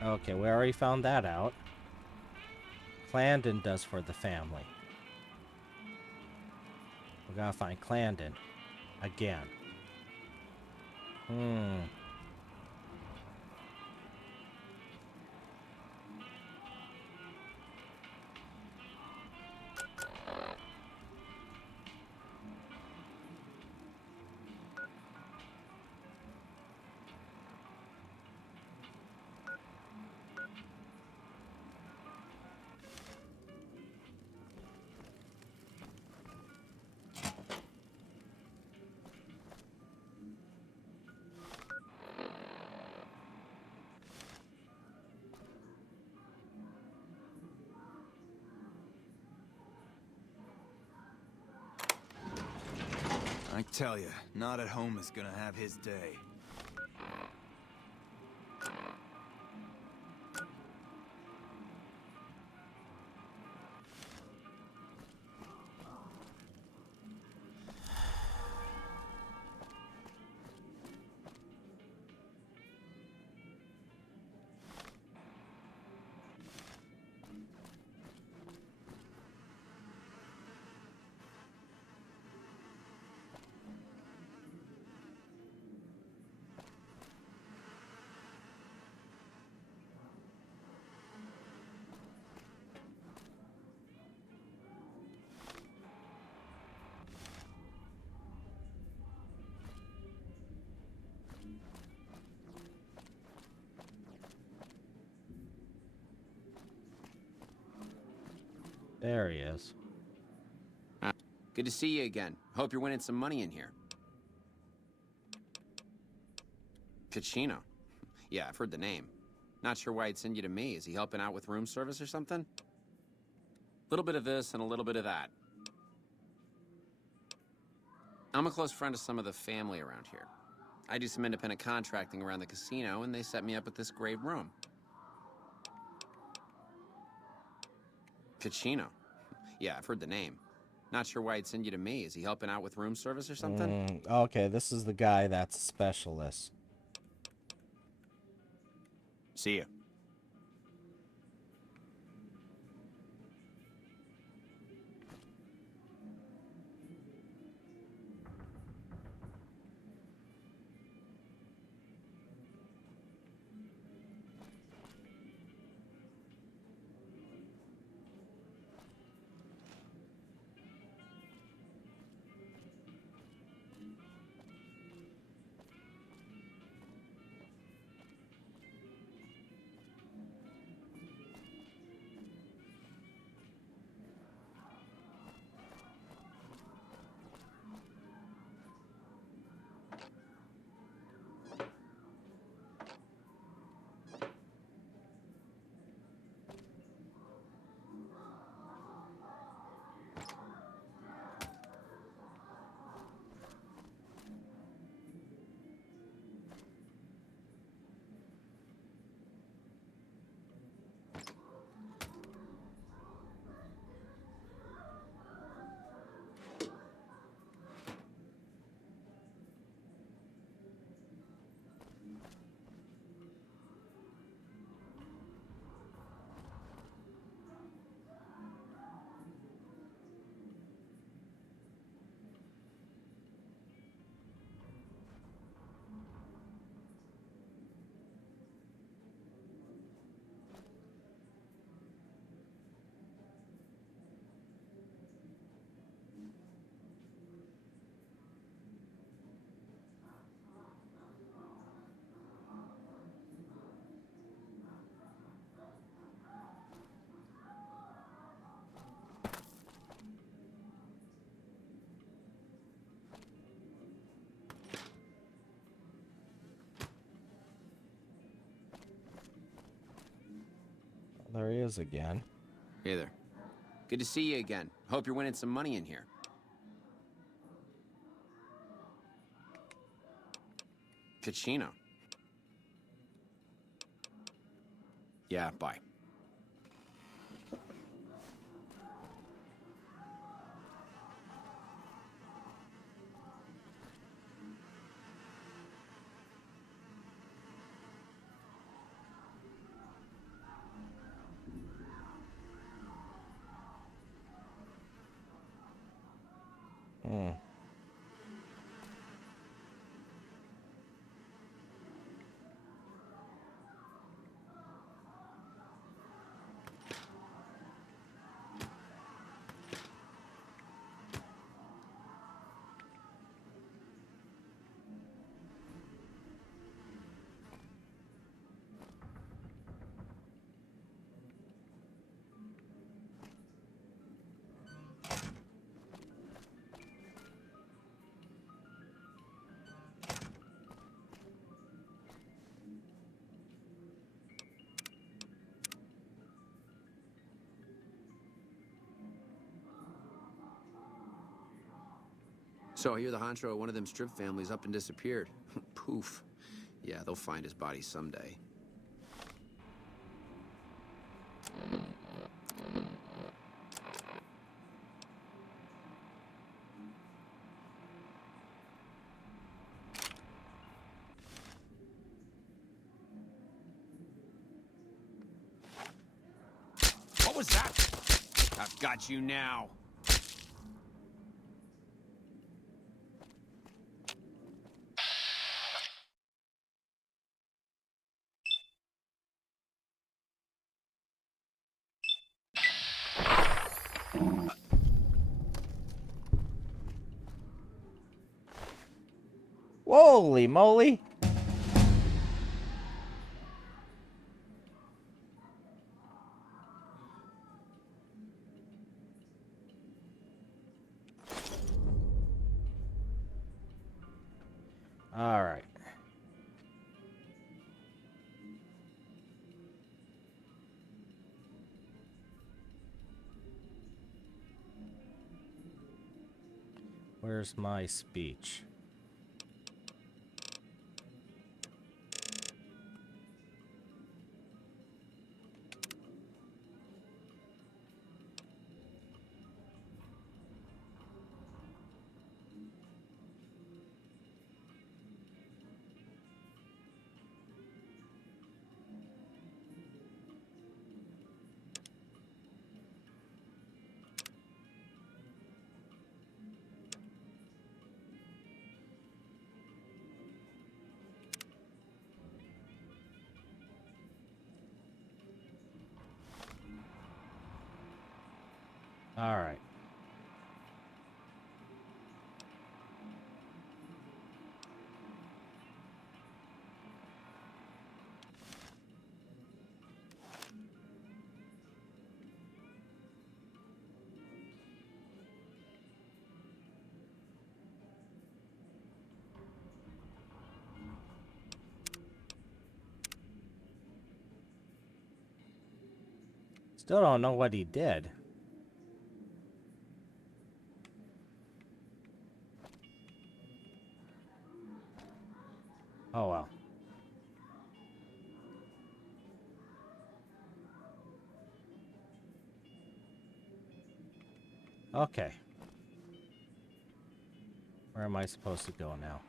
Okay, we already found that out. Clanden does for the family. We gotta find Clanden. Again. I tell you, not at home is gonna have his day. There he is. Good to see you again. Hope you're winning some money in here. Cachino. Yeah, I've heard the name. Not sure why he'd send you to me. Is he helping out with room service or something? Little bit of this and a little bit of that. I'm a close friend of some of the family around here. I do some independent contracting around the casino, and they set me up with this great room. Cachino. Yeah, I've heard the name. Not sure why he'd send you to me. Is he helping out with room service or something? Okay, this is the guy that's a specialist. See ya. there he is again. Hey there. Good to see you again. Hope you're winning some money in here. Cachino. Yeah, bye. Hmm. So I hear the honcho of one of them strip families up and disappeared. Poof. Yeah, they'll find his body someday. What was that? I've got you now. Holy moly! All right. Where's my speech? All right. Still don't know what he did. Oh well. Okay. Where am I supposed to go now?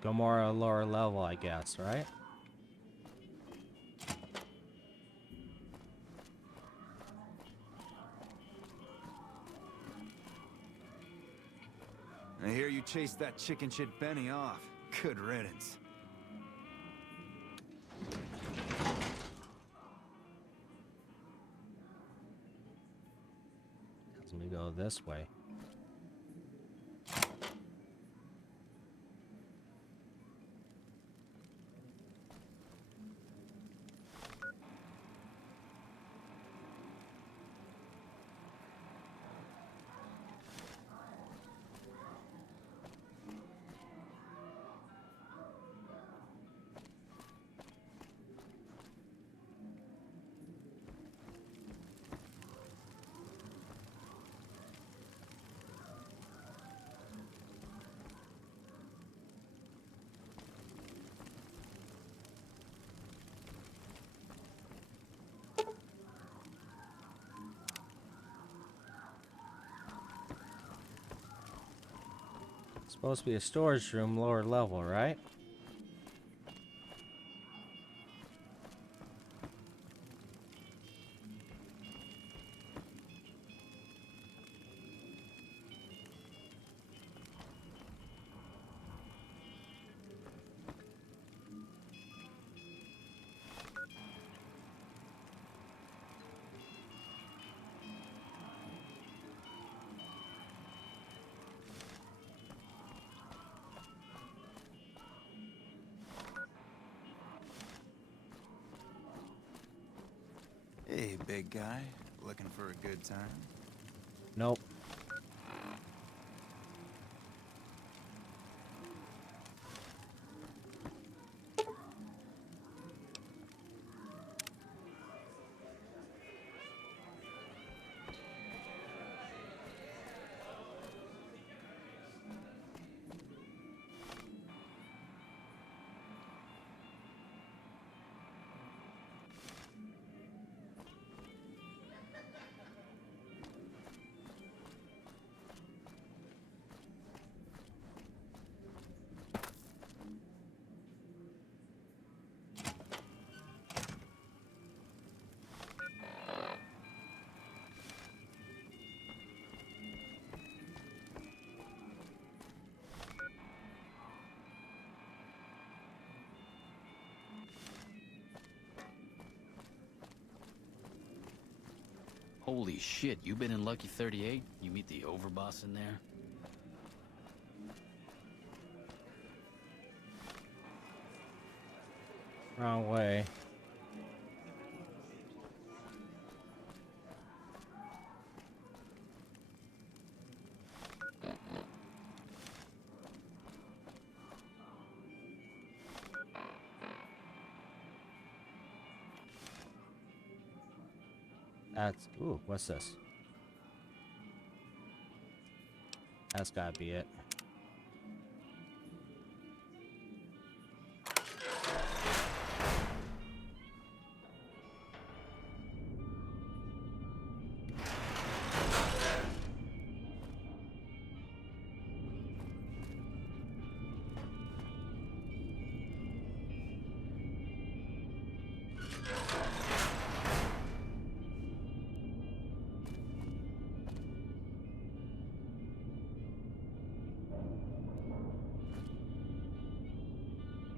Gomorrah lower level, I guess, right? I hear you chased that chicken shit Benny off. Good riddance. Let me go this way. Supposed to be a storage room, lower level, right? Hey, big guy. Looking for a good time? Nope. Holy shit, you been in Lucky 38? You meet the overboss in there? Wrong way. That's... Ooh, what's this? That's gotta be it.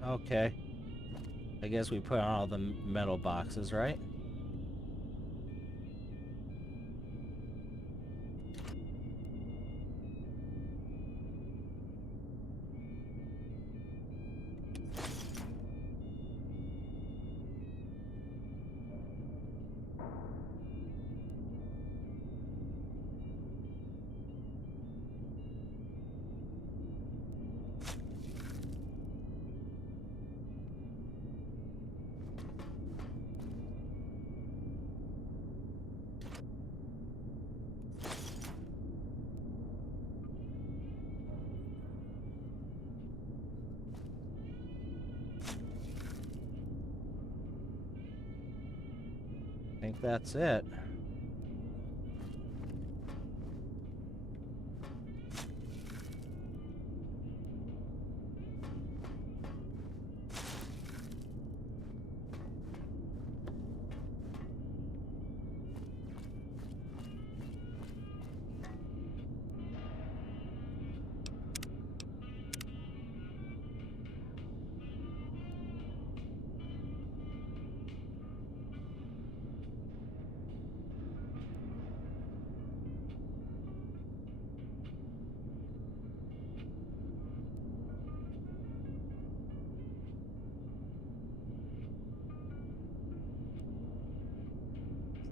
Okay. I guess we put on all the metal boxes, right? I think that's it.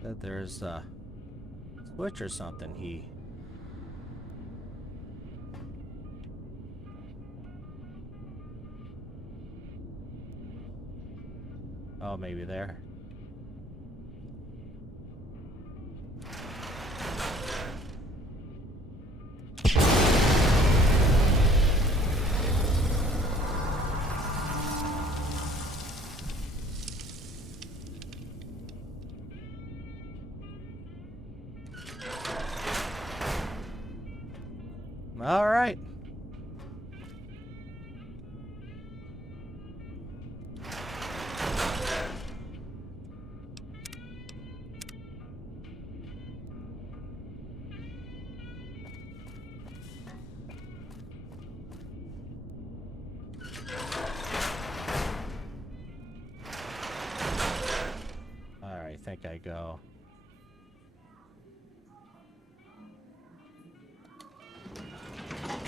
That there's a switch or something. Oh, maybe there. All right. think I go?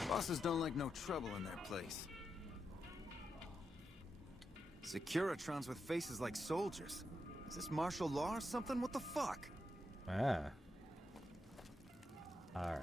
Bosses don't like no trouble in their place. Securitrons with faces like soldiers. Is this martial law or something? What the fuck? Ah. Alright.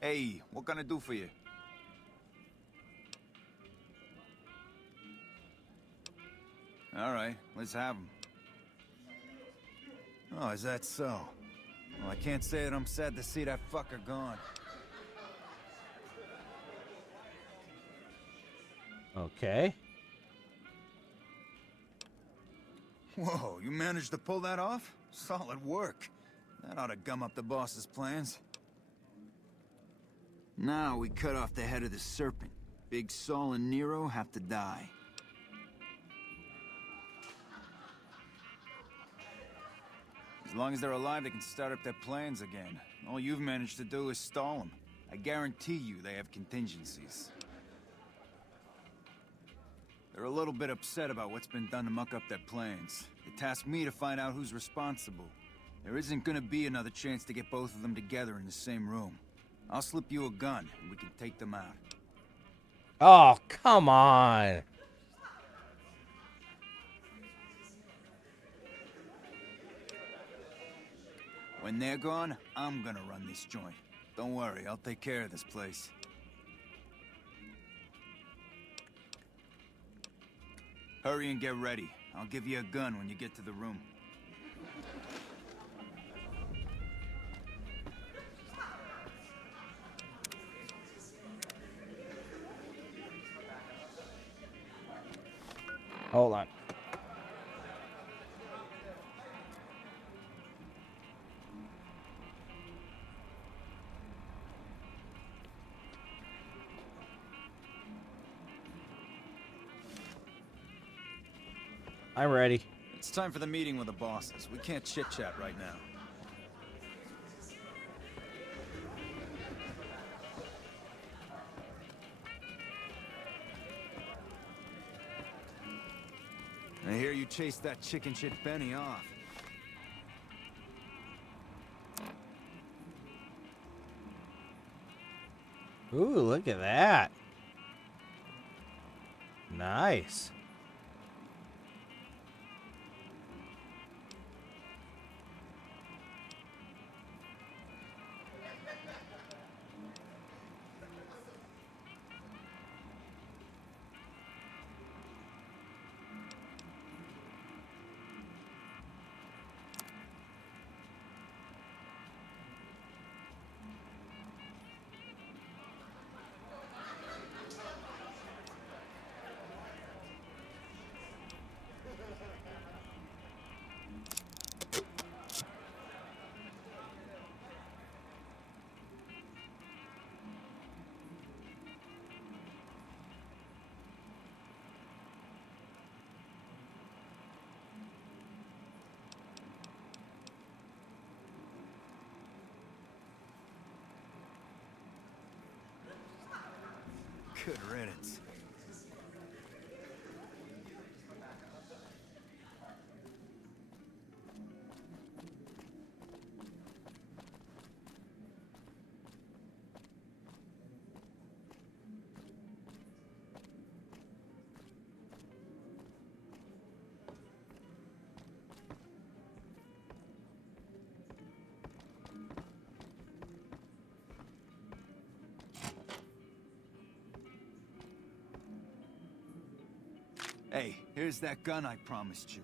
Hey, what can I do for you? All right, let's have them. Oh, is that so? Well, I can't say that I'm sad to see that fucker gone. Okay. Whoa, you managed to pull that off? Solid work. That ought to gum up the boss's plans. Now we cut off the head of the serpent. Big Sal and Nero have to die. As long as they're alive, they can start up their plans again. All you've managed to do is stall them. I guarantee you they have contingencies. They're a little bit upset about what's been done to muck up their plans. They tasked me to find out who's responsible. There isn't gonna be another chance to get both of them together in the same room. I'll slip you a gun, and we can take them out. Oh, come on. When they're gone, I'm gonna run this joint. Don't worry, I'll take care of this place. Hurry and get ready. I'll give you a gun when you get to the room. Hold on. I'm ready. It's time for the meeting with the bosses. We can't chit-chat right now. I hear you chased that chicken shit Benny off. Ooh, look at that. Nice. Good riddance. Hey, here's that gun I promised you.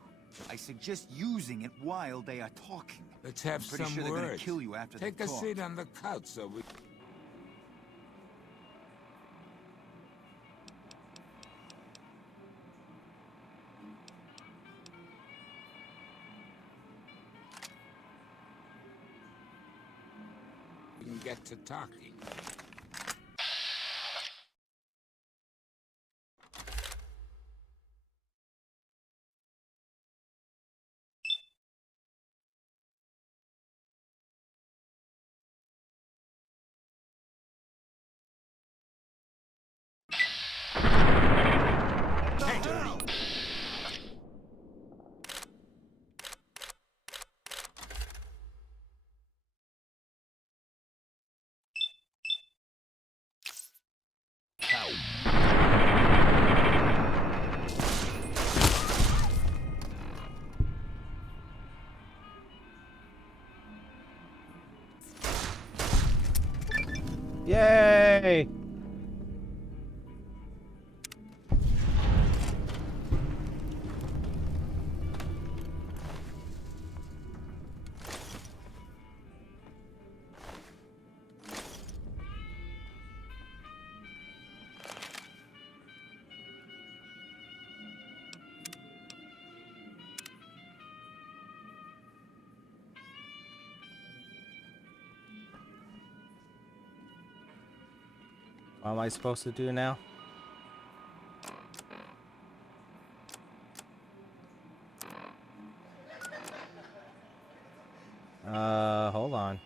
I suggest using it while they are talking. Let's have Pretty some sure they're gonna words. kill you after Take they a talk. seat on the couch so we... we can get to talking. Yay! What am I supposed to do now? Hold on.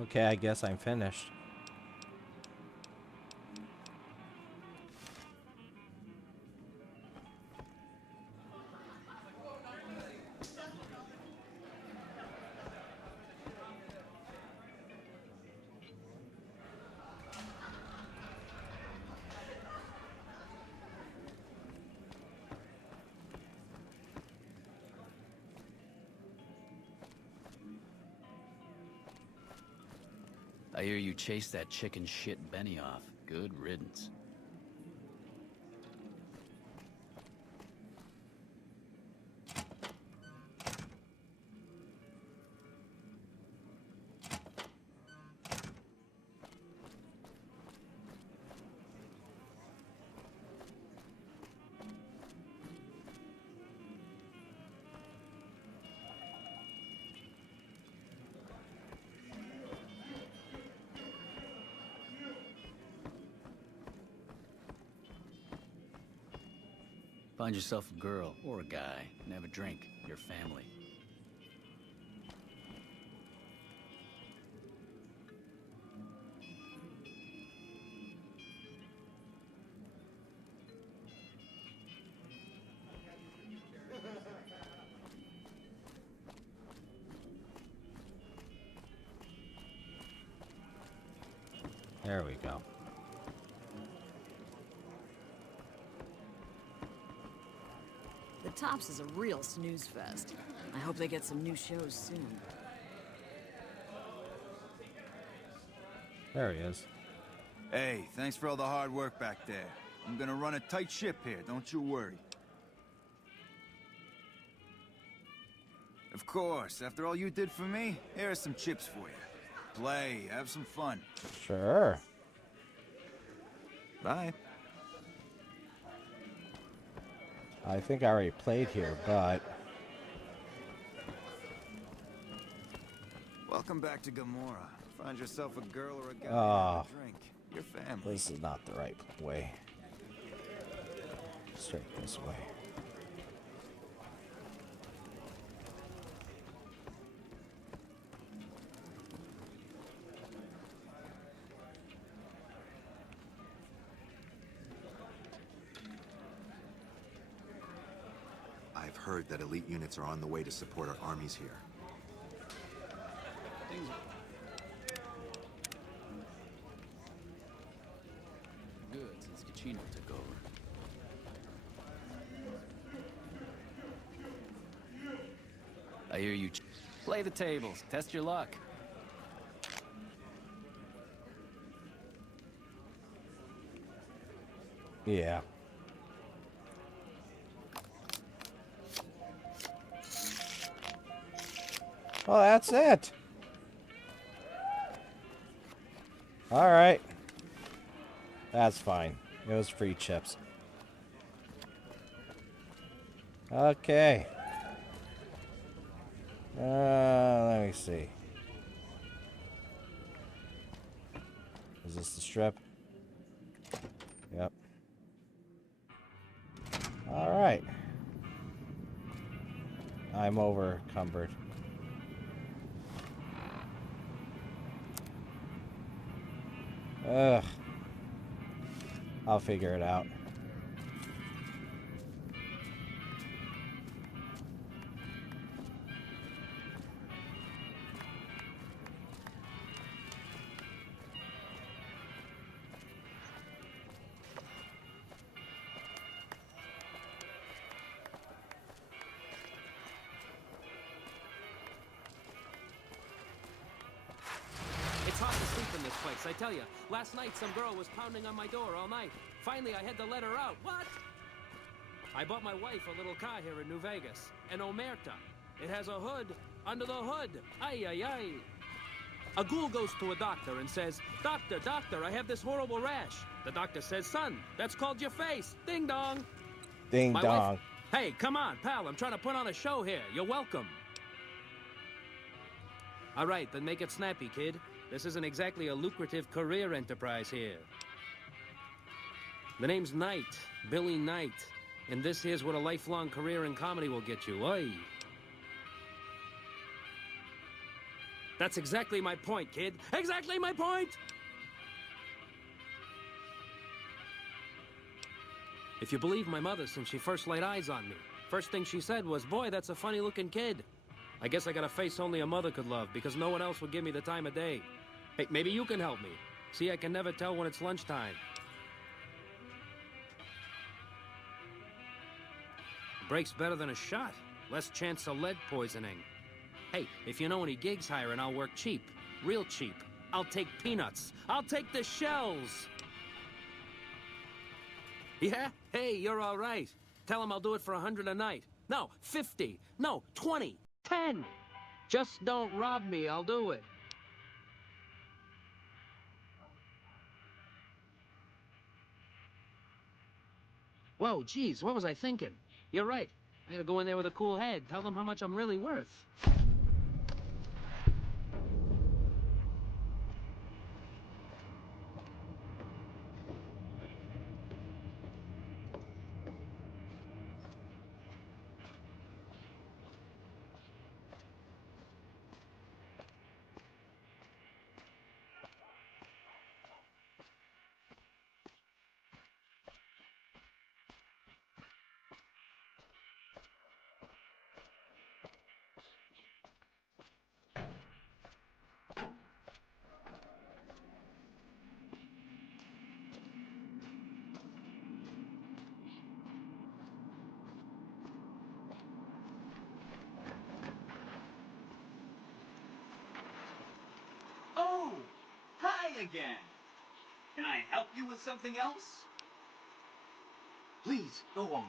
Okay, I guess I'm finished. I hear you chased that chicken shit Benny off. Good riddance. Find yourself a girl or a guy and have a drink. Your family. There we go. The Tops is a real snooze fest. I hope they get some new shows soon. There he is. Hey, thanks for all the hard work back there. I'm gonna run a tight ship here, don't you worry. Of course, after all you did for me, here are some chips for you. Play, have some fun. Sure. Bye. I think I already played here, but... Welcome back to Gomorrah. Find yourself a girl or a guy Oh, and a drink. Your family. this is not the right way. Straight this way. heard that elite units are on the way to support our armies here. Good since Cachino took over. I hear you. Play the tables. Test your luck. Yeah. Oh, that's it. All right. That's fine. It was free chips. Okay. Let me see. Is this the strip? Yep. All right. I'm over encumbered. Ugh. I'll figure it out. It's hard to sleep in this place, I tell you. Last night, some girl was pounding on my door all night. Finally, I had to let her out. What? I bought my wife a little car here in New Vegas, an Omerta. It has a hood under the hood. Ay, ay, ay. A ghoul goes to a doctor and says, "Doctor, doctor, I have this horrible rash." The doctor says, "Son, that's called your face." Ding dong. Ding My dong. wife, hey, come on, pal. I'm trying to put on a show here. You're welcome. All right, then make it snappy, kid. This isn't exactly a lucrative career enterprise here. The name's Knight, Billy Knight. And this here's what a lifelong career in comedy will get you. Oi. That's exactly my point, kid. Exactly my point! If you believe my mother since she first laid eyes on me, first thing she said was, "Boy, that's a funny-looking kid." I guess I got a face only a mother could love, because no one else would give me the time of day. Hey, maybe you can help me. See, I can never tell when it's lunchtime. Breaks better than a shot. Less chance of lead poisoning. Hey, if you know any gigs hiring, I'll work cheap. Real cheap. I'll take peanuts. I'll take the shells. Yeah? Hey, you're all right. Tell him I'll do it for 100 a night. No, 50. No, 20. 10. Just don't rob me. I'll do it. Whoa, geez, what was I thinking? You're right. I gotta go in there with a cool head. Tell them how much I'm really worth. Oh, hi again. Can I help you with something else? Please, go on.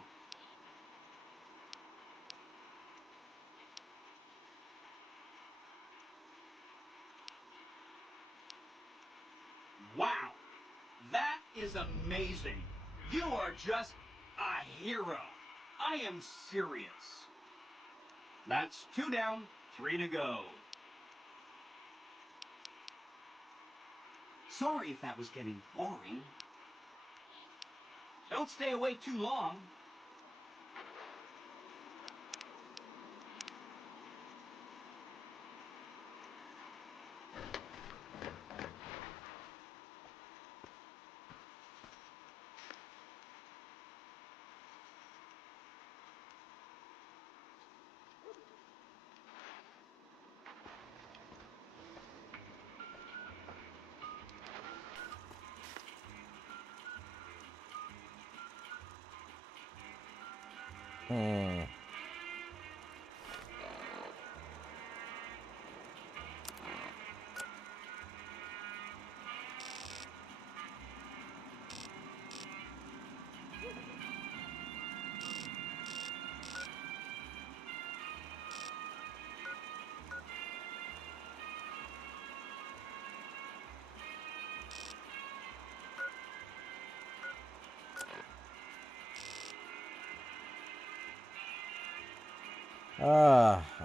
Wow, that is amazing. You are just a hero. I am serious. That's 2 down, 3 to go. Sorry if that was getting boring. Don't stay away too long.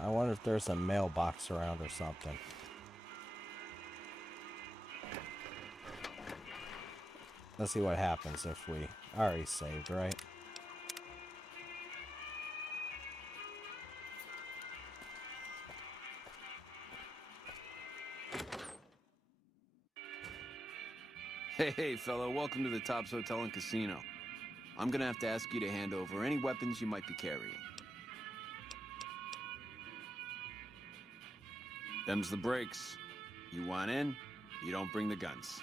I wonder if there's a mailbox around or something. Let's see what happens if we already saved, right? Hey, fella, welcome to the Tops Hotel and Casino. I'm gonna have to ask you to hand over any weapons you might be carrying. Them's the breaks. You want in, you don't bring the guns.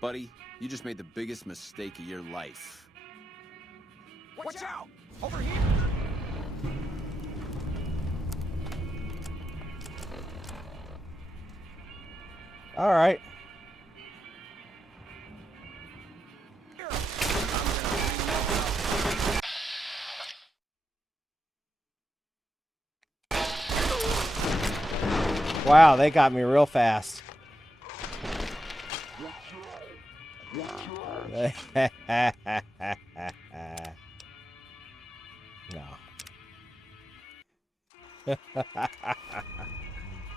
Buddy, you just made the biggest mistake of your life. Watch out! Over here! All right. Wow, they got me real fast. No.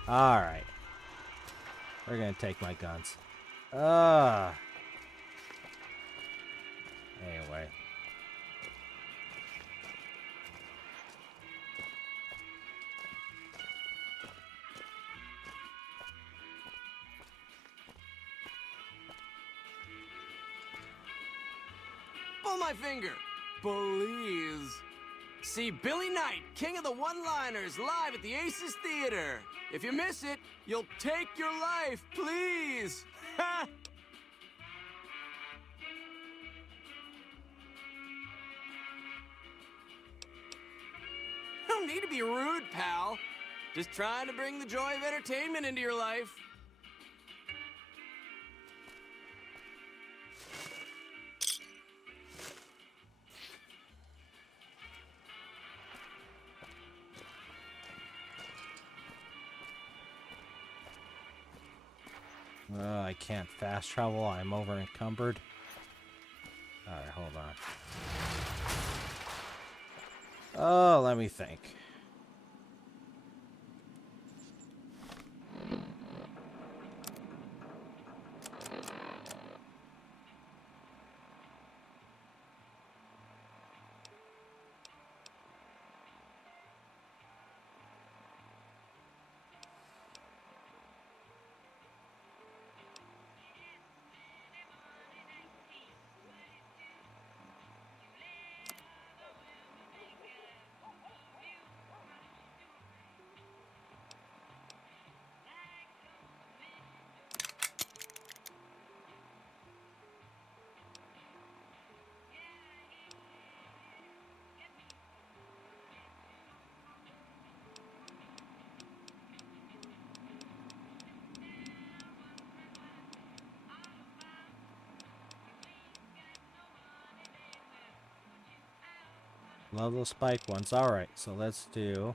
All right. We're gonna take my guns. Anyway. Pull my finger. Please. See Billy Knight, king of the one-liners, live at the Aces Theater. If you miss it, you'll take your life. Please. Ha! No need to be rude, pal. Just trying to bring the joy of entertainment into your life. I can't fast travel. I'm over encumbered. All right, hold on. Oh, let me think. Love those spike ones. All right, so let's do...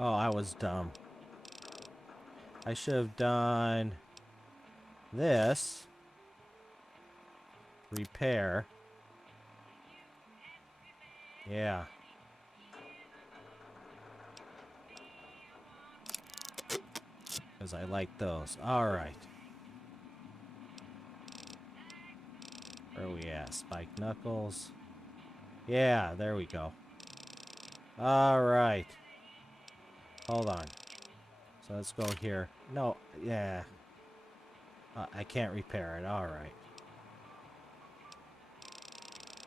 Oh, I was dumb. I should have done this. Repair. Yeah. Because I like those. Alright. Where are we at? Spike Knuckles. Yeah, there we go. Alright. Hold on. So let's go here. No, yeah. I can't repair it. Alright.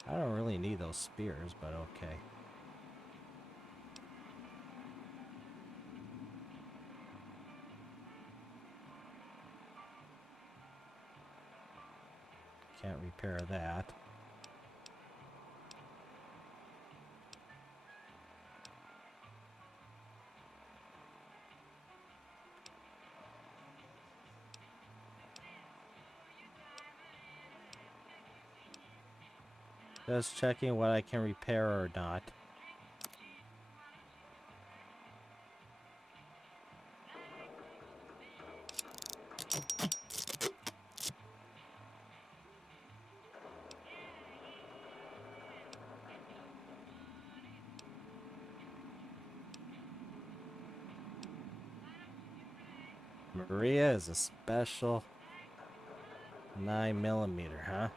I don't really need those spears, but okay. Can't repair that. Just checking what I can repair or not. Maria is a special 9mm, huh?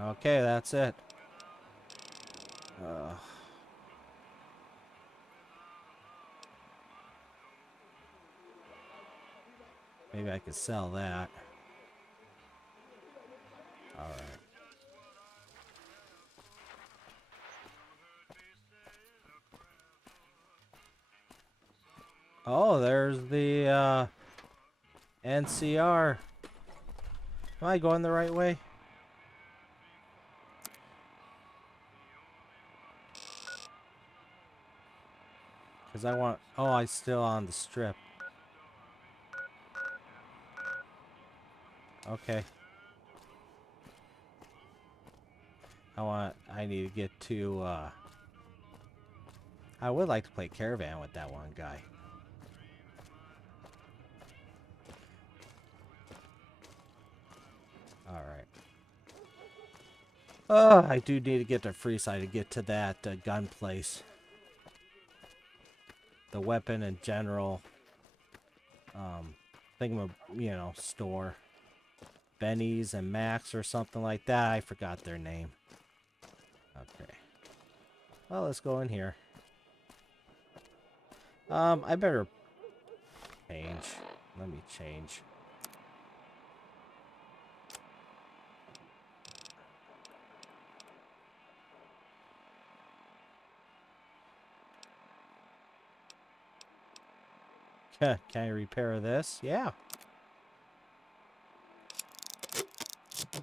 Okay, that's it. Maybe I could sell that. Alright. Oh, there's the NCR. Am I going the right way? Because I want... Oh, I'm still on the strip. Okay. I need to get to, I would like to play Caravan with that one guy. Alright. Oh, I do need to get to Freeside to get to that gun place. The weapon and general, store. Benny's and Max or something like that. I forgot their name. Okay. Well, let's go in here. I better change. Let me change. Can I repair this? Yeah.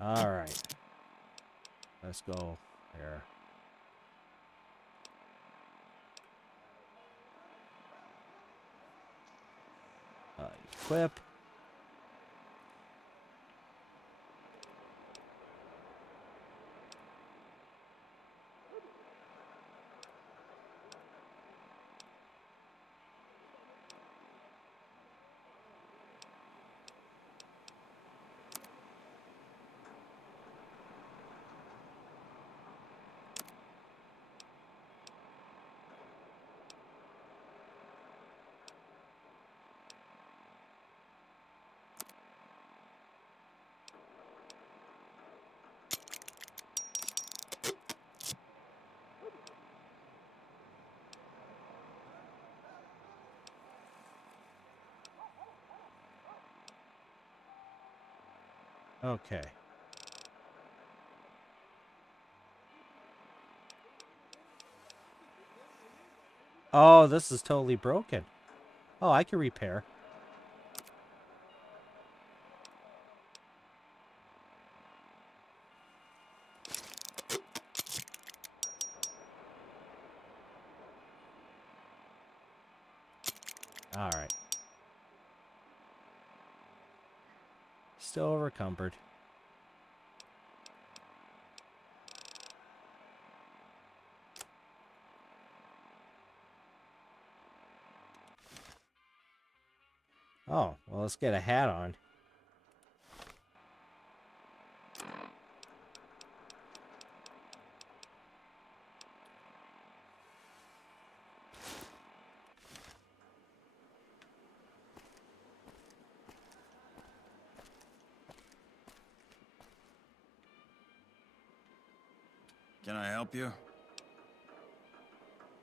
Alright. Let's go there. Equip. Okay. Oh, this is totally broken. Oh, I can repair. Alright. Still overcumbered. Oh, well, let's get a hat on. Can I help you?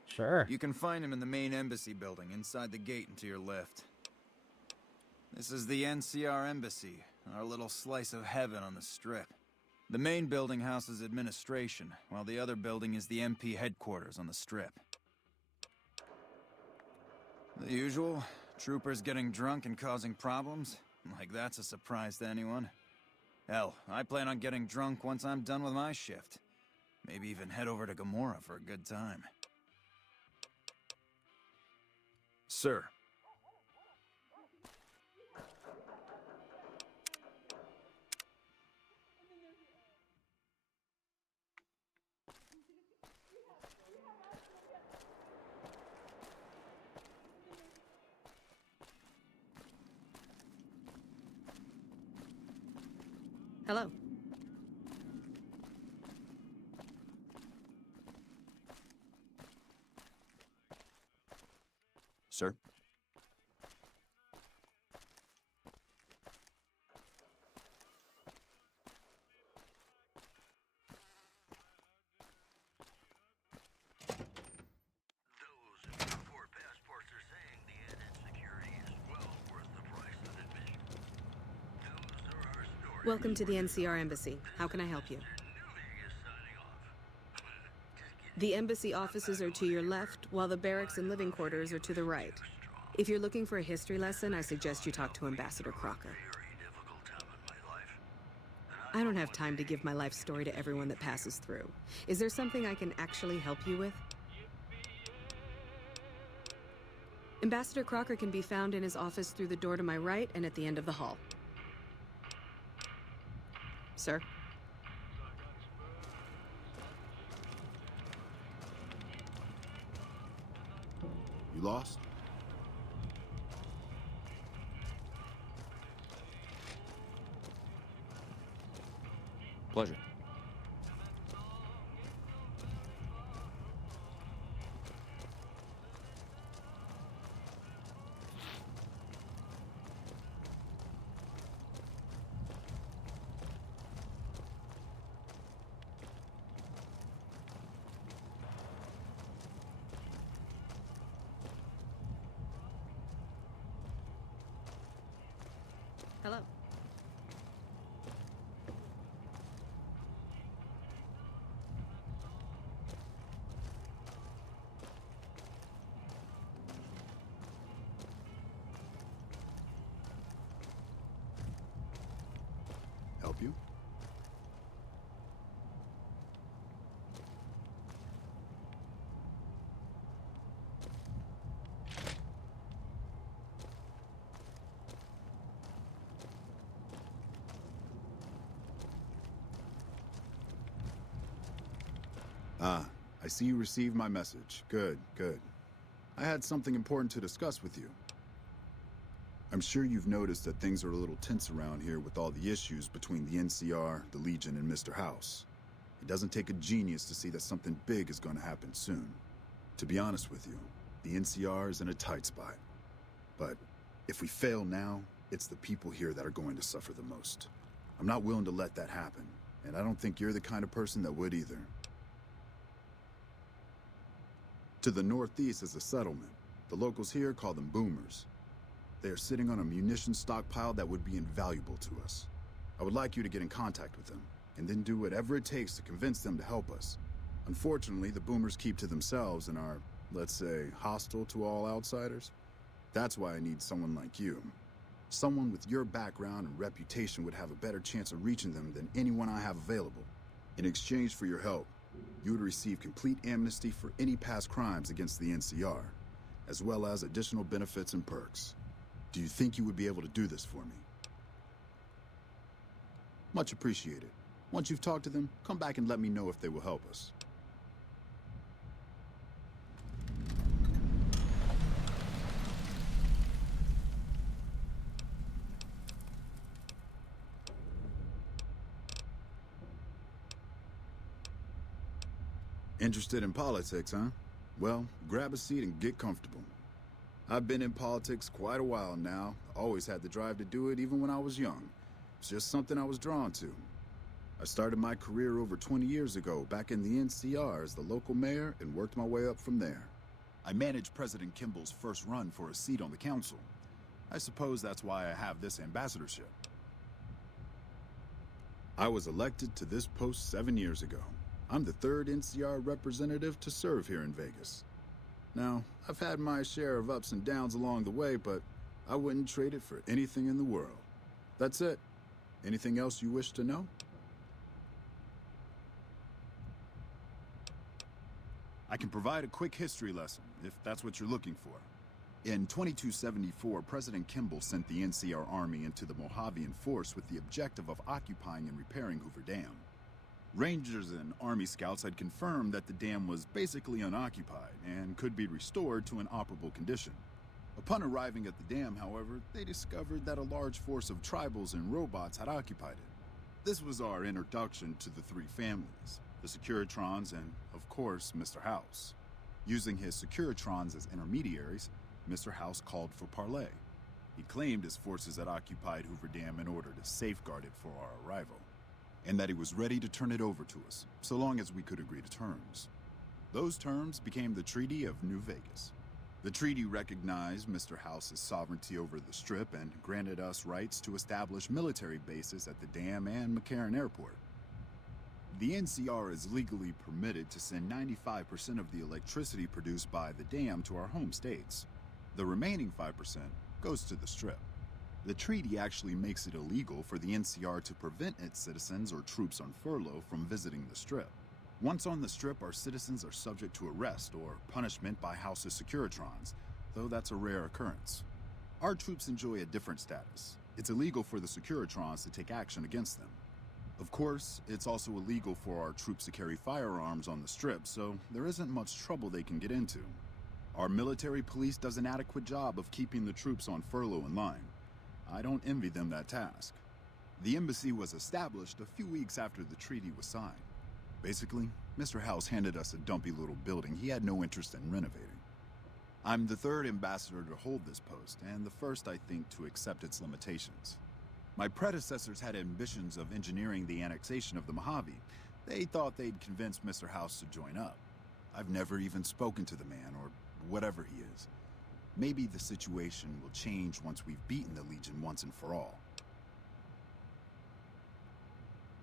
Sure. You can find him in the main embassy building, inside the gate and to your left. This is the NCR Embassy, our little slice of heaven on the Strip. The main building houses administration, while the other building is the MP headquarters on the Strip. The usual, troopers getting drunk and causing problems. Like that's a surprise to anyone. Hell, I plan on getting drunk once I'm done with my shift. Maybe even head over to Gomorrah for a good time. Sir. Hello. Sir? Welcome to the NCR Embassy. How can I help you? The embassy offices are to your left, while the barracks and living quarters are to the right. If you're looking for a history lesson, I suggest you talk to Ambassador Crocker. I don't have time to give my life story to everyone that passes through. Is there something I can actually help you with? Ambassador Crocker can be found in his office through the door to my right and at the end of the hall. Sir? You lost? Pleasure. Hello. Help you? Ah, I see you received my message. Good, good. I had something important to discuss with you. I'm sure you've noticed that things are a little tense around here with all the issues between the NCR, the Legion, and Mr. House. It doesn't take a genius to see that something big is going to happen soon. To be honest with you, the NCR is in a tight spot. But if we fail now, it's the people here that are going to suffer the most. I'm not willing to let that happen, and I don't think you're the kind of person that would either. To the northeast is a settlement. The locals here call them boomers. They are sitting on a munitions stockpile that would be invaluable to us. I would like you to get in contact with them, and then do whatever it takes to convince them to help us. Unfortunately, the boomers keep to themselves and are, let's say, hostile to all outsiders. That's why I need someone like you. Someone with your background and reputation would have a better chance of reaching them than anyone I have available. In exchange for your help, you would receive complete amnesty for any past crimes against the NCR. as well as additional benefits and perks. Do you think you would be able to do this for me? Much appreciated. Once you've talked to them, come back and let me know if they will help us. Interested in politics, huh? Well, grab a seat and get comfortable. I've been in politics quite a while now. Always had the drive to do it even when I was young. It's just something I was drawn to. I started my career over 20 years ago, back in the NCR as the local mayor, and worked my way up from there. I managed President Kimball's first run for a seat on the council. I suppose that's why I have this ambassadorship. I was elected to this post 7 years ago. I'm the third NCR representative to serve here in Vegas. Now, I've had my share of ups and downs along the way, but I wouldn't trade it for anything in the world. That's it. Anything else you wish to know? I can provide a quick history lesson, if that's what you're looking for. In 2274, President Kimball sent the NCR Army into the Mojavean force with the objective of occupying and repairing Hoover Dam. Rangers and Army scouts had confirmed that the dam was basically unoccupied and could be restored to an operable condition. Upon arriving at the dam, however, they discovered that a large force of tribals and robots had occupied it. This was our introduction to the three families, the Securitrons and, of course, Mr. House. Using his Securitrons as intermediaries, Mr. House called for parley. He claimed his forces had occupied Hoover Dam in order to safeguard it for our arrival, and that he was ready to turn it over to us, so long as we could agree to terms. Those terms became the Treaty of New Vegas. The treaty recognized Mr. House's sovereignty over the Strip and granted us rights to establish military bases at the dam and McCarran Airport. The NCR is legally permitted to send 95% of the electricity produced by the dam to our home states. The remaining 5% goes to the Strip. The treaty actually makes it illegal for the NCR to prevent its citizens or troops on furlough from visiting the Strip. Once on the Strip, our citizens are subject to arrest or punishment by House's Securitrons, though that's a rare occurrence. Our troops enjoy a different status. It's illegal for the Securitrons to take action against them. Of course, it's also illegal for our troops to carry firearms on the Strip, so there isn't much trouble they can get into. Our military police does an adequate job of keeping the troops on furlough in line. I don't envy them that task. The embassy was established a few weeks after the treaty was signed. Basically, Mr. House handed us a dumpy little building he had no interest in renovating. I'm the third ambassador to hold this post, and the first, I think, to accept its limitations. My predecessors had ambitions of engineering the annexation of the Mojave. They thought they'd convince Mr. House to join up. I've never even spoken to the man, or whatever he is. Maybe the situation will change once we've beaten the Legion once and for all.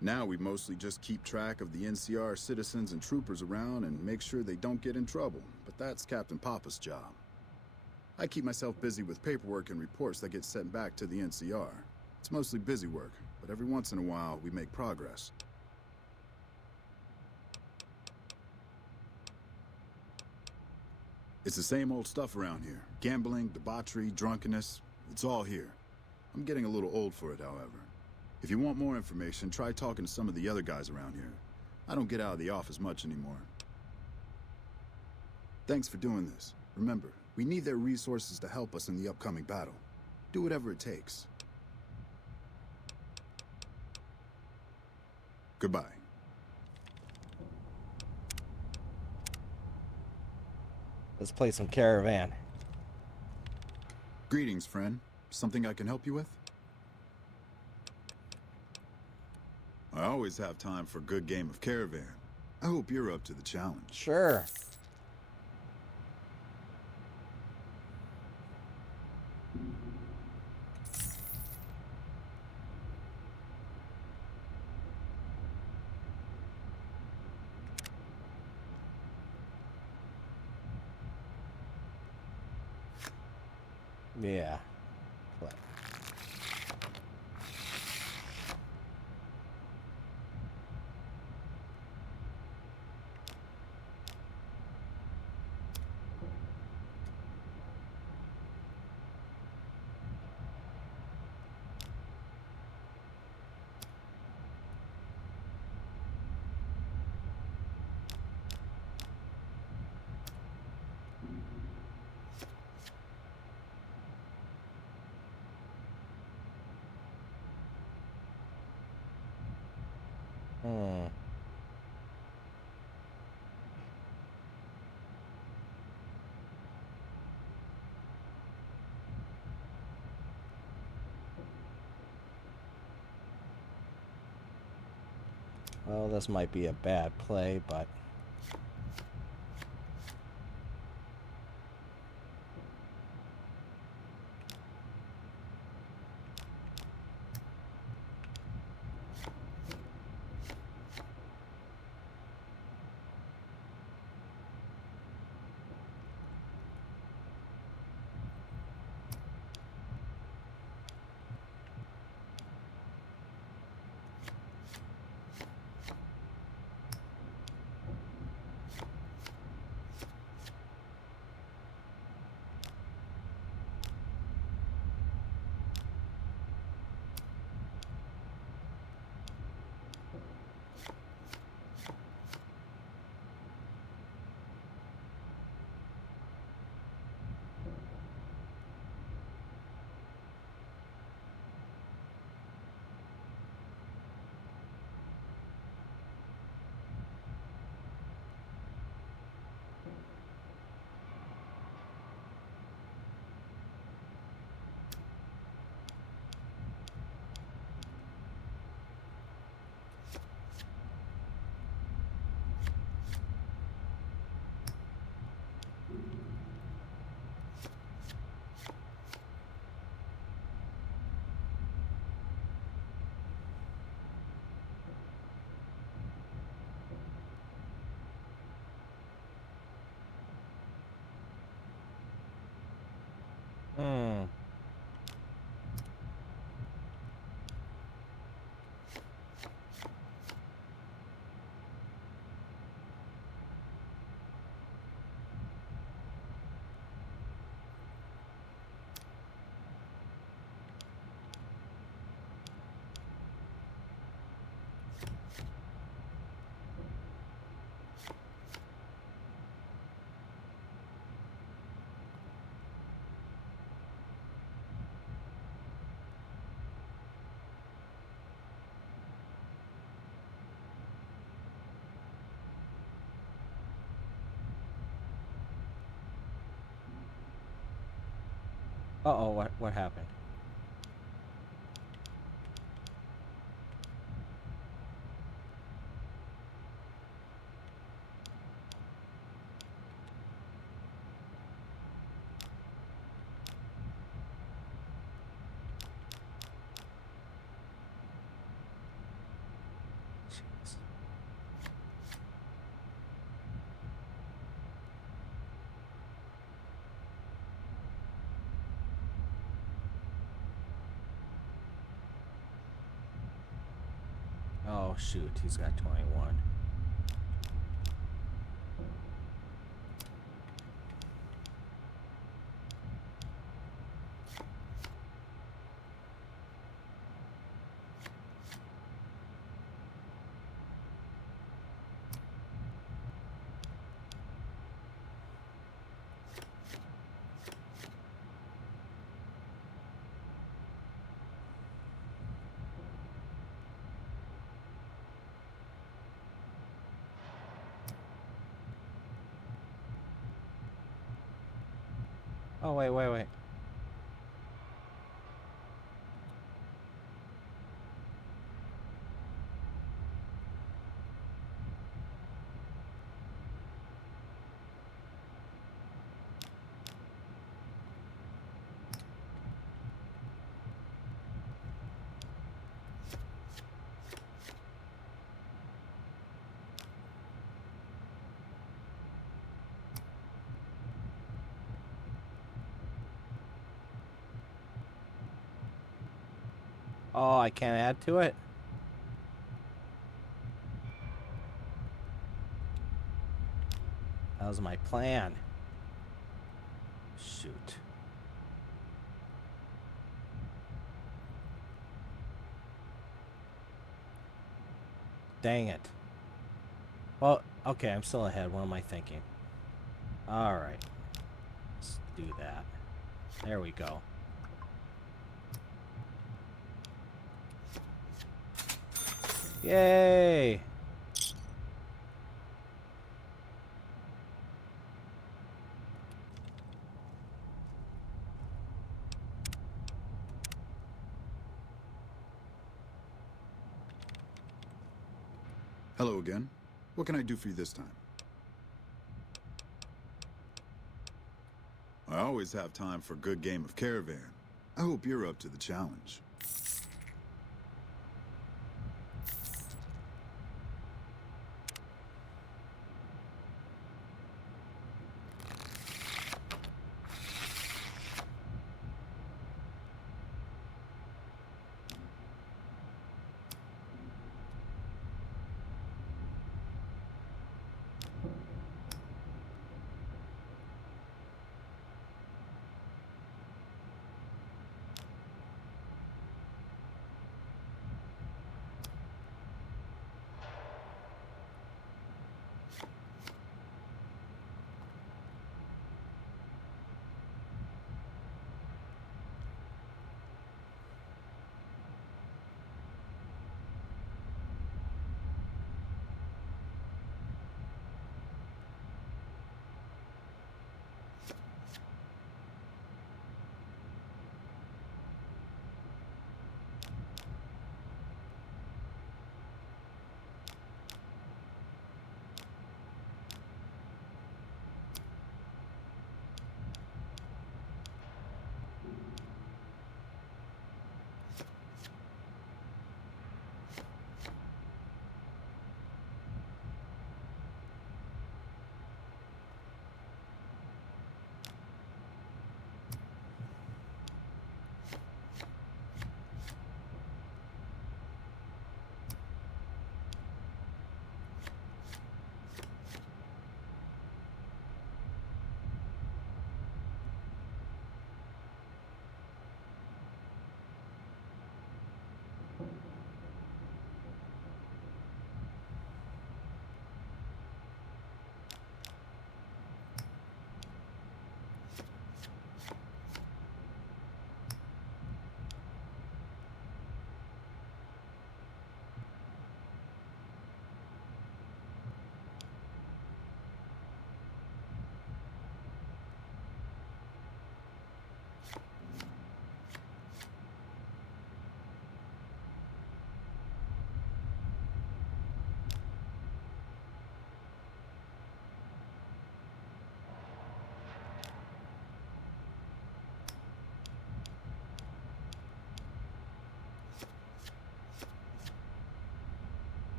Now we mostly just keep track of the NCR citizens and troopers around and make sure they don't get in trouble, but that's Captain Papa's job. I keep myself busy with paperwork and reports that get sent back to the NCR. It's mostly busy work, but every once in a while we make progress. It's the same old stuff around here. Gambling, debauchery, drunkenness. It's all here. I'm getting a little old for it, however. If you want more information, try talking to some of the other guys around here. I don't get out of the office much anymore. Thanks for doing this. Remember, we need their resources to help us in the upcoming battle. Do whatever it takes. Goodbye. Let's play some Caravan. Greetings, friend. Something I can help you with? I always have time for a good game of Caravan. I hope you're up to the challenge. Sure. Yeah. What? Well, this might be a bad play, but... Uh-oh, what happened? Oh, shoot, he's got 21. Oh, wait. Oh, I can't add to it? That was my plan. Shoot. Dang it. Well, okay, I'm still ahead. What am I thinking? Alright. Let's do that. There we go. Yay! Hello again. What can I do for you this time? I always have time for a good game of Caravan. I hope you're up to the challenge.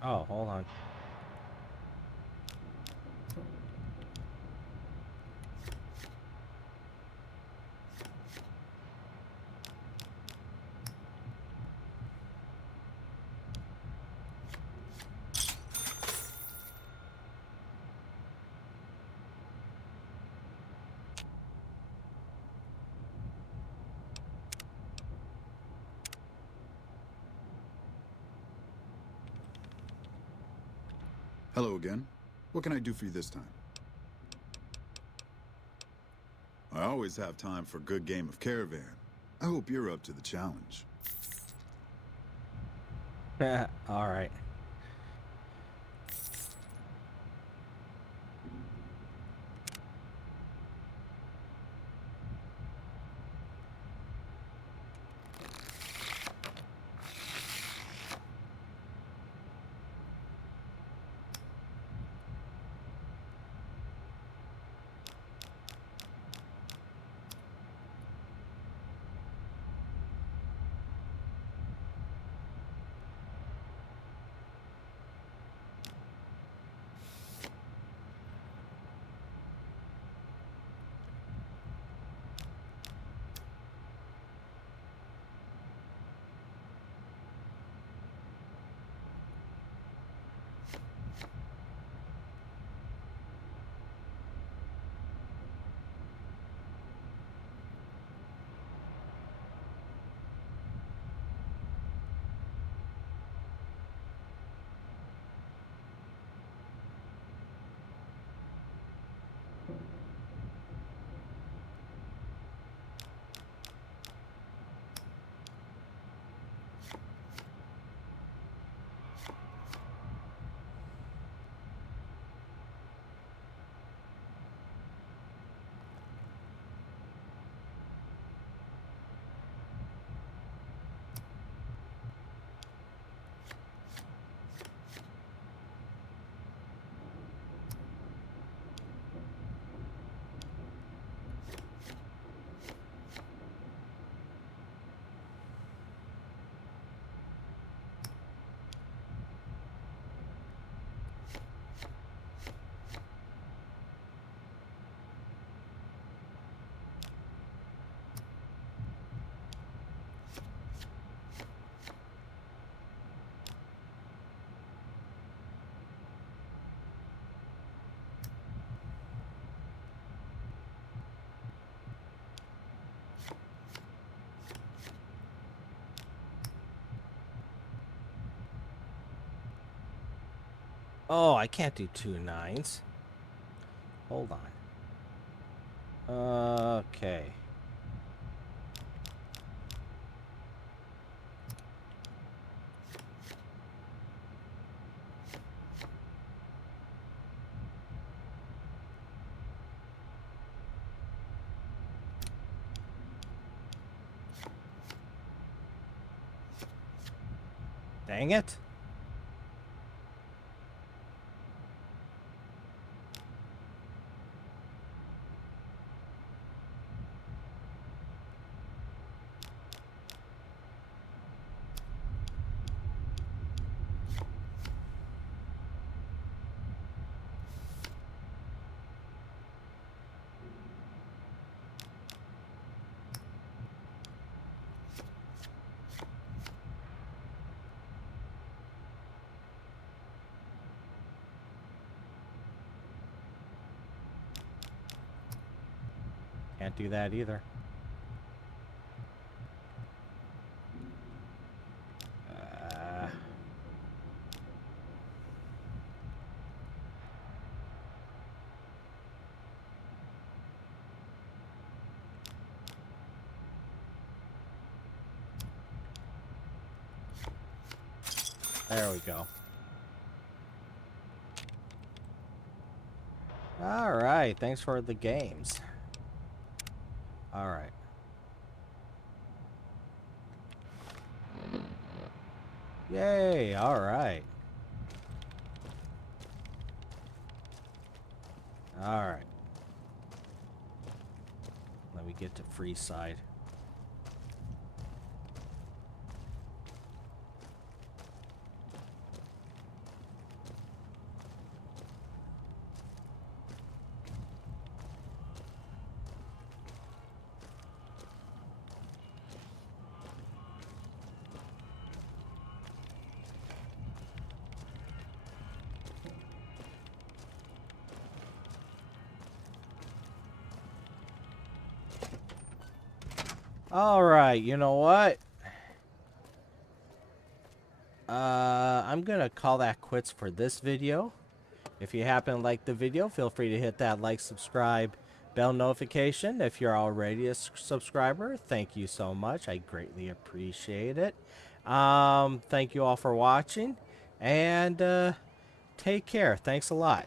Oh, hold on. Hello again. What can I do for you this time? I always have time for a good game of Caravan. I hope you're up to the challenge. All right. Oh, I can't do 2 9s. Hold on. Okay. Dang it. Can't do that either. There we go. All right, thanks for the games. All right. Yay, all right. All right. Let me get to free side. Alright, you know what? I'm gonna call that quits for this video. If you happen to like the video, feel free to hit that like, subscribe, bell notification. If you're already a subscriber, thank you so much. I greatly appreciate it. Thank you all for watching, and take care. Thanks a lot.